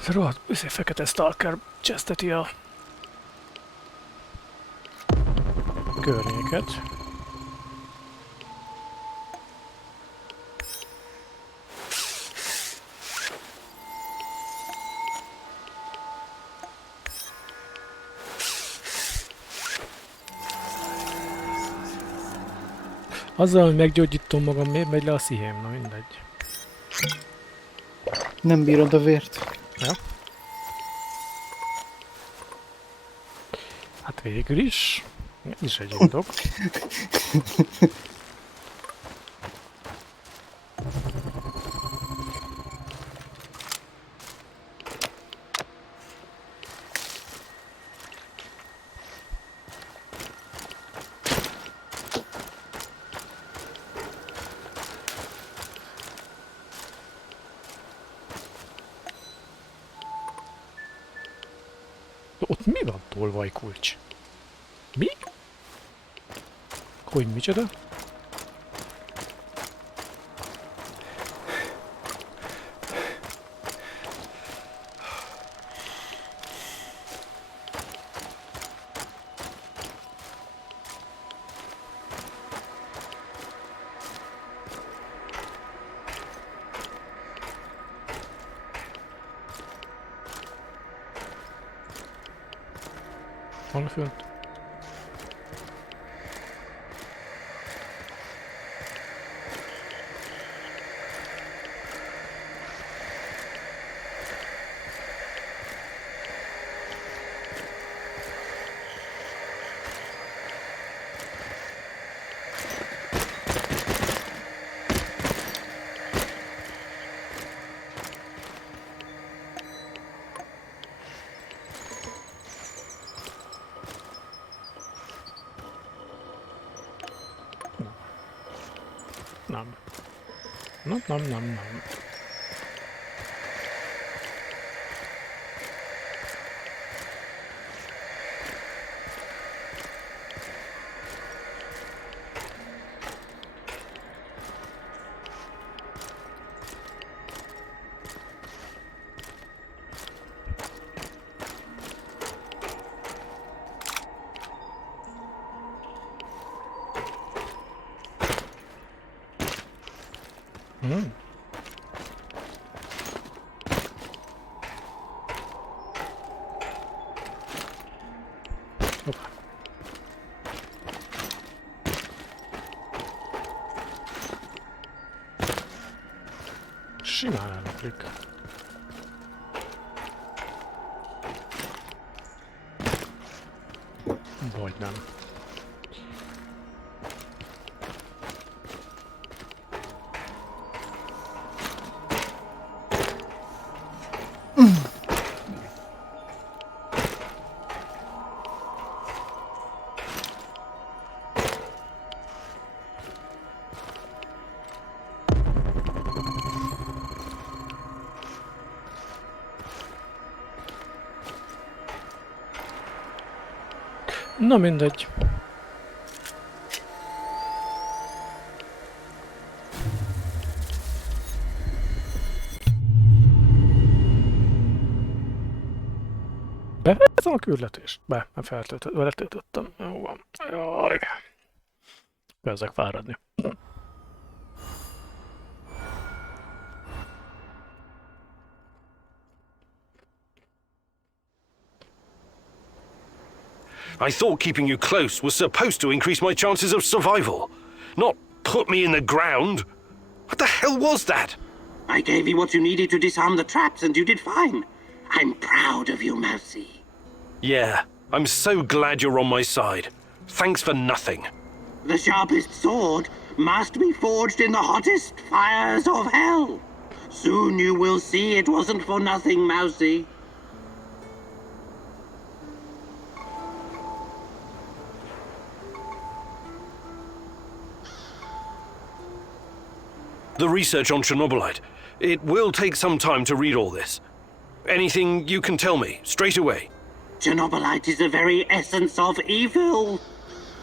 Ez a rohadt fekete stalker cseszteti a környéket. Azzal, hogy meggyógyítom magam, miért megy le a szihém? Na mindegy. Nem bírod a vért. Ja. Hát végül is. Ez is egy indok. Ott mi van, tolvajkulcs? Mi? Hogy micsoda? Van fönt? Nem. Nem. Simán elreplik. Vagy nem. Na mindegy. Beveszem a küldetést? Nem letöltöttem. Jó van. Jaj. Kezdek fáradni. I thought keeping you close was supposed to increase my chances of survival, not put me in the ground. What the hell was that? I gave you what you needed to disarm the traps, and you did fine. I'm proud of you, Mousy. Yeah, I'm so glad you're on my side. Thanks for nothing. The sharpest sword must be forged in the hottest fires of hell. Soon you will see it wasn't for nothing, Mousy. The research on Chernobylite. It will take some time to read all this. Anything you can tell me, straight away. Chernobylite is the very essence of evil.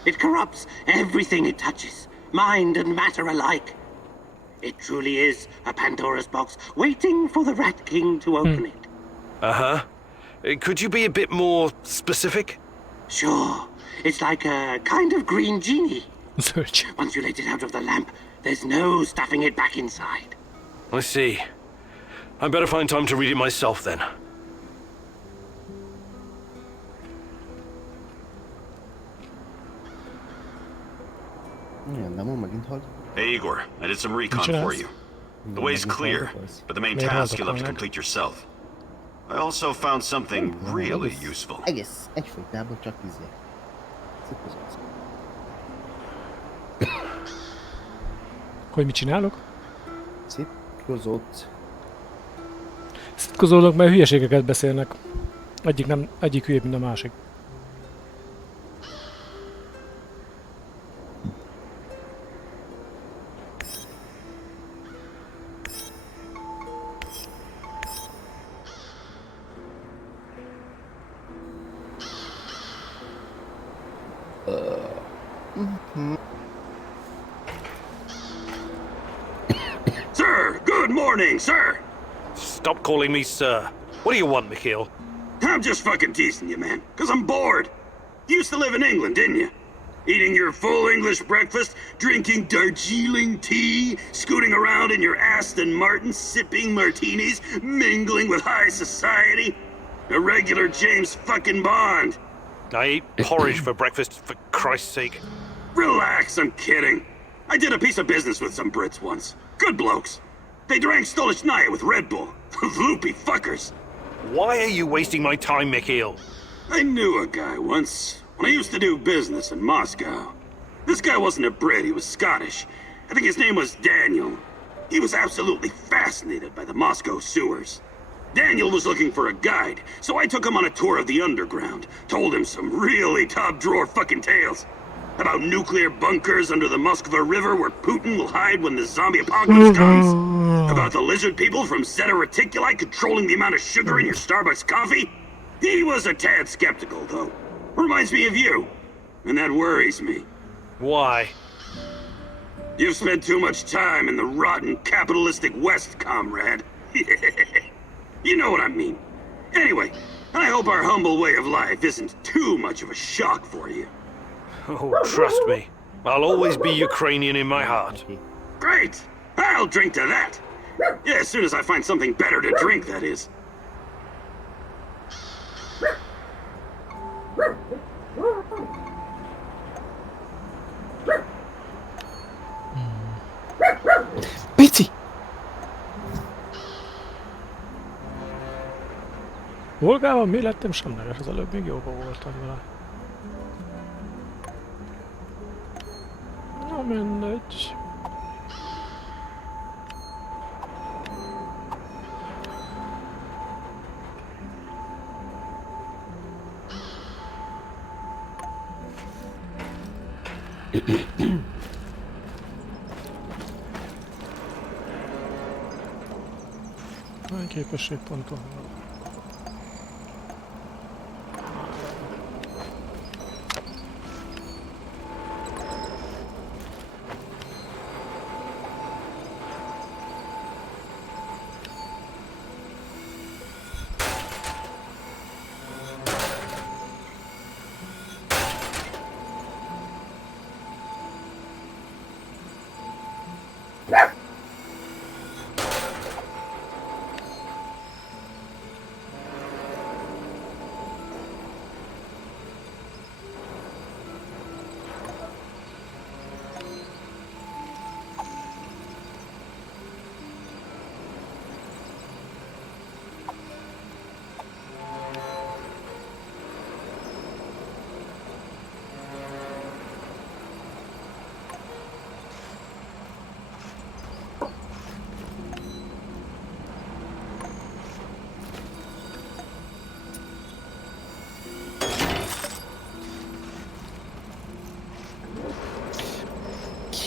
It corrupts everything it touches, mind and matter alike. It truly is a Pandora's box waiting for the Rat King to open it. Uh-huh. Could you be a bit more specific? Sure. It's like a kind of green genie. Search. Once you let it out of the lamp, there's no stuffing it back inside. I see. I better find time to read it myself then. Hey Igor, I did some recon for you. The way's clear, but the main task you'll have to complete yourself. I also found something really useful. Egész egyfolytában csak izé. Szitkozolsz. Hogy mit csinálok? Szitkozolsz. Szitkozolok, mert hülyeségeket beszélnek. Egyik hülyébb, mint a másik. Sir, good morning, sir. Stop calling me sir. What do you want, Mikhail? I'm just fucking teasing you, man, because I'm bored. You used to live in England, didn't you? Eating your full English breakfast, drinking Darjeeling tea, scooting around in your Aston Martin, sipping martinis, mingling with high society. A regular James fucking Bond. I eat porridge for breakfast, for Christ's sake. Relax, I'm kidding. I did a piece of business with some Brits once. Good blokes. They drank Stolichnaya with Red Bull. Loopy fuckers. Why are you wasting my time, Mikhail? I knew a guy once, when I used to do business in Moscow. This guy wasn't a Brit, he was Scottish. I think his name was Daniel. He was absolutely fascinated by the Moscow sewers. Daniel was looking for a guide, so I took him on a tour of the underground. Told him some really top-drawer fucking tales. About nuclear bunkers under the Moskva River where Putin will hide when the zombie apocalypse comes. About the lizard people from Zeta Reticuli controlling the amount of sugar in your Starbucks coffee. He was a tad skeptical, though. Reminds me of you. And that worries me. Why? You've spent too much time in the rotten capitalistic West, comrade. You know what I mean. Anyway, I hope our humble way of life isn't too much of a shock for you. Oh, trust me. I'll always be Ukrainian in my heart. Great! I'll drink to that. Yeah, as soon as I find something better to drink, that is. Pici! Volgában mi lettem semleges, az előbb még jóban voltam vele. Na mindegy. Hány képességponton van?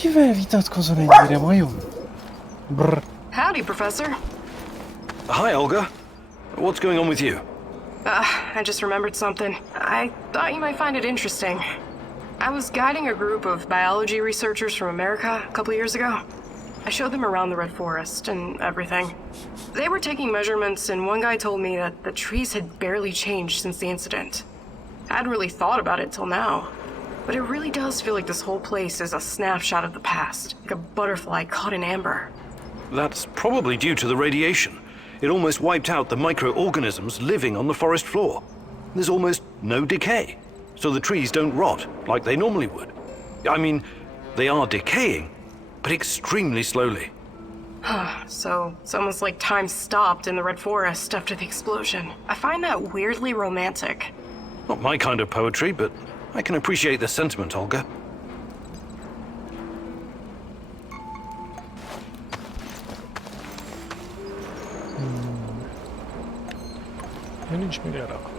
Kivel vitatkozol ennyire, majom? Brr. Howdy, Professor. Hi, Olga. What's going on with you? I just remembered something. I thought you might find it interesting. I was guiding a group of biology researchers from America a couple years ago. I showed them around the Red Forest and everything. They were taking measurements, and one guy told me that the trees had barely changed since the incident. I hadn't really thought about it till now, but it really does feel like this whole place is a snapshot of the past, like a butterfly caught in amber. That's probably due to the radiation. It almost wiped out the microorganisms living on the forest floor. There's almost no decay, so the trees don't rot like they normally would. I mean, they are decaying, but extremely slowly. So it's almost like time stopped in the Red Forest after the explosion. I find that weirdly romantic. Not my kind of poetry, but I can appreciate the sentiment, Olga. Nincs még elrakva.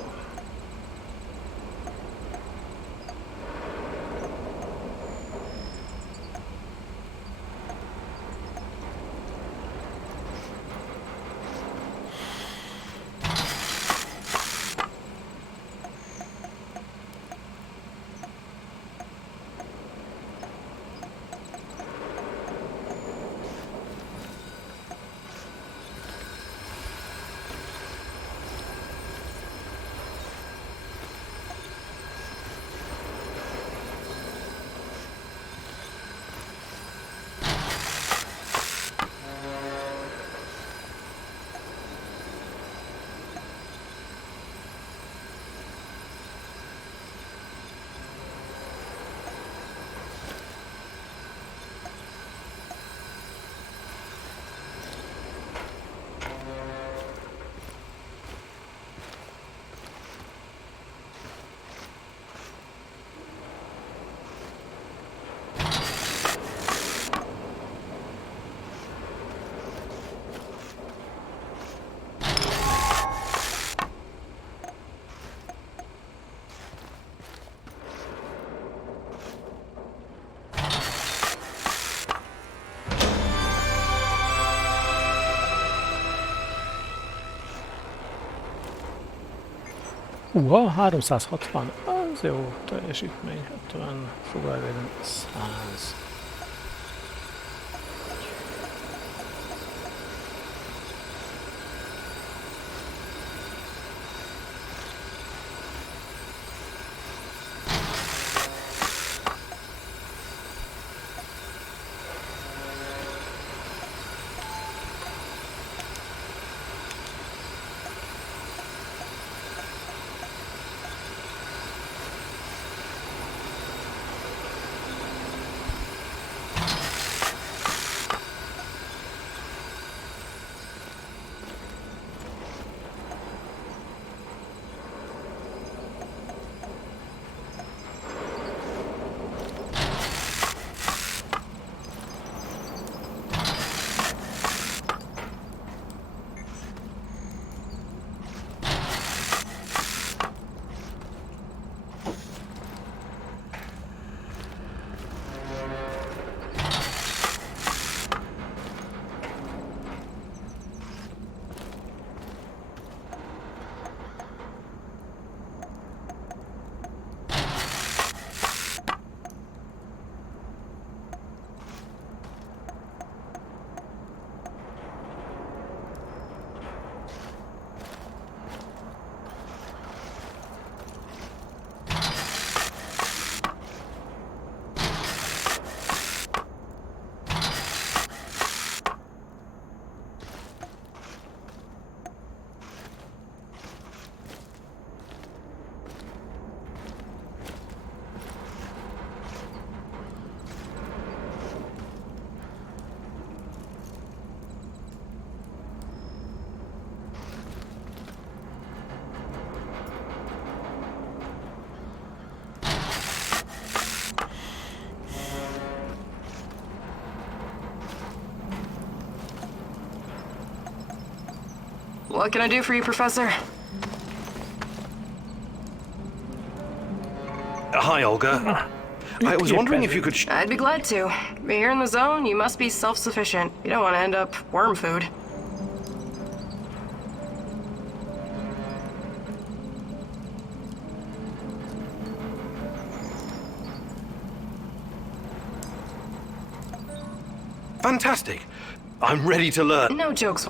Uha, 360, az jó teljesítmény, 70, fogalvédelem 100. What can I do for you, Professor? Hi, Olga. I was wondering if you could... I'd be glad to. But here in the zone, you must be self-sufficient. You don't want to end up worm food. Fantastic. I'm ready to learn. No jokes.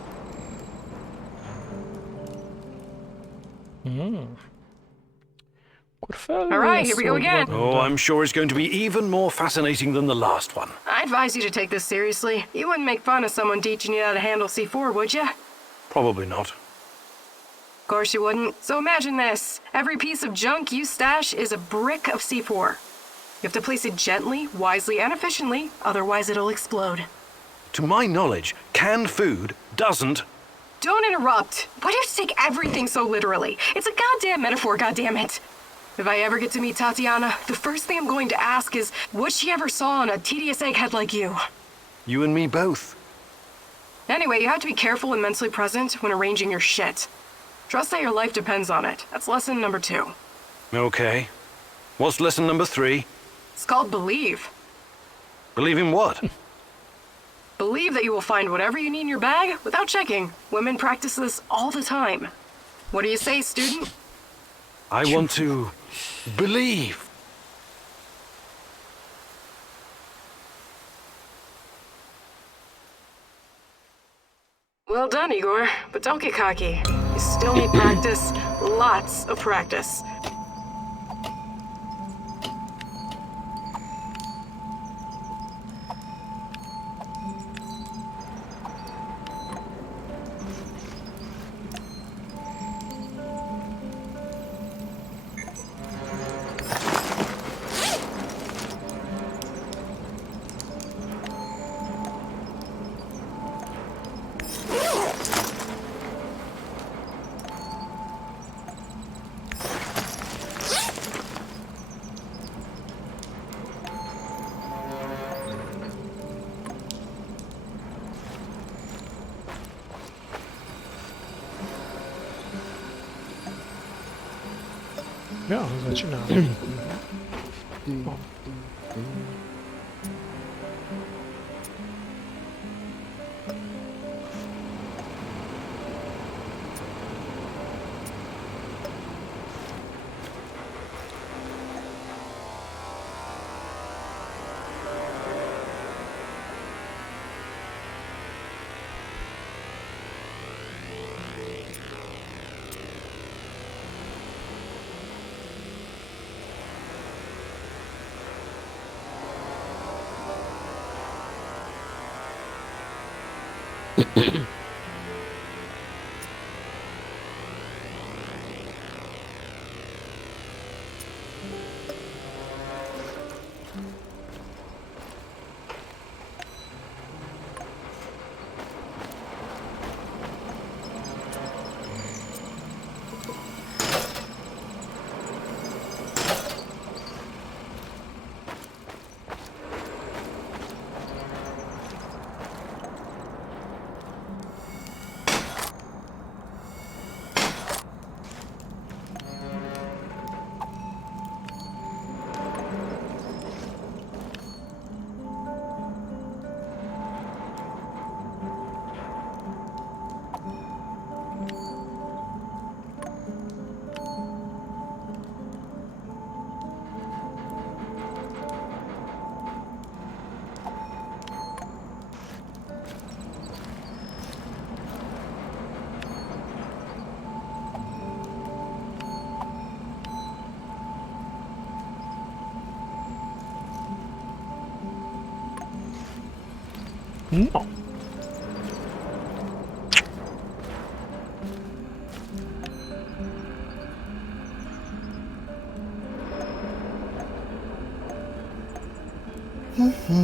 Alright, here we go again. Oh, I'm sure it's going to be even more fascinating than the last one. I advise you to take this seriously. You wouldn't make fun of someone teaching you how to handle C4, would you? Probably not. Of course you wouldn't. So imagine this. Every piece of junk you stash is a brick of C4. You have to place it gently, wisely, and efficiently, otherwise it'll explode. To my knowledge, canned food doesn't... Don't interrupt. Why do you take everything so literally? It's a goddamn metaphor, goddammit. If I ever get to meet Tatiana, the first thing I'm going to ask is what she ever saw in a tedious egghead like you. You and me both. Anyway, you have to be careful and mentally present when arranging your shit. Trust that your life depends on it. That's lesson number 2. Okay. What's lesson number 3? It's called believe. Believe in what? Believe that you will find whatever you need in your bag without checking. Women practice this all the time. What do you say, student? I want to believe. Well done, Igor, but don't get cocky. You still need practice. Lots of practice. Ja, zaczynamy. No.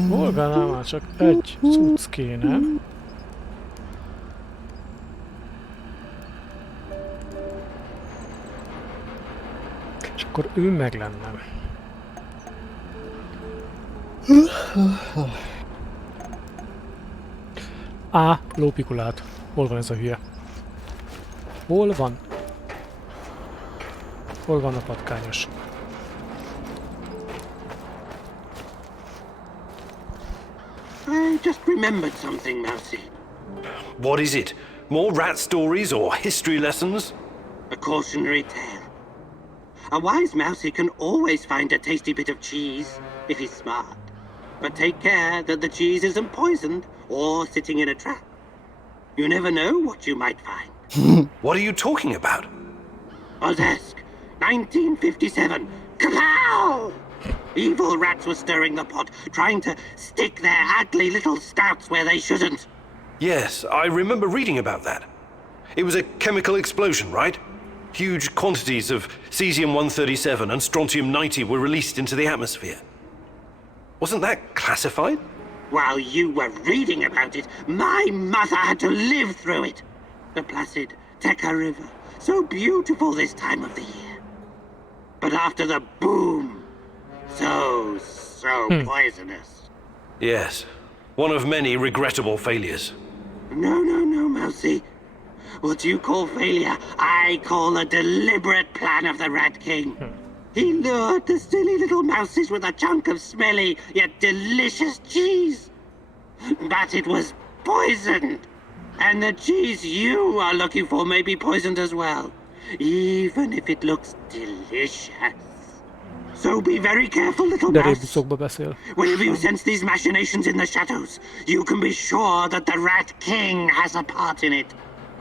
Volgánál már csak egy cucc kéne. És akkor ő meg lenne. Á, lópikulát. Hol van ez a hülye? Hol van? Hol van a patkányos? just remembered something, Mousy. What is it? More rat stories or history lessons? A cautionary tale. A wise Mousy can always find a tasty bit of cheese, if he's smart. But take care that the cheese isn't poisoned or sitting in a trap. You never know what you might find. What are you talking about? Ozesk, 1957. Kapow! Evil rats were stirring the pot, trying to stick their ugly little snouts where they shouldn't. Yes, I remember reading about that. It was a chemical explosion, right? Huge quantities of cesium-137 and strontium-90 were released into the atmosphere. Wasn't that classified? While you were reading about it, my mother had to live through it. The placid Tekka River, so beautiful this time of the year. But after the boom, so poisonous. Yes, one of many regrettable failures. No, Mousy. What you call failure, I call a deliberate plan of the Rat King. He lured the silly little mouses with a chunk of smelly yet delicious cheese. But it was poisoned. And the cheese you are looking for may be poisoned as well, even if it looks delicious. So be very careful, little mouse. Whenever you sense these machinations in the shadows, you can be sure that the Rat King has a part in it.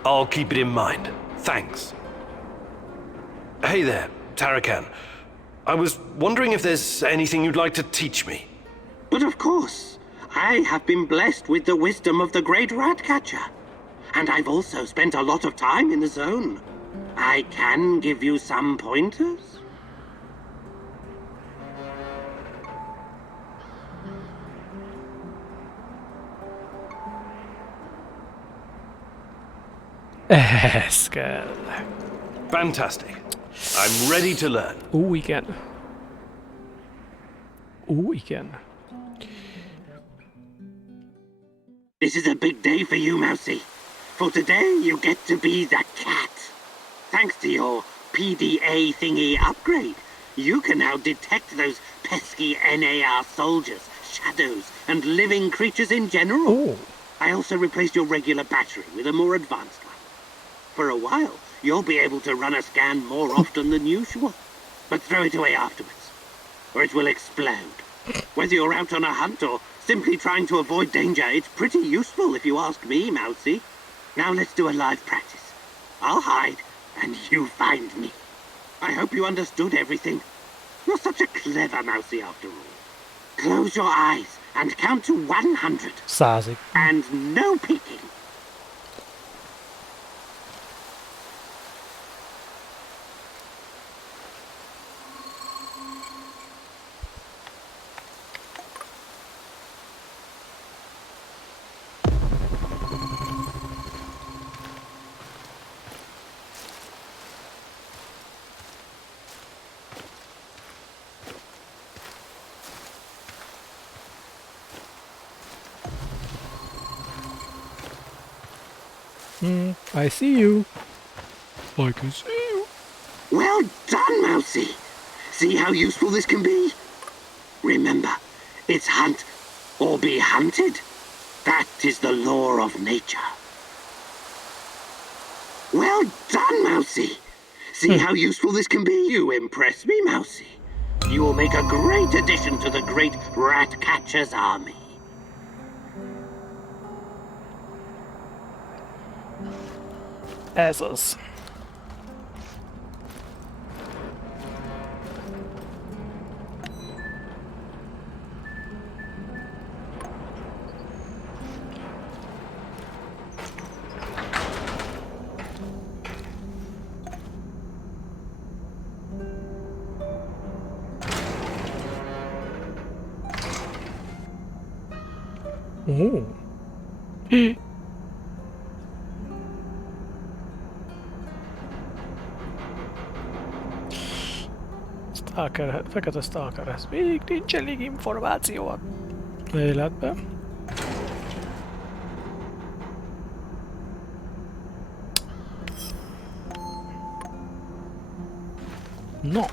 I'll keep it in mind. Thanks. Hey there, Tarakan. I was wondering if there's anything you'd like to teach me. But of course, I have been blessed with the wisdom of the great rat catcher. And I've also spent a lot of time in the zone. I can give you some pointers. Ez kell. Fantastic. I'm ready to learn. Ó, igen. Ó, igen. This is a big day for you, Mousy. For today, you get to be the cat. Thanks to your PDA thingy upgrade, you can now detect those pesky NAR soldiers, shadows, and living creatures in general. Oh. I also replaced your regular battery with a more advanced one. For a while, you'll be able to run a scan more often than usual. But throw it away afterwards, or it will explode. Whether you're out on a hunt or simply trying to avoid danger, it's pretty useful if you ask me, Mousy. Now let's do a live practice. I'll hide, and you find me. I hope you understood everything. You're such a clever Mousy after all. Close your eyes and count to 100. Százig. And no peeking. I see you. I can see you. Well done, Mousy. See how useful this can be? Remember, it's hunt or be hunted. That is the law of nature. Well done, Mousy. See how useful this can be? You impress me, Mousy. You will make a great addition to the great rat catcher's army. Ez az. Ó. Stalker, fekete Stalker, ez még nincs elég információ a életben. No.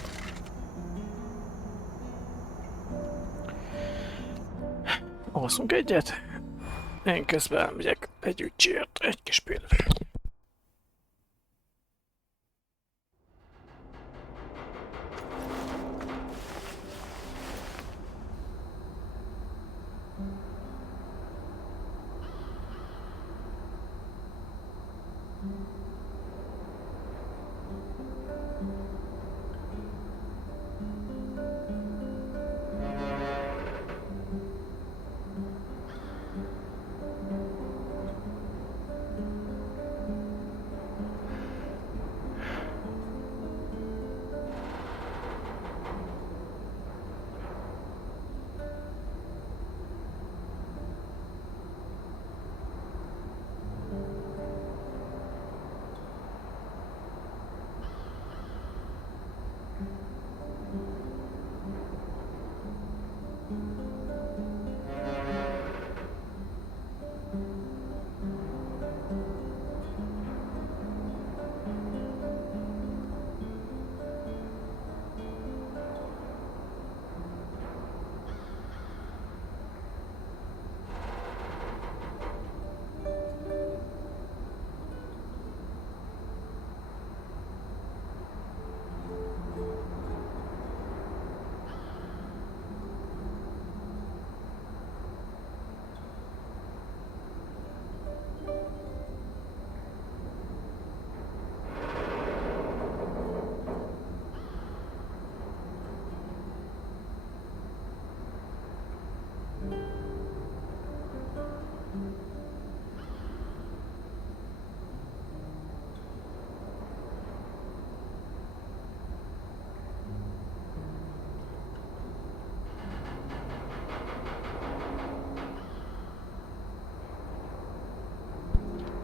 Alszunk egyet. Én közben elmegyek egy ügyért, egy kis pillanat.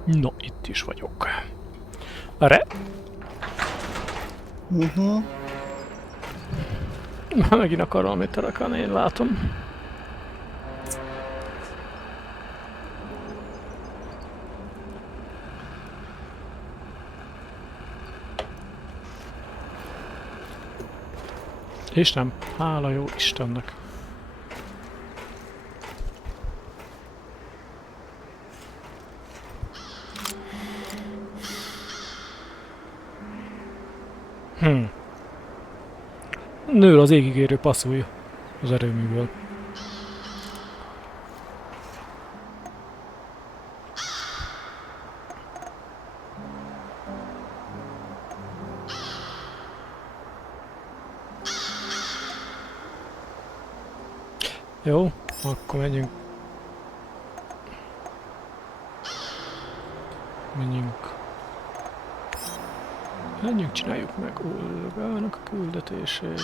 No, itt is vagyok. Arre? Megint akar valamit terekani, én látom. És nem. Hála jó Istennek. Nő az égig érő passzúj az erőműből. Jó, akkor menjünk. Menjünk, csináljuk meg Olgának a küldetését.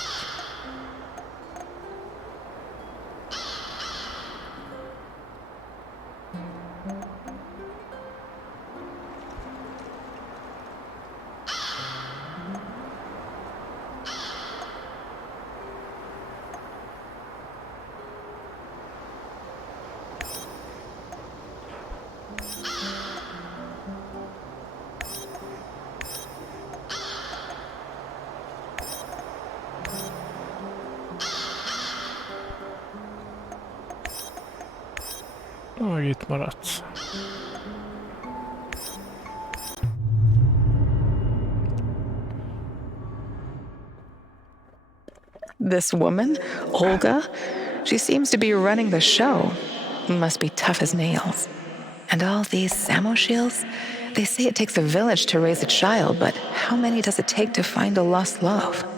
Meg itt maradsz. This woman, Olga, she seems to be running the show. Must be tough as nails. And all these Samoshiels, they say it takes a village to raise a child, but how many does it take to find a lost love?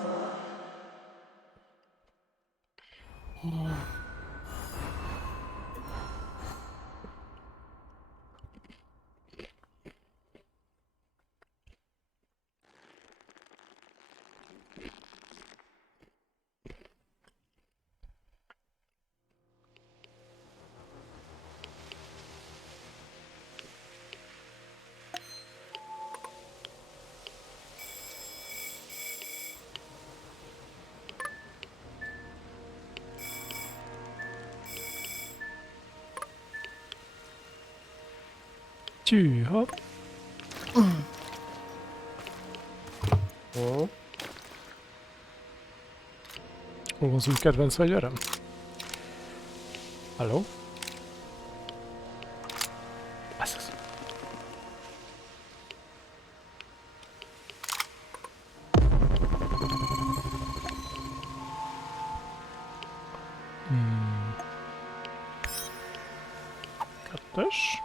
Tűha. Hol van az új kedvenc fegyverem? Halló? Ez az. Kettes.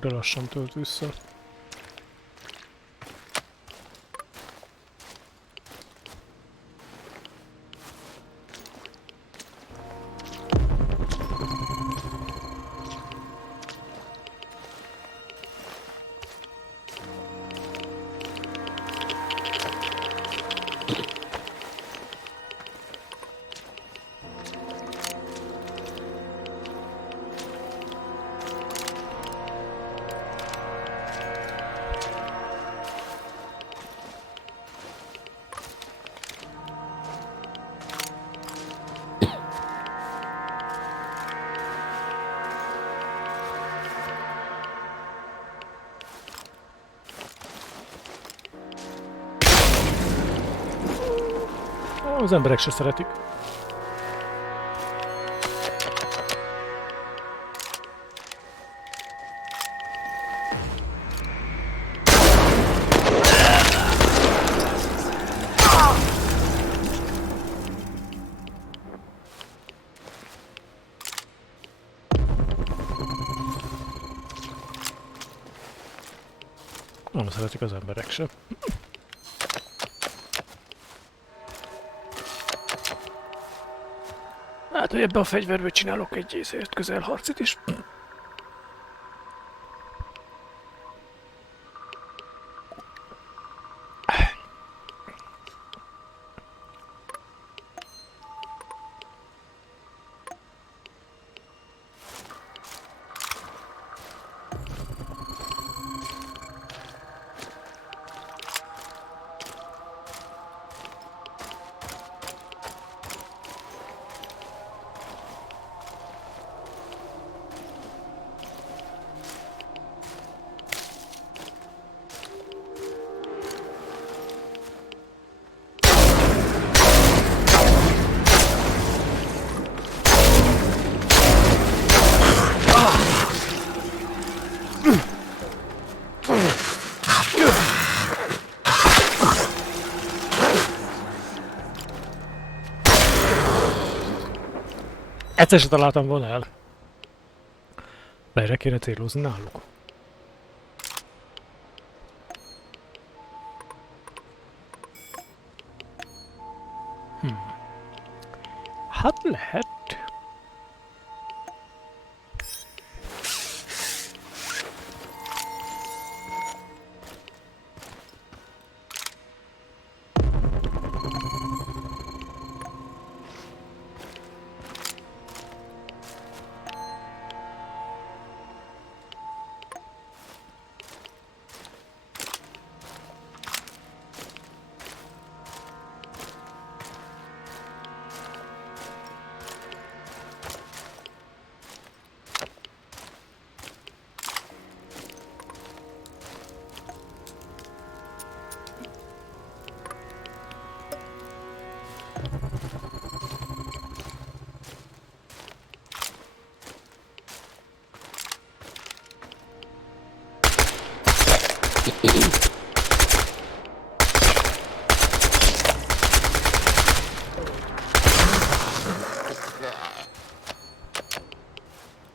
De lassan tölt vissza. Az emberek se szeretik. Nem szeretik az emberek se. Hát, hogy ebbe a fegyverből csinálok egy észért közelharcit is. Egyszer se találtam volna el. Bejre kéne célozni náluk. Hát lehet.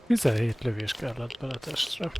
17 lövés kellett bele testre.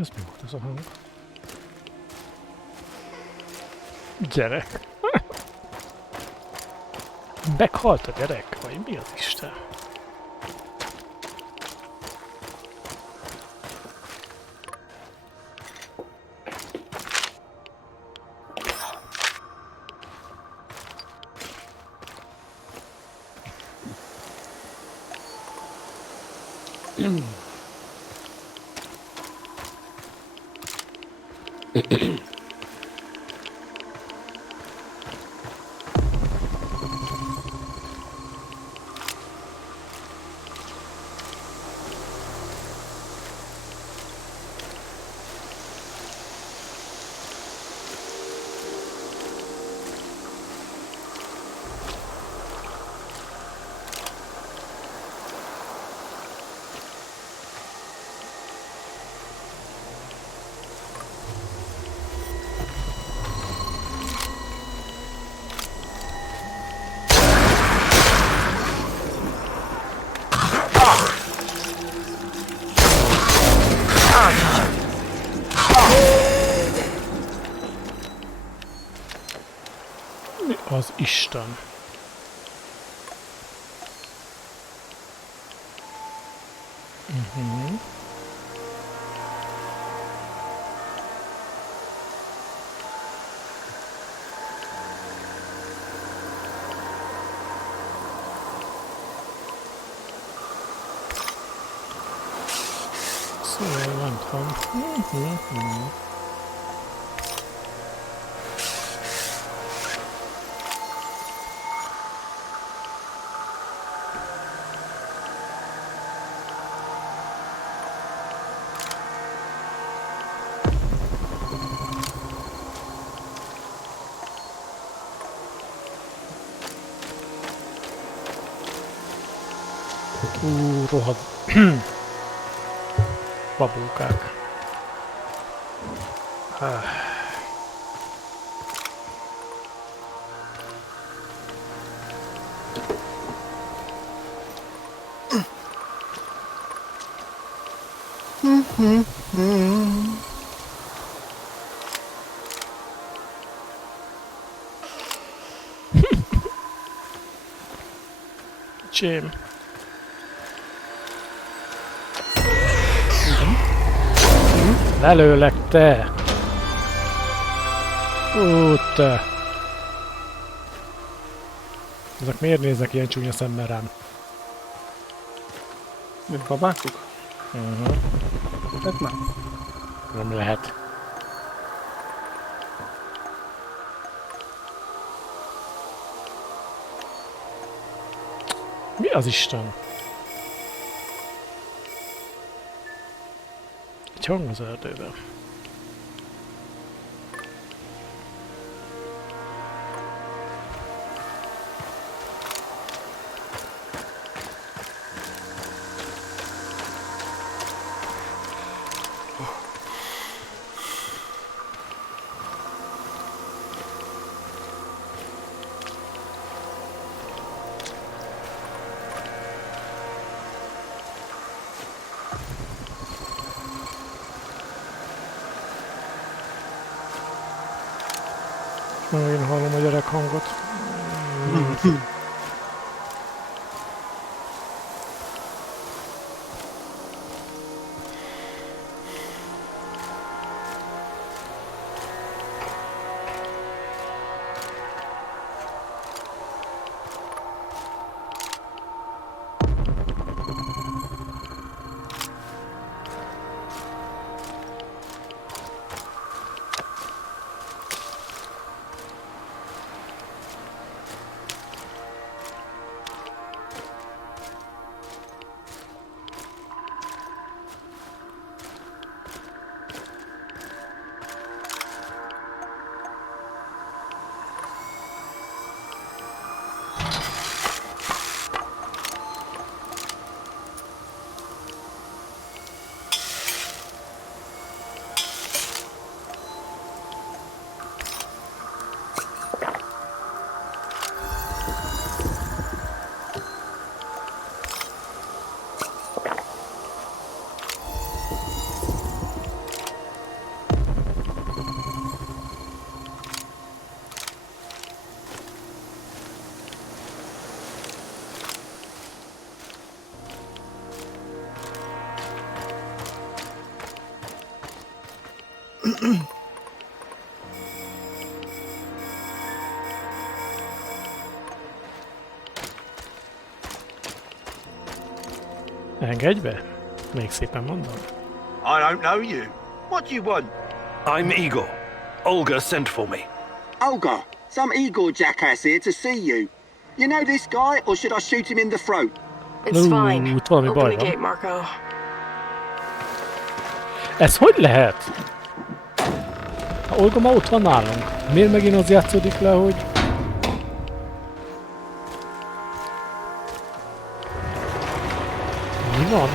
Ez mi volt ez a hang? Gyerek! Meghalt a gyerek? Vagy mi az Isten? Az Isten. Szóval nem tudom. Rohadt babókák. Csém. Lelőlek, te! Ó, te! Ezek miért néznek ilyen csúnya szemmel rám? Mit babákuk? Hát nem. Nem lehet. Mi az Isten? Egy hang az erdőben. Én hallom a gyerek hangot. Engedj be? Még szépen mondom. I don't know you. What do you want? I'm Igor. Olga sent for me. Olga, some Igor jackass here to see you. You know this guy, or should I shoot him in the throat? It's fine. Itt valami Open baj the gate, van. Marco. Ez hogy lehet? Olga ma ott van nálunk. Miért megint az játszódik le, hogy... Mi van?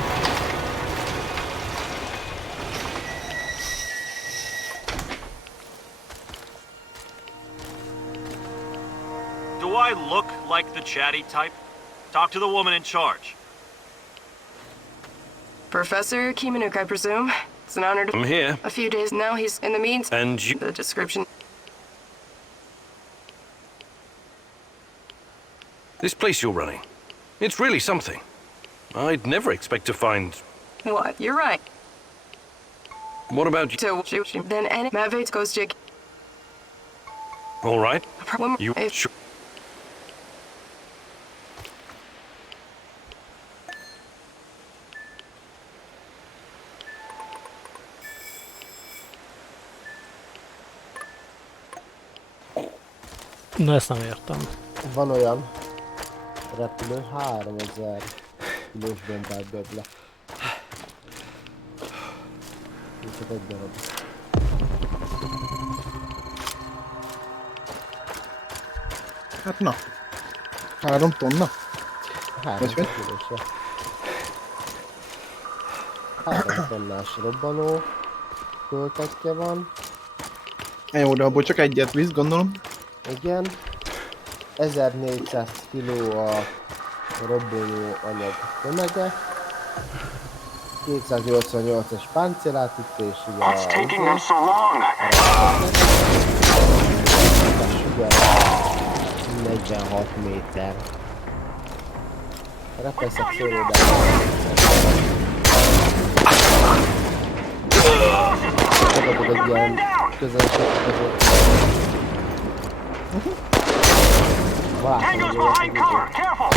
Do I look like the chatty type? Talk to the woman in charge. Professor Kimanuk, I presume. It's an honor to... I'm here. A few days now, he's in the means... And you... The description... This place you're running, it's really something. I'd never expect to find... What? You're right. What about you? So, then any... Mavate goes Jake... All right. You... If... Sure. Na, ezt nem értem. Van olyan repülő 3000 kilós bombát dob le. Csak egy darab. Hát na. 3 tonna? 3 kilósra. 3 tonnás robbanó töltetje van. Jó, de abból csak egyet visz, gondolom. Igen. 1400 kg a robbanó anyag tömege. 288-as páncélátütés, ugye a sugar 46 méter. Repeszek szólódás. Megadod egy ilyen közönség között. Tango's behind cover! Careful!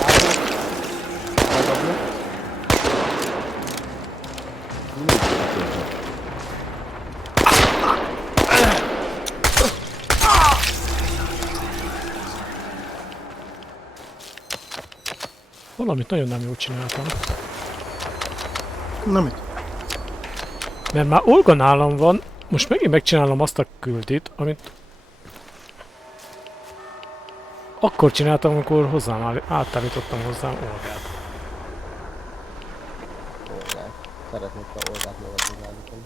Valamit nagyon nem jól csináltam. Na mit? Mert már Olga nálam van, most megint megcsinálom azt a küldit, amit akkor csináltam, amikor hozzám átállítottam hozzám Olgát. Olgát. Szeretnék a Olgát magadhoz állítani.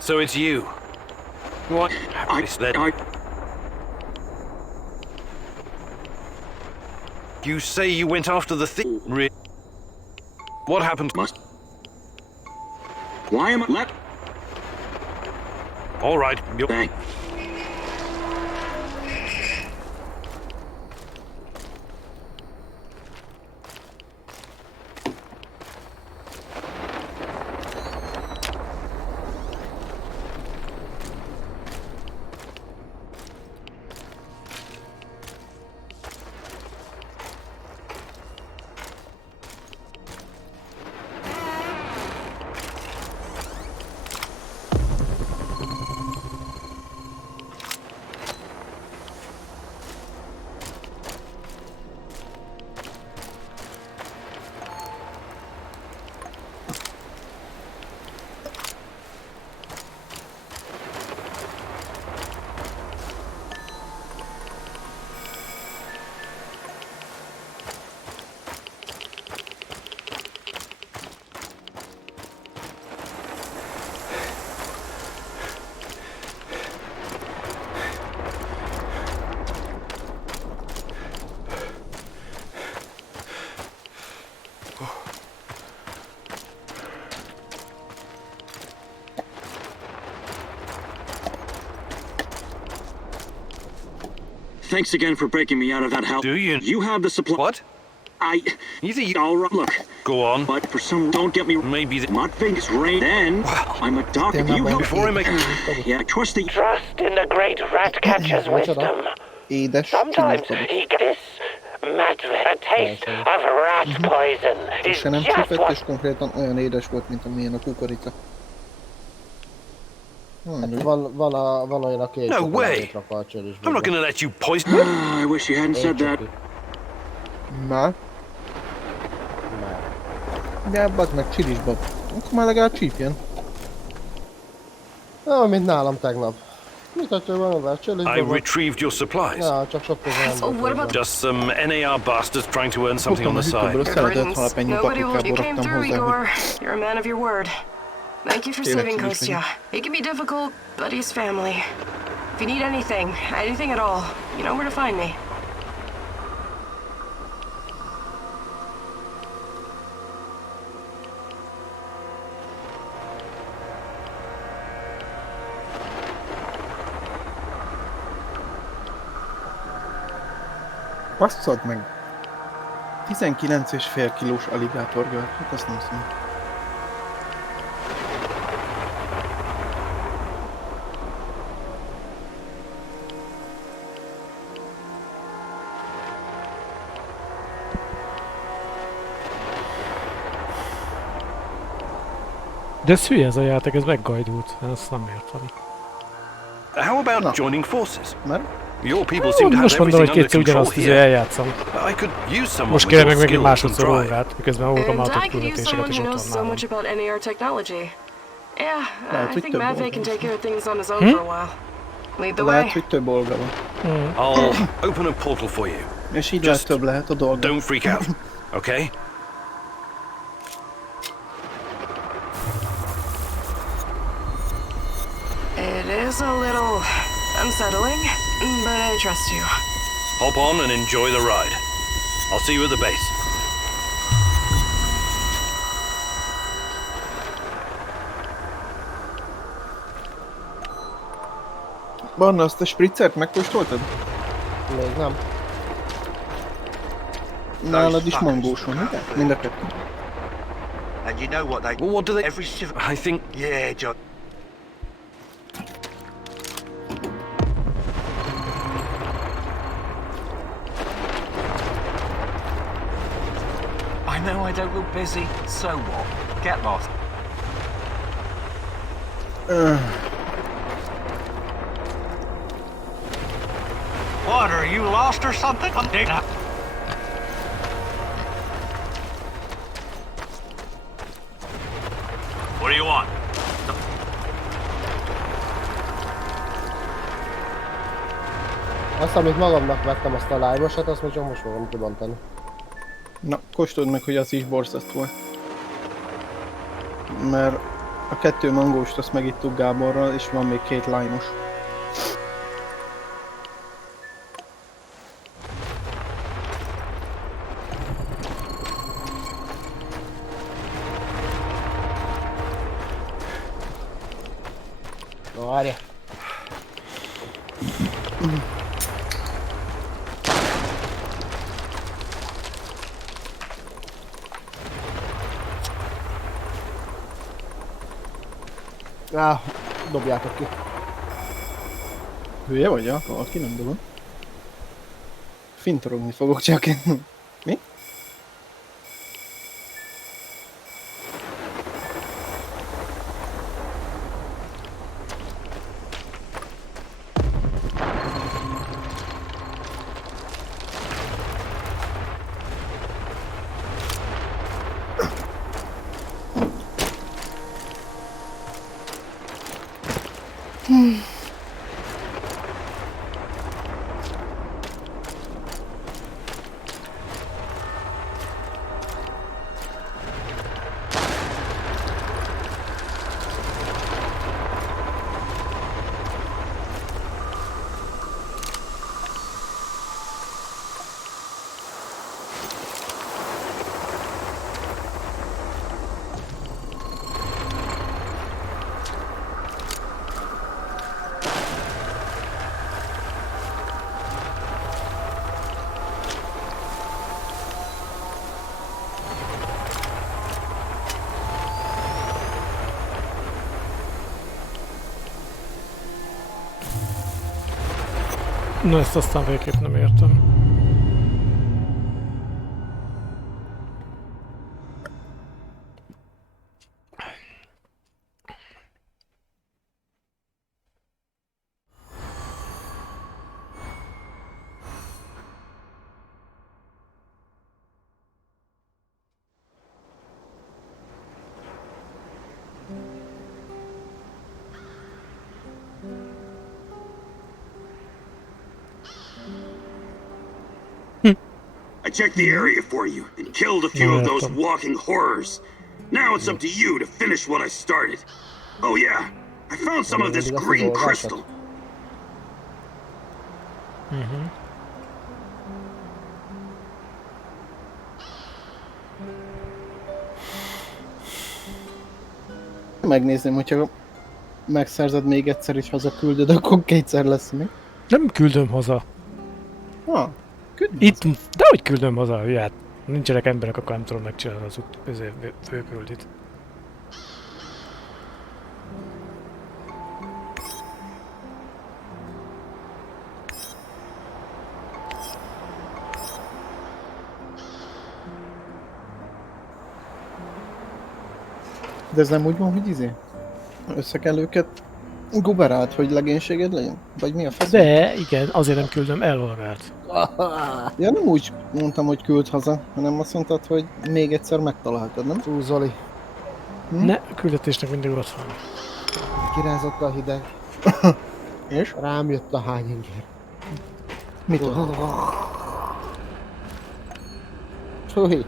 So it's you. What? You say you went after the thief? What happened? Why am I left? All right. Bang. Thanks again for breaking me out of that hell. Do you? You have the supply. What? You think All right, look. Go on. But for some, don't get me. Maybe the not Vegas rain. Then I'm a doctor. You help before I make. Yeah, I trust the. Trust in the great rat catcher's wisdom. Sometimes he gets a taste of rat poison. Is Se nem just csípett, what és konkrétan olyan édes volt, mint amilyen a kukorica. Hát van olyan, aki egy No way! I'm not gonna let you poison me. I wish you hadn't said that. Már? De bazd meg, csilisbab. Akkor már legalább csípjen. Olyan, mint nálam tegnap. Mutatja valamivel, csilisbab. I retrieved your supplies. Ja, csak sok közben nem volt. Just some NAR bastards trying to earn something on the side. Nobody will. You came through, Igor. You're a man of your word. Thank you for saving Kostya. It can be difficult, but he's family. If you need anything at all, you know where to find me. Basszad meg! 19,5 kilós aligátorgör. Hát azt nem szól. De ez hülye ez a játék, ez meggajdult. Ezt nem értem. How about joining forces? Mert? Your people seem to have Most mondom, hogy everything under kétszer control ugyanazt here. eljátszom. I could use someone Most with kérem your meg megint skills and másodszor drive. órát, miközben óvtam And I could use someone küldetéseket who is knows ott so van much nálam. about NAR technology. Yeah, I think több Matvey dolga can van. take care of things on his own for a while. Lead the way. Lehet, hogy több olga van. I'll open a portal for you. És így lehet több lehet a dolga. Don't freak out, okay? It is a little unsettling, but I trust you. Hop on and enjoy the ride. I'll see you at the base. Barna, azt a spritzert megkóstoltad? Még nem. Nálad is mangós van, ugye? Mind a kettő. And you know what they... Well, what do they... Every shiver... I think... Yeah, John. I know I don't look busy, so what? Get lost. What, are you lost or something? What do you want? Azt, amit magamnak vettem, azt a live-osat, azt még csak most fogom kibontani. Na, kóstold meg, hogy az is borzasztó. Mert a 2 mangóst azt megittuk Gáborral, és van még 2 lime-os. Na, várja. Dobjátok ki. Hülye vagy, valaki nem dobom. Fintorogni fogok csak. Mi? Na, ezt aztán végképp nem értem. I checked the area for you and killed a few of those walking horrors. Now it's up to you to finish what I started. Oh yeah, I found some of this green crystal. Megnézném, hogyha megszerzed még egyszer és hazaküldöd, akkor kétszer lesz még. Nem küldöm haza. Itt, dehogy küldöm haza, hát nincsenek emberek, akkor nem tudom megcsinálni az főküldit. De ez nem úgy van, hogy össze kell őket guberált, hogy legénységed legyen? Vagy mi a fasz? De igen, azért nem küldöm el magát. Ja, nem úgy mondtam, hogy küld haza, hanem azt mondtad, hogy még egyszer megtaláltad, nem? Zoli. Ne, a küldetésnek mindig ott van. Kirázott a hideg. És? Rám jött a hány inger. Mit? Csúhi.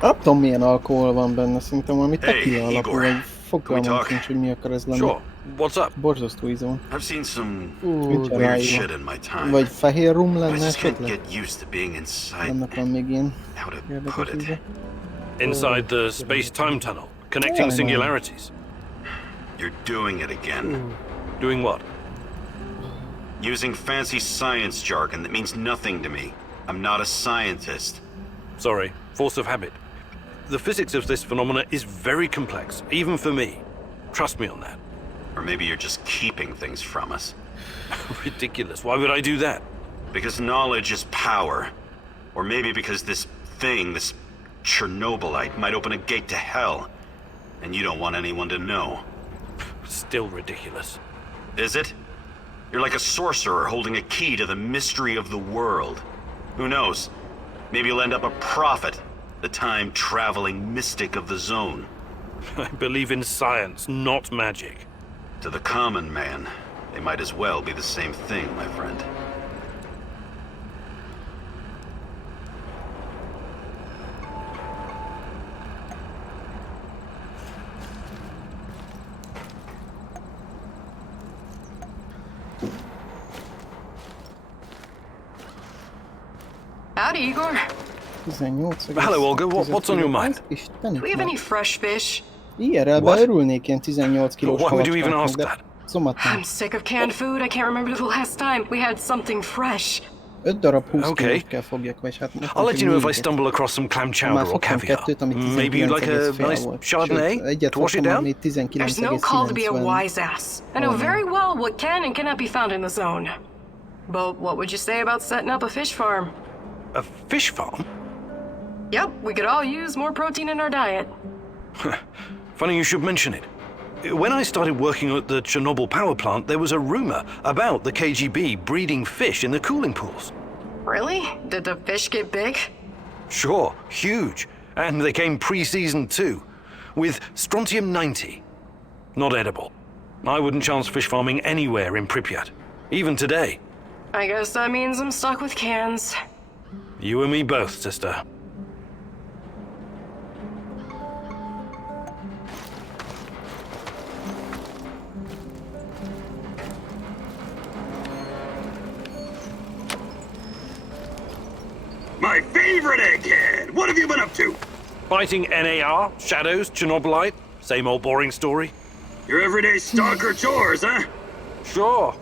Nem tudom, milyen alkohol van benne, szerintem valami tequila alapú, vagy fogalmam sincs, hogy mi akar ez lenni. Sure. What's up? Borzasztó ízó. I've seen some weird shit in my time. Vagy fehér rum I lenne just can't esetleg? get used to being inside. Annak van még ilyen How to érdekes put it? íze. Inside the space-time tunnel, connecting singularities. You're doing it again. Doing what? Using fancy science jargon that means nothing to me. I'm not a scientist. Sorry, force of habit. The physics of this phenomena is very complex, even for me. Trust me on that. Or maybe you're just keeping things from us. Ridiculous. Why would I do that? Because knowledge is power. Or maybe because this thing, this Chernobylite, might open a gate to hell. And you don't want anyone to know. Still ridiculous. Is it? You're like a sorcerer holding a key to the mystery of the world. Who knows? Maybe you'll end up a prophet, the time-traveling mystic of the zone. I believe in science, not magic. To the common man, they might as well be the same thing, my friend. Howdy, Igor. 18. Hello, Olga. What's on your mind? Do we have any fresh fish? Ilyenre beörülnék ilyen 18 kilós Why would you even halacskáknak, ask de that? szomatlan. I'm sick of canned food. I can't remember the last time we had something fresh. 5 darab 20 Okay. kilót kell fogjak, vagy hát... I'll let you know if I stumble across some clam chowder or caviar. Maybe you'd like a nice Chardonnay to wash it down? There's no call to be a wise ass. I know very well what can and cannot be found in the zone. But what would you say about setting up a fish farm? A fish farm? Yep, we could all use more protein in our diet. Funny you should mention it. When I started working at the Chernobyl power plant, there was a rumor about the KGB breeding fish in the cooling pools. Really? Did the fish get big? Sure, huge. And they came pre-seasoned too, with strontium-90. Not edible. I wouldn't chance fish farming anywhere in Pripyat, even today. I guess that means I'm stuck with cans. You and me both, sister. My favorite egghead! What have you been up to? Fighting NAR, Shadows, Chernobylite, same old boring story. Your everyday stalker chores, huh? Sure.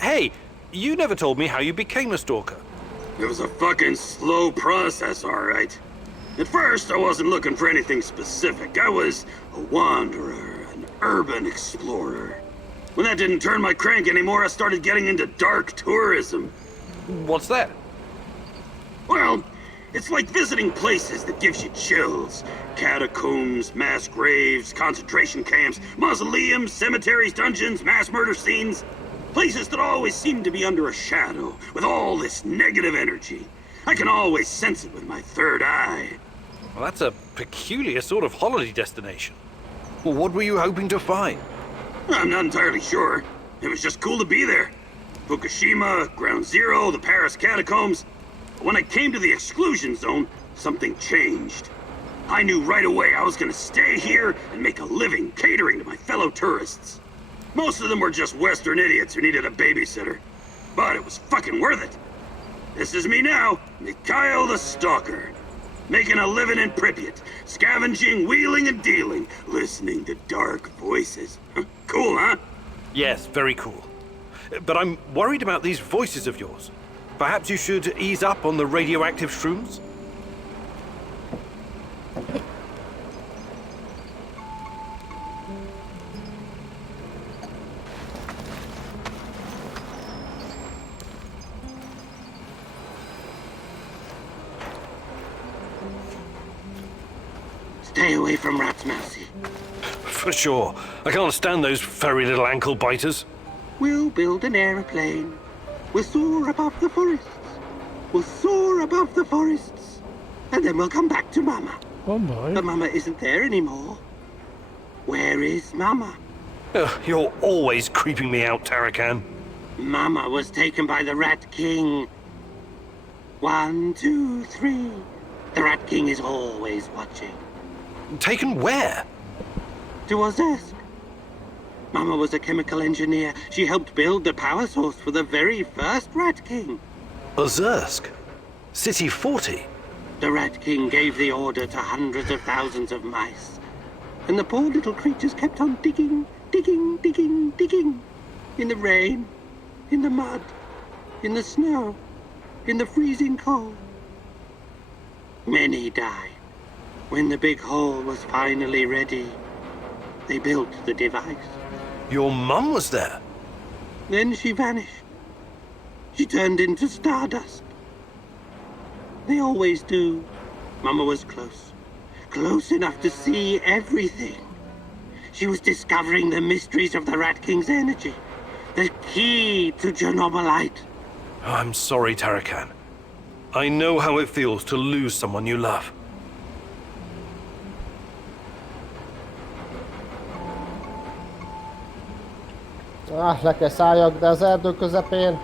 Hey, you never told me how you became a stalker. It was a fucking slow process, alright. At first, I wasn't looking for anything specific. I was a wanderer, an urban explorer. When that didn't turn my crank anymore, I started getting into dark tourism. What's that? Well, it's like visiting places that gives you chills. Catacombs, mass graves, concentration camps, mausoleums, cemeteries, dungeons, mass murder scenes. Places that always seem to be under a shadow, with all this negative energy. I can always sense it with my third eye. Well, that's a peculiar sort of holiday destination. Well, what were you hoping to find? I'm not entirely sure. It was just cool to be there. Fukushima, Ground Zero, the Paris catacombs. When I came to the exclusion zone, something changed. I knew right away I was gonna stay here and make a living catering to my fellow tourists. Most of them were just Western idiots who needed a babysitter. But it was fucking worth it. This is me now, Mikhail the Stalker. Making a living in Pripyat, scavenging, wheeling and dealing, listening to dark voices. Cool, huh? Yes, very cool. But I'm worried about these voices of yours. Perhaps you should ease up on the radioactive shrooms? Stay away from rats, Mousy. For sure. I can't stand those furry little ankle biters. We'll build an aeroplane. We'll soar above the forests. We'll soar above the forests. And then we'll come back to Mama. Oh my. But Mama isn't there anymore. Where is Mama? You're always creeping me out, Tarakan. Mama was taken by the Rat King. 1, 2, 3. The Rat King is always watching. Taken where? To Ozersk. Mama was a chemical engineer. She helped build the power source for the very first Rat King. Ozersk? City 40? The Rat King gave the order to hundreds of thousands of mice. And the poor little creatures kept on digging, digging, digging, digging. In the rain, in the mud, in the snow, in the freezing cold. Many died. When the big hole was finally ready, they built the device. Your mum was there? Then she vanished. She turned into stardust. They always do. Mama was close. Close enough to see everything. She was discovering the mysteries of the Rat King's energy. The key to Chernobylite. I'm sorry, Tarakan. I know how it feels to lose someone you love. Le kell szálljak, de az erdő közepén.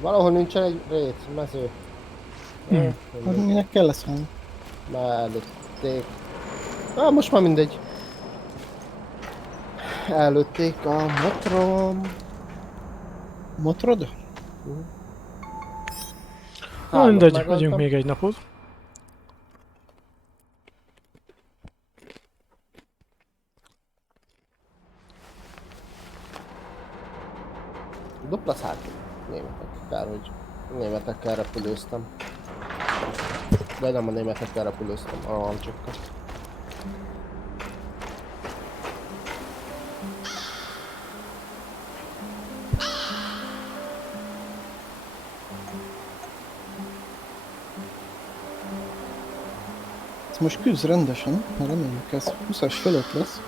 Valahol nincsen egy rét, mező. Minek kell leszállni? Előtték. Most már mindegy. Előtték a motrom. Motrod? Mindegy, megyünk még egy napot. Dupla szállt. Németek. Kár, hogy németekkel repülőztem. De nem a németekkel repülőztem, a hancsokkal. Ez most küzd rendesen, mert reméljük ez 20-as fölött lesz.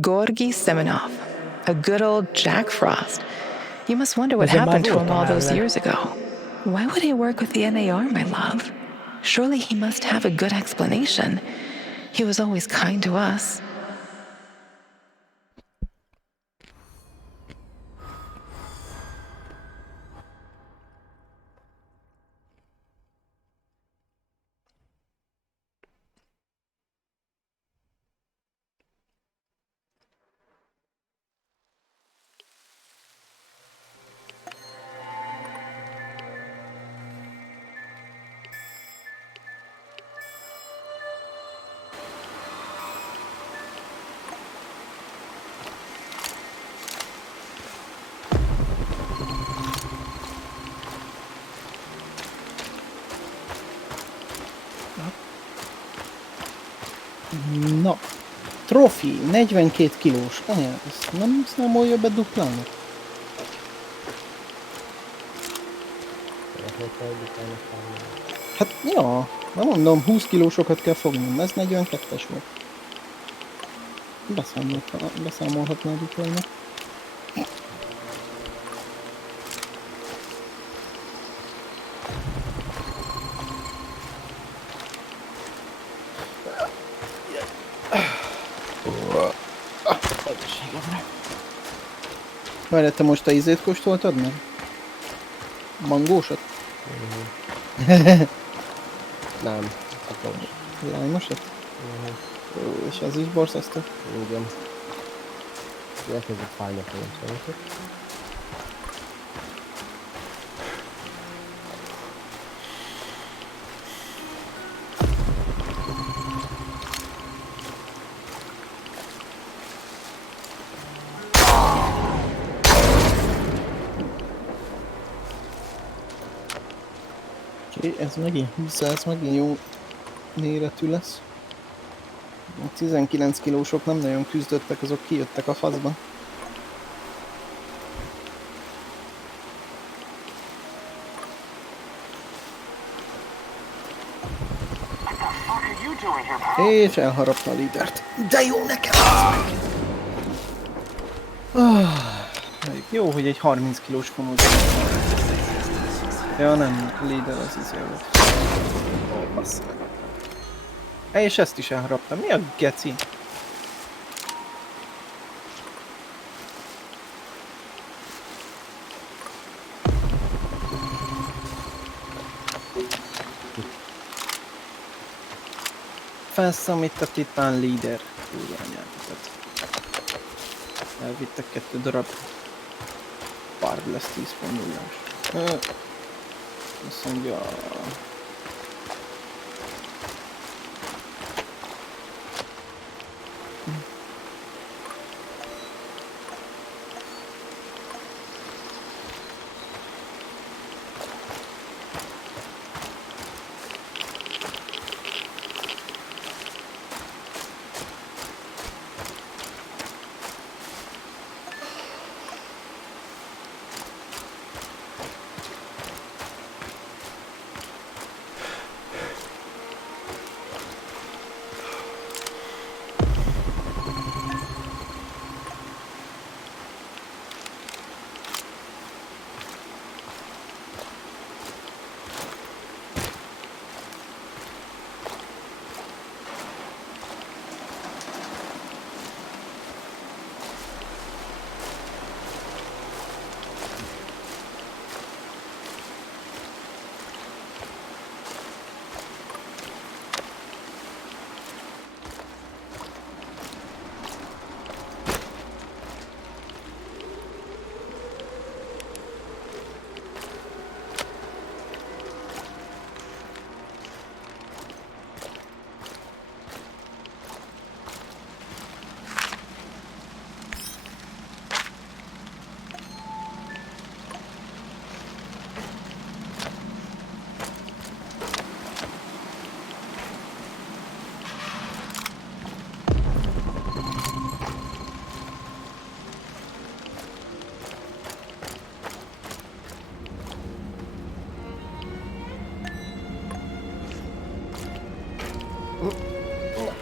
Georgy Semenov, a good old Jack Frost. You must wonder what happened to him all those years ago. Why would he work with the NAR, my love? Surely he must have a good explanation. He was always kind to us. Na, trofi, 42 kilós. Ezt nem számolja be duplának? Hát, ja, nem mondom, 20 kilósokat kell fognom, ez 42-es volt. Beszámolhatná duplának. Várj, te most a ízét kóstoltad meg? Mangósat? Nem, csak lájmosat? És az is borzasztó? Igen. Elkezdett fájni a fejem. Ez megint 20, ez megint jó méretű lesz. A 19 kilósok nem nagyon küzdöttek, azok kijöttek a faszba. És elharapta a lídert. De jó nekem! Jó, hogy egy 30 kilós fonót. Ja nem, líder az izé volt. Ó, bassza meg. És ezt is elharaptam. Mi a geci? Felszámít a titán líder. Kurva anyátokat. Elvittek 2 darab. Barb lesz 10 fondulás. Azt mondja...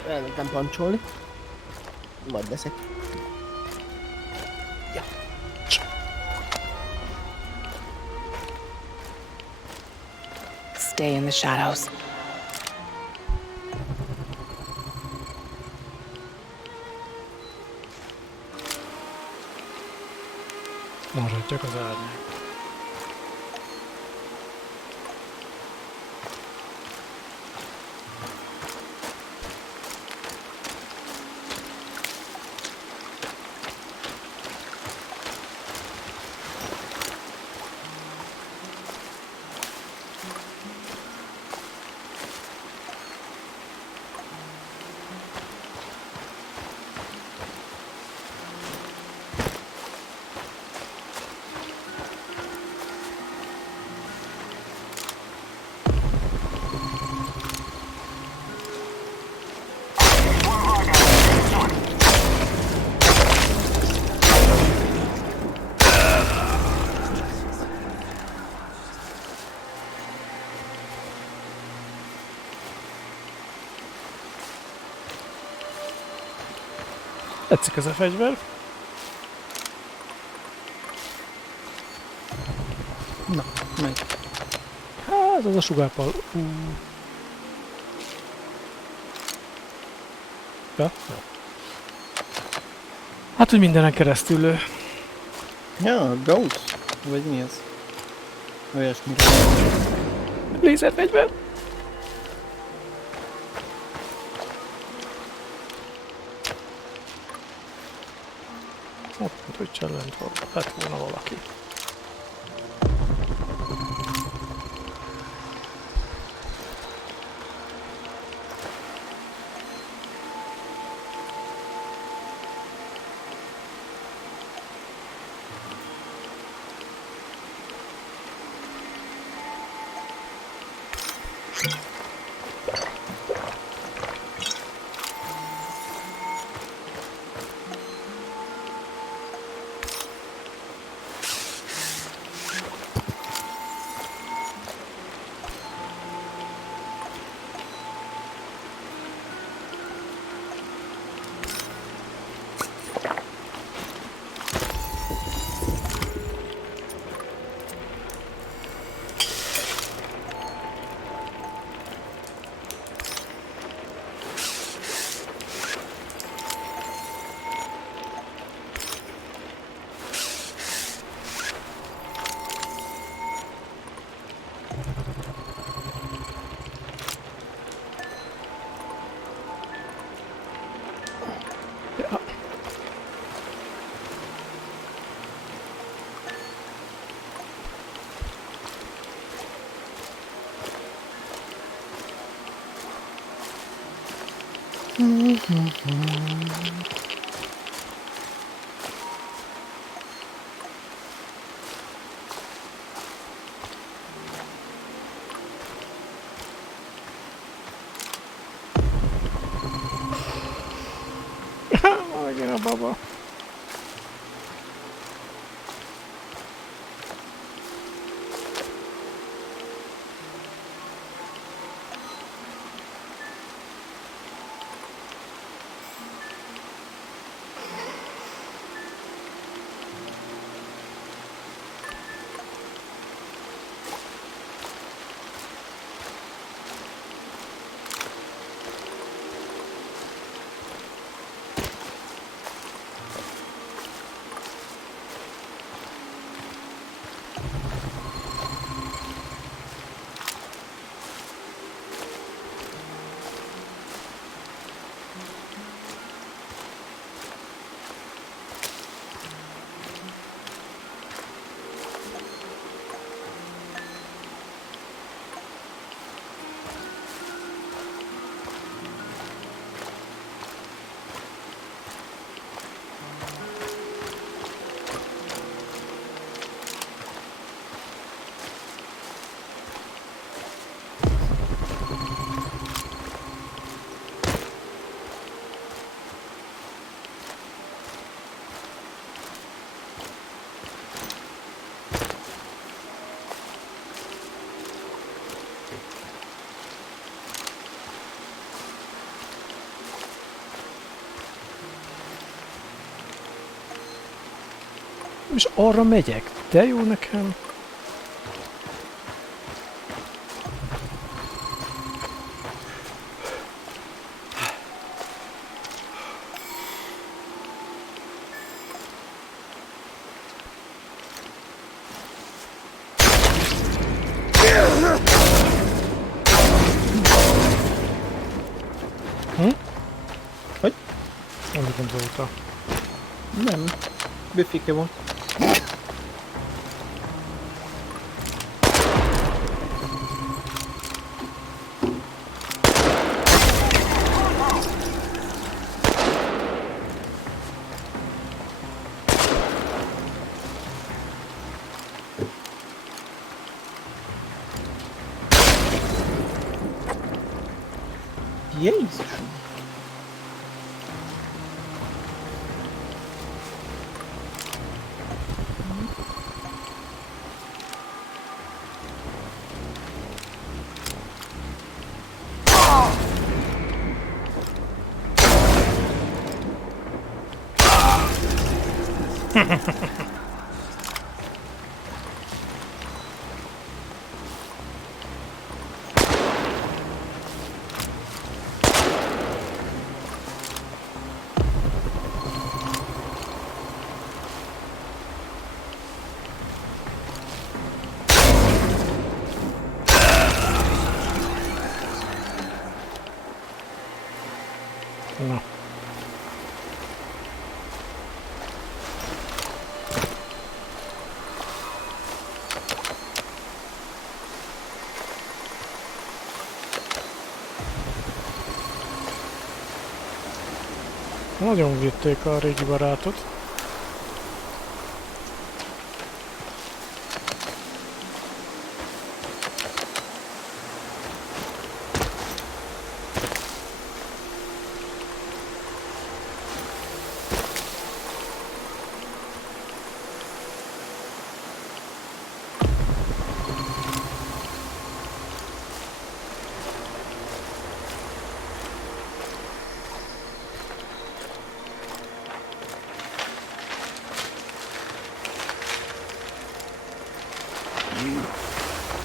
Elmentem pancsolni. Majd leszek. Ja. stay in the shadows. Maradjak az árnyék. Tetszik ez a fegyver. Na, megy. Hát, az a sugárpal. Ja, jó. Hát, hogy mindenen keresztül lő. Ja, Ghost. Vagy mi ez? Olyasmi. Lézerfegyver. Ott, hogy csellent lett volna valaki. Megint a baba. És arra megyek, de jó nekem. Rebecca? Nem. Büfike volt. Jézusom! Na. Nagyon vitték a régi barátot.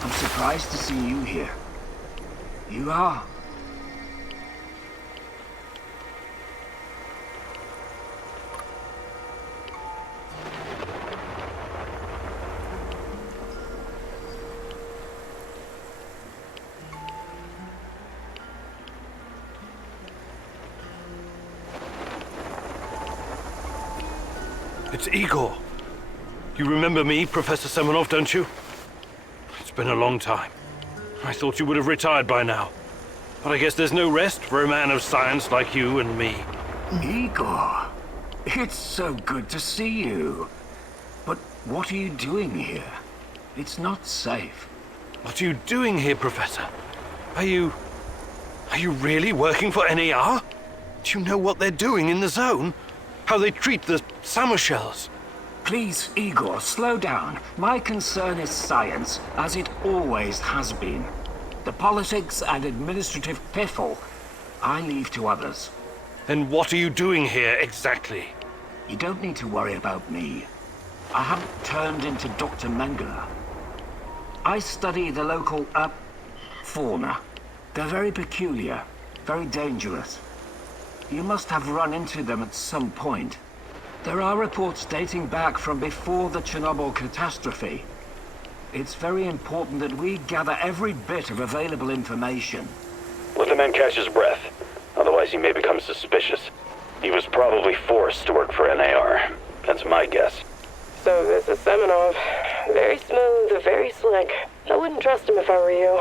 I'm surprised to see you here. You are. It's Igor. You remember me, Professor Semenov, don't you? It's been a long time. I thought you would have retired by now. But I guess there's no rest for a man of science like you and me. Igor, it's so good to see you. But what are you doing here? It's not safe. What are you doing here, Professor? Are you really working for NAR? Do you know what they're doing in the zone? How they treat the summer shells? Please, Igor, slow down. My concern is science, as it always has been. The politics and administrative piffle, I leave to others. Then what are you doing here, exactly? You don't need to worry about me. I haven't turned into Dr. Mengele. I study the local, fauna. They're very peculiar, very dangerous. You must have run into them at some point. There are reports dating back from before the Chernobyl catastrophe. It's very important that we gather every bit of available information. Let the man catch his breath. Otherwise he may become suspicious. He was probably forced to work for NAR. That's my guess. So this is Semenov. Very smooth, very slick. I wouldn't trust him if I were you.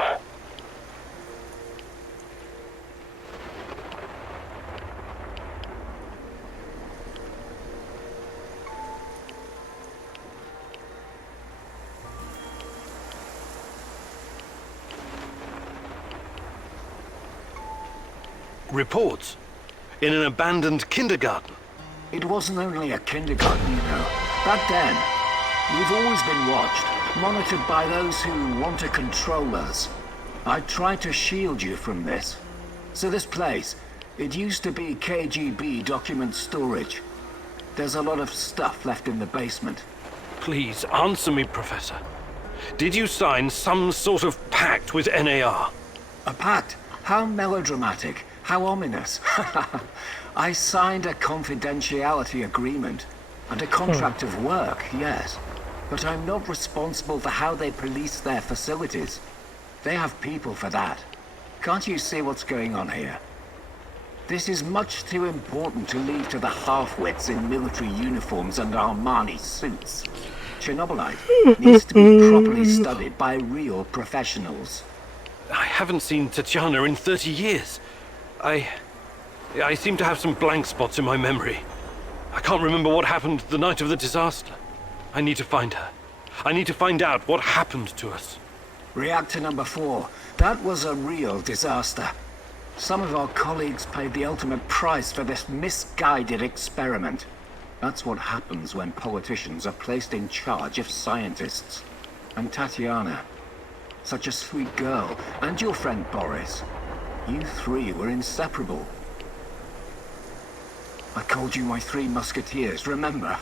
Reports? In an abandoned kindergarten? It wasn't only a kindergarten, you know. Back then, we've always been watched, monitored by those who want to control us. I tried to shield you from this. So this place, it used to be KGB document storage. There's a lot of stuff left in the basement. Please, answer me, Professor. Did you sign some sort of pact with NAR? A pact? How melodramatic. How ominous. I signed a confidentiality agreement and a contract of work, yes. But I'm not responsible for how they police their facilities. They have people for that. Can't you see what's going on here? This is much too important to leave to the half-wits in military uniforms and Armani suits. Chernobylite needs to be properly studied by real professionals. I haven't seen Tatiana in 30 years. I seem to have some blank spots in my memory. I can't remember what happened the night of the disaster. I need to find her. I need to find out what happened to us. Reactor number 4. That was a real disaster. Some of our colleagues paid the ultimate price for this misguided experiment. That's what happens when politicians are placed in charge of scientists. And Tatiana, such a sweet girl, and your friend Boris, you three were inseparable. I called you my 3 musketeers, remember?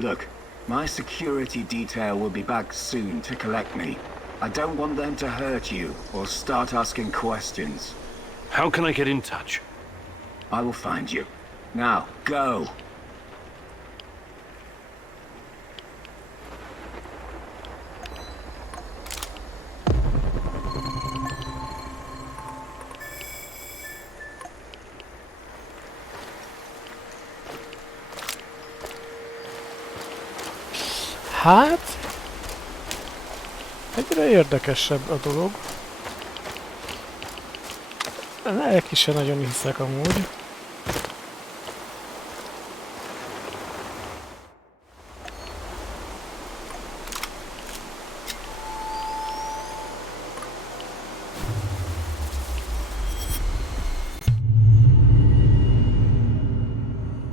Look, my security detail will be back soon to collect me. I don't want them to hurt you or start asking questions. How can I get in touch? I will find you. Now, go. Hát... egyre érdekesebb a dolog. Neki se nagyon hiszek amúgy.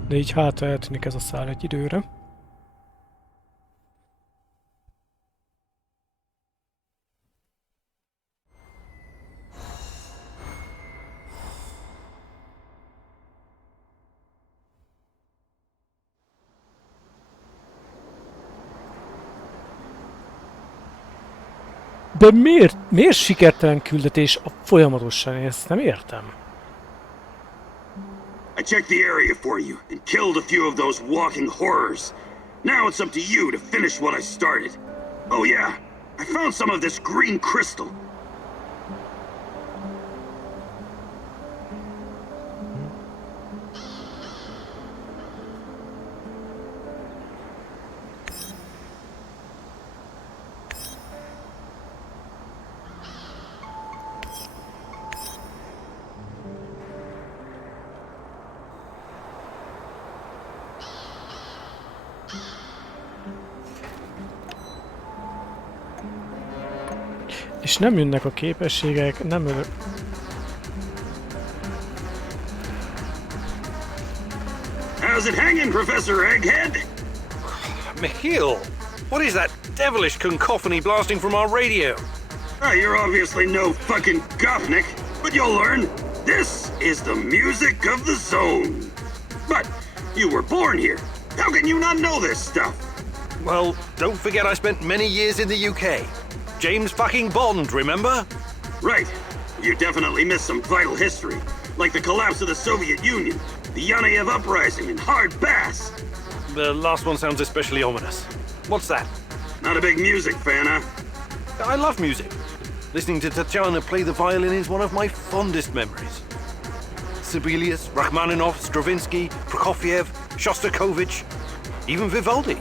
De így hát eltűnik ez a szál egy időre. De miért sikertelen küldetés a folyamatosan? Én ezt nem értem. I checked the area for you and killed a few of those walking horrors. Now it's up to you to finish what I started. Oh yeah, I found some of this green crystal. És nem jönnek a képességek, nem jönnek... How's it hanging, Professor Egghead? Michiel! What is that devilish cacophony blasting from our radio? You're obviously no fucking gopnik, but you'll learn. This is the music of the zone. But you were born here. How can you not know this stuff? Well, don't forget I spent many years in the UK. James fucking Bond, remember? Right. You definitely missed some vital history, like the collapse of the Soviet Union, the Yanayev Uprising, and hard bass. The last one sounds especially ominous. What's that? Not a big music fan, huh? I love music. Listening to Tatiana play the violin is one of my fondest memories. Sibelius, Rachmaninoff, Stravinsky, Prokofiev, Shostakovich, even Vivaldi.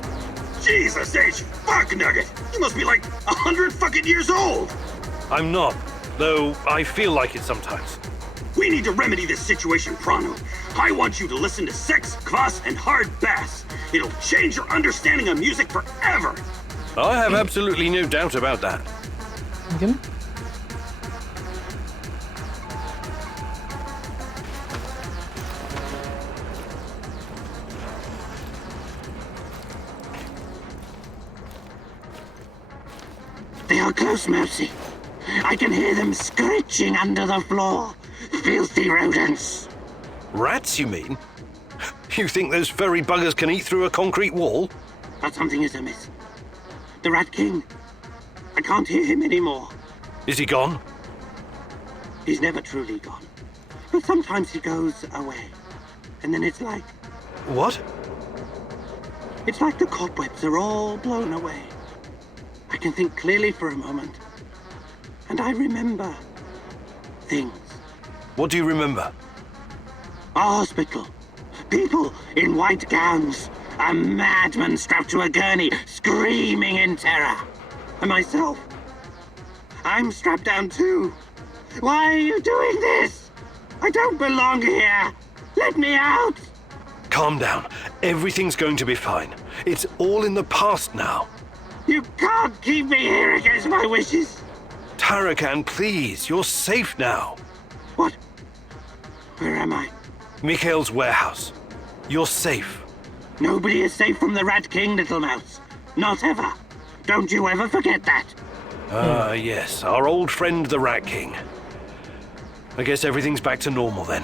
Jesus H. Fuck Nugget! You must be like 100 fucking years old! I'm not, though I feel like it sometimes. We need to remedy this situation pronto. I want you to listen to sex, kvass, and hard bass. It'll change your understanding of music forever! I have absolutely no doubt about that. Igen. They are close, Mercy. I can hear them screeching under the floor. Filthy rodents. Rats, you mean? You think those furry buggers can eat through a concrete wall? But something is amiss. The Rat King. I can't hear him anymore. Is he gone? He's never truly gone. But sometimes he goes away. And then it's like... What? It's like the cobwebs are all blown away. I can think clearly for a moment. And I remember things. What do you remember? A hospital. People in white gowns. A madman strapped to a gurney, screaming in terror. And myself. I'm strapped down too. Why are you doing this? I don't belong here. Let me out. Calm down. Everything's going to be fine. It's all in the past now. You can't keep me here against my wishes. Tarakan, please. You're safe now. What? Where am I? Mikhail's warehouse. You're safe. Nobody is safe from the Rat King, little mouse. Not ever. Don't you ever forget that. Ah, yes. Our old friend, the Rat King. I guess everything's back to normal then.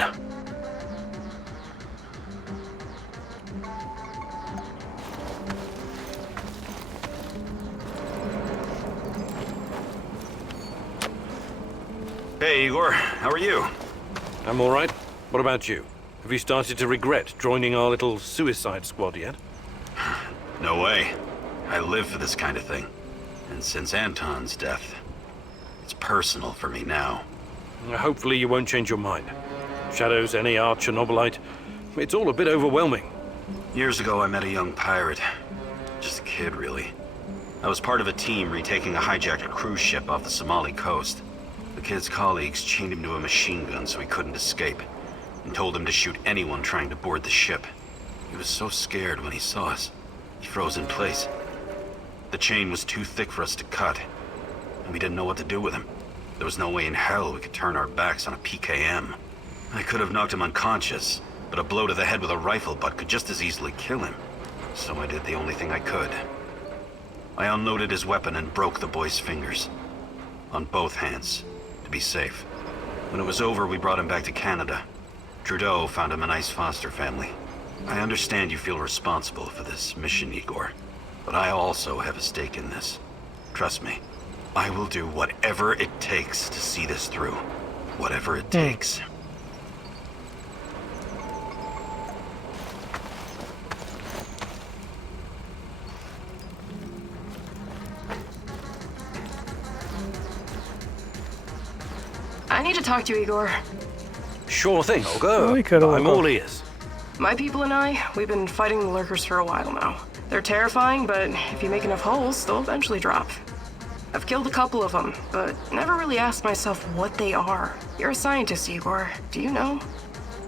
Hey, Igor. How are you? I'm all right. What about you? Have you started to regret joining our little suicide squad yet? No way. I live for this kind of thing. And since Anton's death, it's personal for me now. Hopefully you won't change your mind. Shadows, NAR, Chernobylite, it's all a bit overwhelming. Years ago, I met a young pirate. Just a kid, really. I was part of a team retaking a hijacked cruise ship off the Somali coast. The kid's colleagues chained him to a machine gun so he couldn't escape, and told him to shoot anyone trying to board the ship. He was so scared when he saw us, he froze in place. The chain was too thick for us to cut, and we didn't know what to do with him. There was no way in hell we could turn our backs on a PKM. I could have knocked him unconscious, but a blow to the head with a rifle butt could just as easily kill him. So I did the only thing I could. I unloaded his weapon and broke the boy's fingers. On both hands, to be safe. When it was over, we brought him back to Canada. Trudeau found him a nice foster family. I understand you feel responsible for this mission, Igor. But I also have a stake in this. Trust me, I will do whatever it takes to see this through. Whatever it takes. I need to talk to you, Igor. Sure thing, I'll go. I'm all ears. My people and I, we've been fighting the lurkers for a while now. They're terrifying, but if you make enough holes, they'll eventually drop. I've killed a couple of them, but never really asked myself what they are. You're a scientist, Igor. Do you know?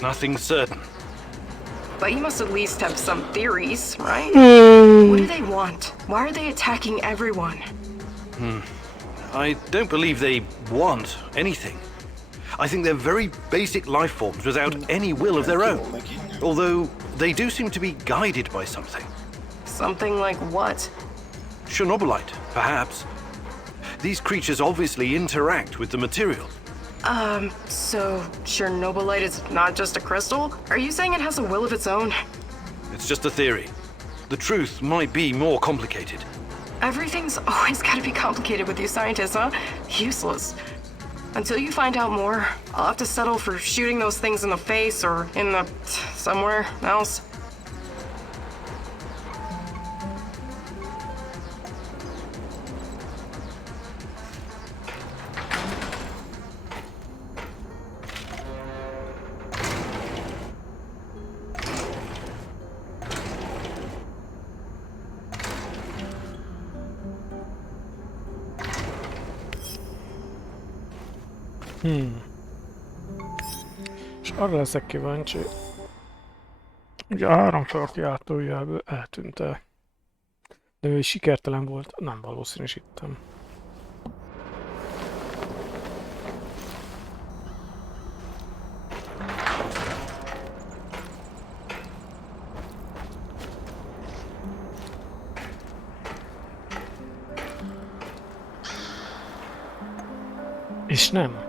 Nothing certain. But you must at least have some theories, right? What do they want? Why are they attacking everyone? I don't believe they want anything. I think they're very basic life forms without any will of their own. Although, they do seem to be guided by something. Something like what? Chernobylite, perhaps. These creatures obviously interact with the material. So Chernobylite is not just a crystal? Are you saying it has a will of its own? It's just a theory. The truth might be more complicated. Everything's always gotta be complicated with you scientists, huh? Useless. Until you find out more, I'll have to settle for shooting those things in the face or in the... somewhere else. És arra leszek kíváncsi, ugye a 3 sarki átoljából eltűnt el. De ő sikertelen volt, nem valószínűsítem. És nem.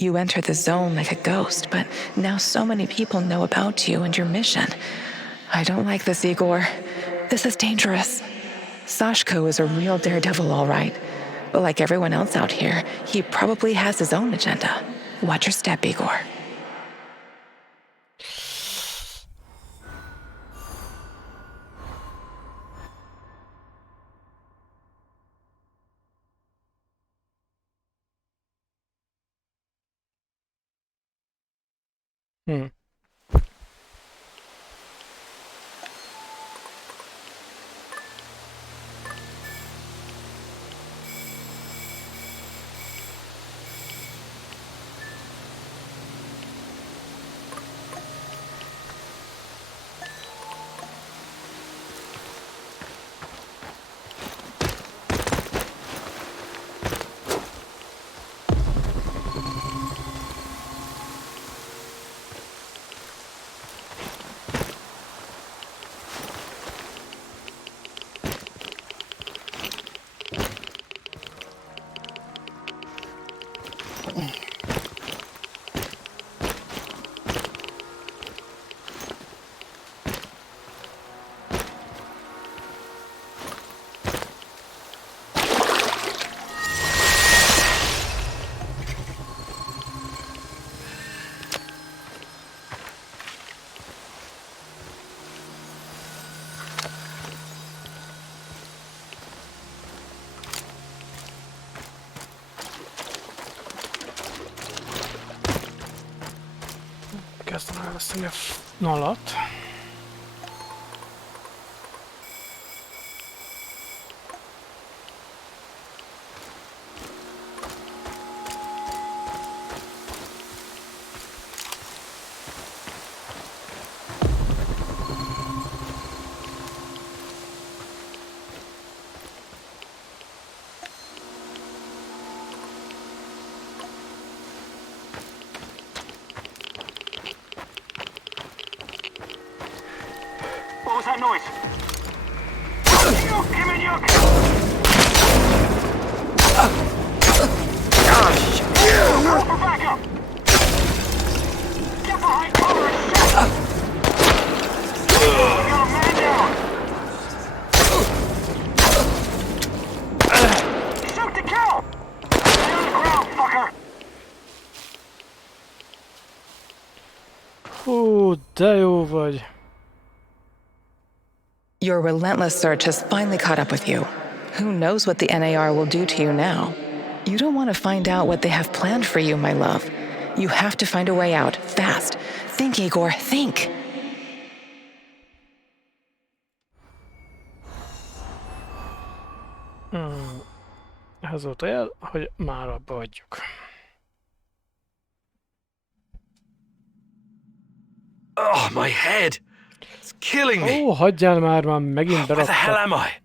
You entered the zone like a ghost, but now so many people know about you and your mission. I don't like this, Igor. This is dangerous. Sashko is a real daredevil, all right. But like everyone else out here, he probably has his own agenda. Watch your step, Igor. Kezdem elveszteni a nalat. What was that noise? Give me your... Go for backup! Get behind cover and shoot! We got a man down! Shoot to kill! Stay on the ground, fucker! Hú, de jó vagy. Your relentless search has finally caught up with you. Who knows what the NAR will do to you now? You don't want to find out what they have planned for you, my love. You have to find a way out, fast. Think, Igor, think. Ez volt a jel, hogy már abba adjuk. Oh, my head! It's killing me! Ó, hagyjál már megint berakta. Where the hell am I?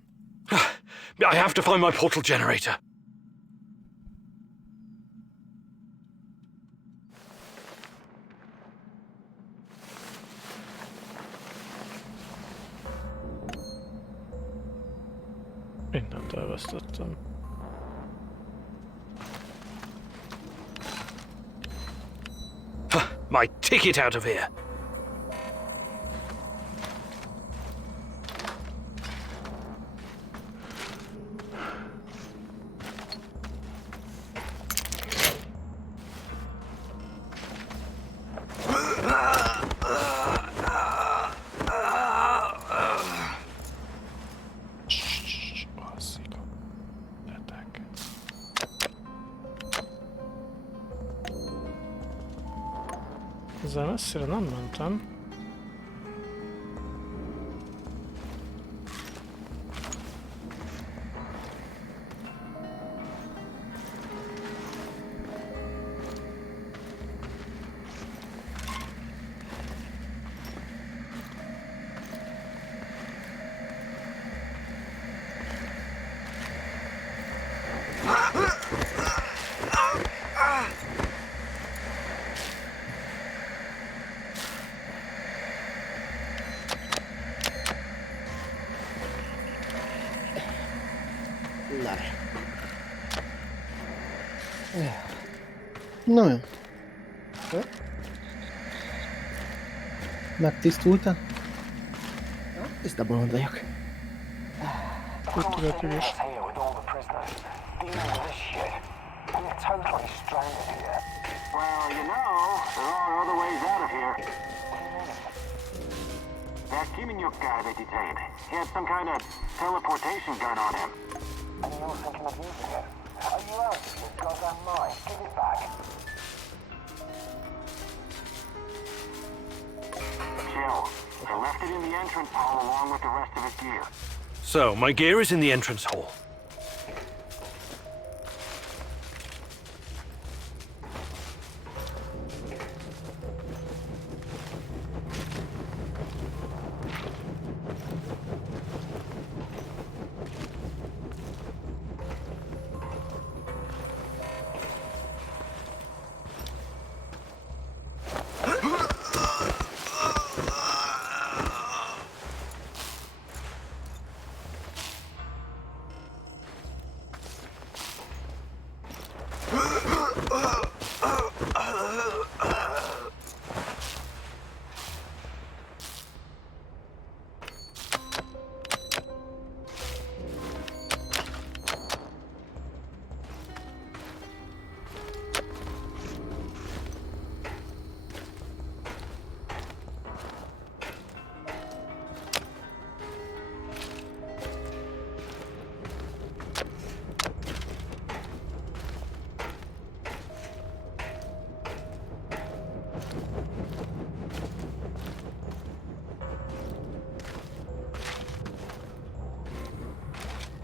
I have to find my portal generator. Mindent elvesztettem. My ticket out of here! Ezzel messzire nem mentem. Na jó. Megtisztultál? Tiszta bolond vagyok. Úgy tüvetős. Well, you know, there are other ways out of here. That Kiminuk guy they detained, he had some kind of teleportation gun on him. And you're thinking of using it? Are you out of your goddamn mind? Give it back. Chill. I left it in the entrance hall along with the rest of his gear. So, my gear is in the entrance hall.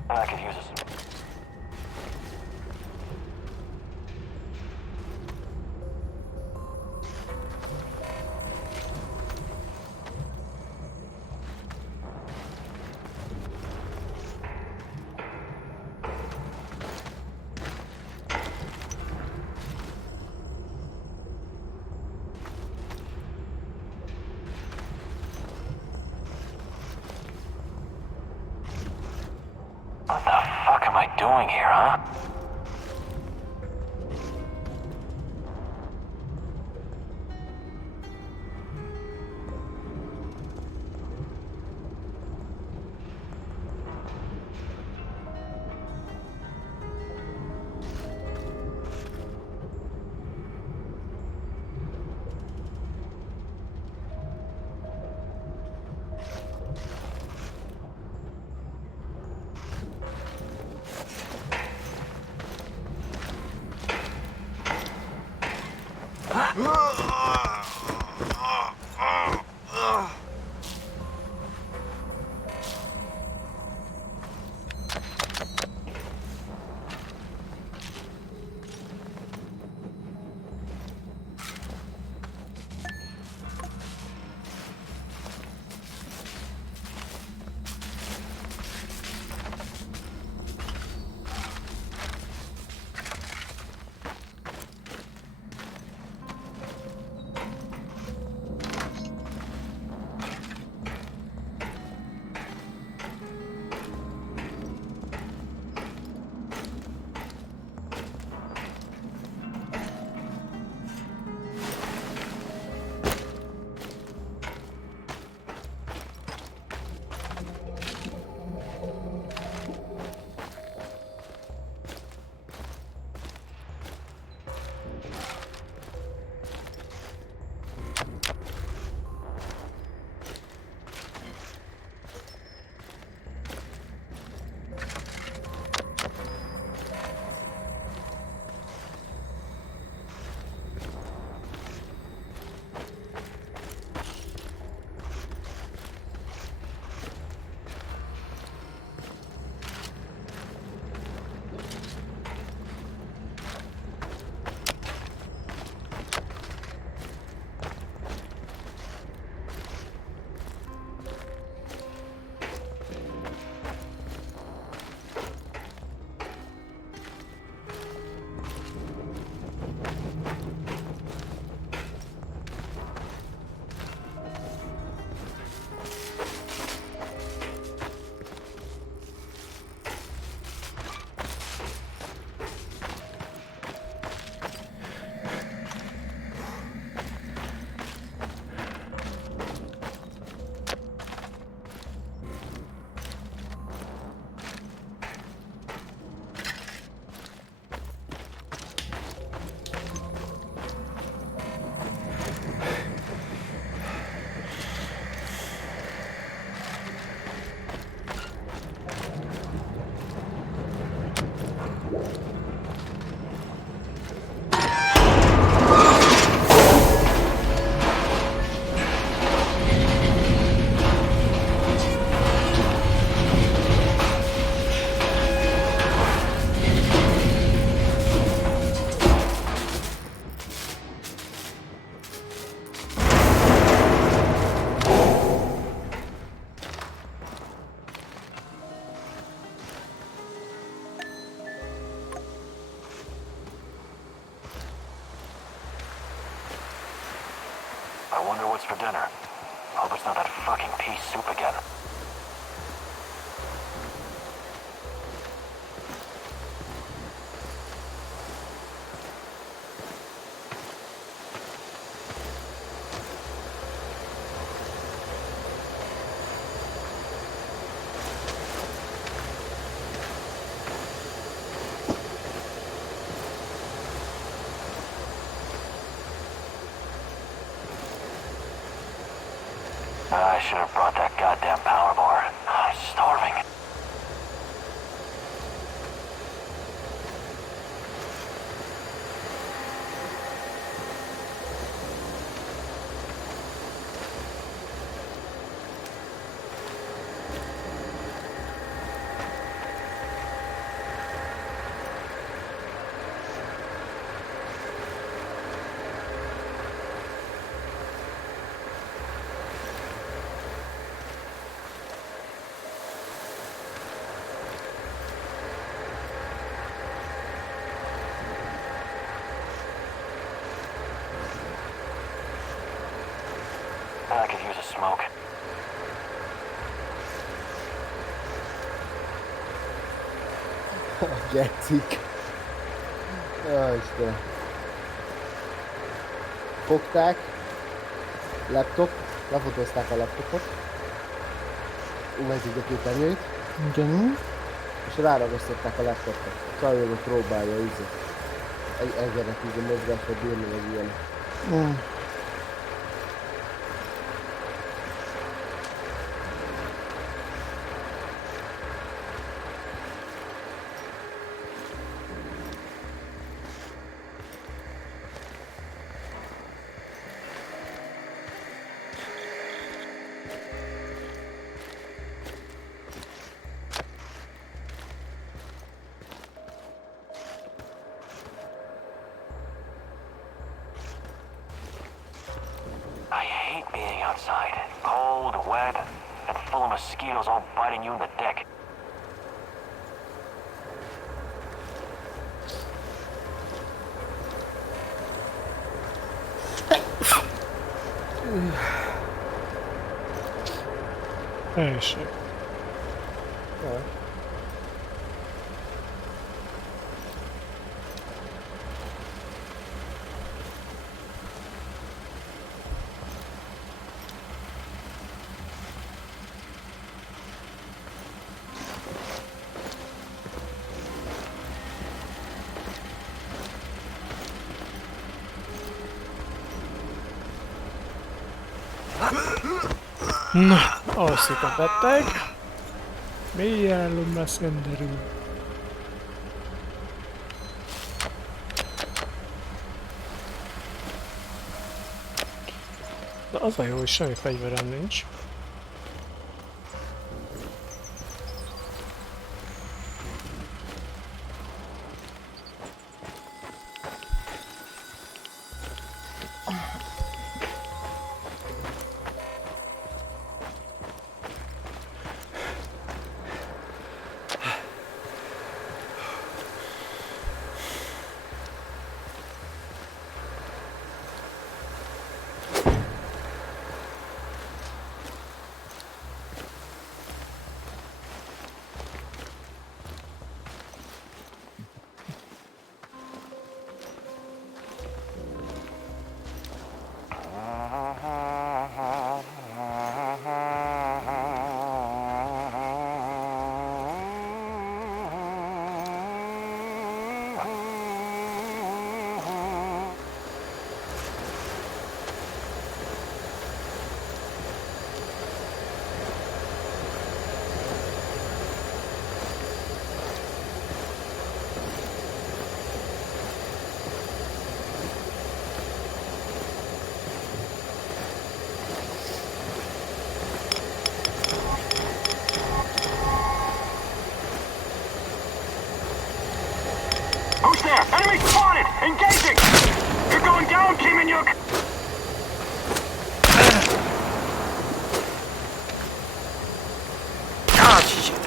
I could use some. What the fuck am I doing here, huh? I wonder what's for dinner. Hope it's not that fucking pea soup again. I should have brought that goddamn power bar. I'm starving. I could use a smoke. Getszik. Jaj, Istenem. Fogták. Laptop. Lefotózták a laptopot. Uvezik a képernyőit. Igen. És ráragasztották a laptopot. A csajjogot próbálja ízni. Egyenek így a mozgásra bírni, meg ilyen. I hate being outside. Cold, wet, and full of mosquitoes all biting you in the dick. Első. Na, alszik a beteg. Mély álomra szenderül. De az a jó, hogy semmi fegyverem nincs. Who's there? Enemy spotted! Engaging! You're going down, Kimenyuk! Ah, shit.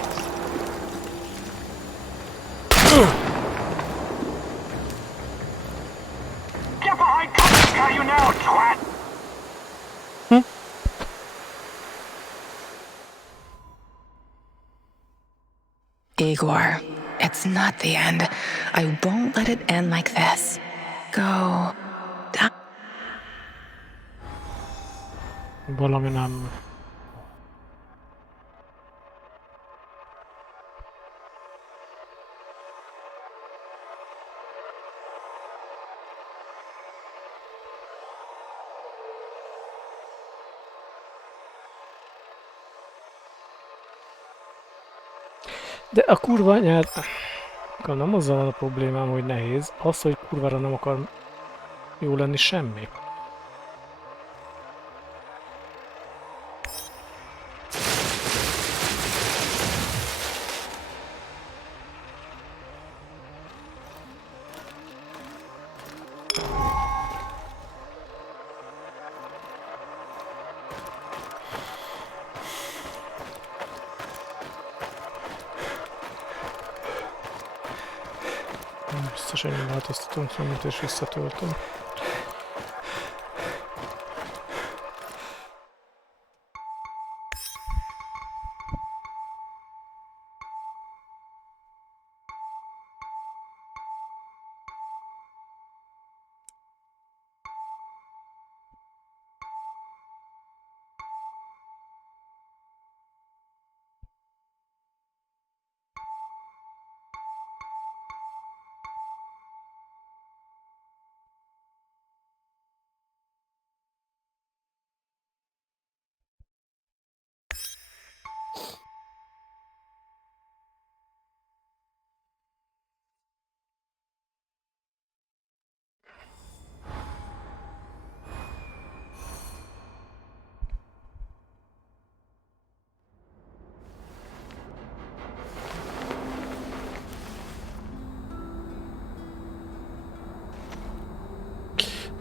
Get behind cover, you now, twat! Igor. It's not the end. I won't let it end like this. Go. Valami nem... De a kurva anyád... Nem azzal van a problémám, hogy nehéz. Az, hogy kurvára nem akar jó lenni semmi. Biztos ennyi változtatom valamit és visszatöltöm.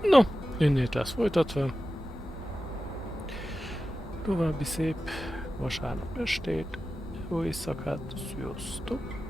No, innét lesz folytatva. További szép vasárnap estét, jó éjszakát, sziasztok!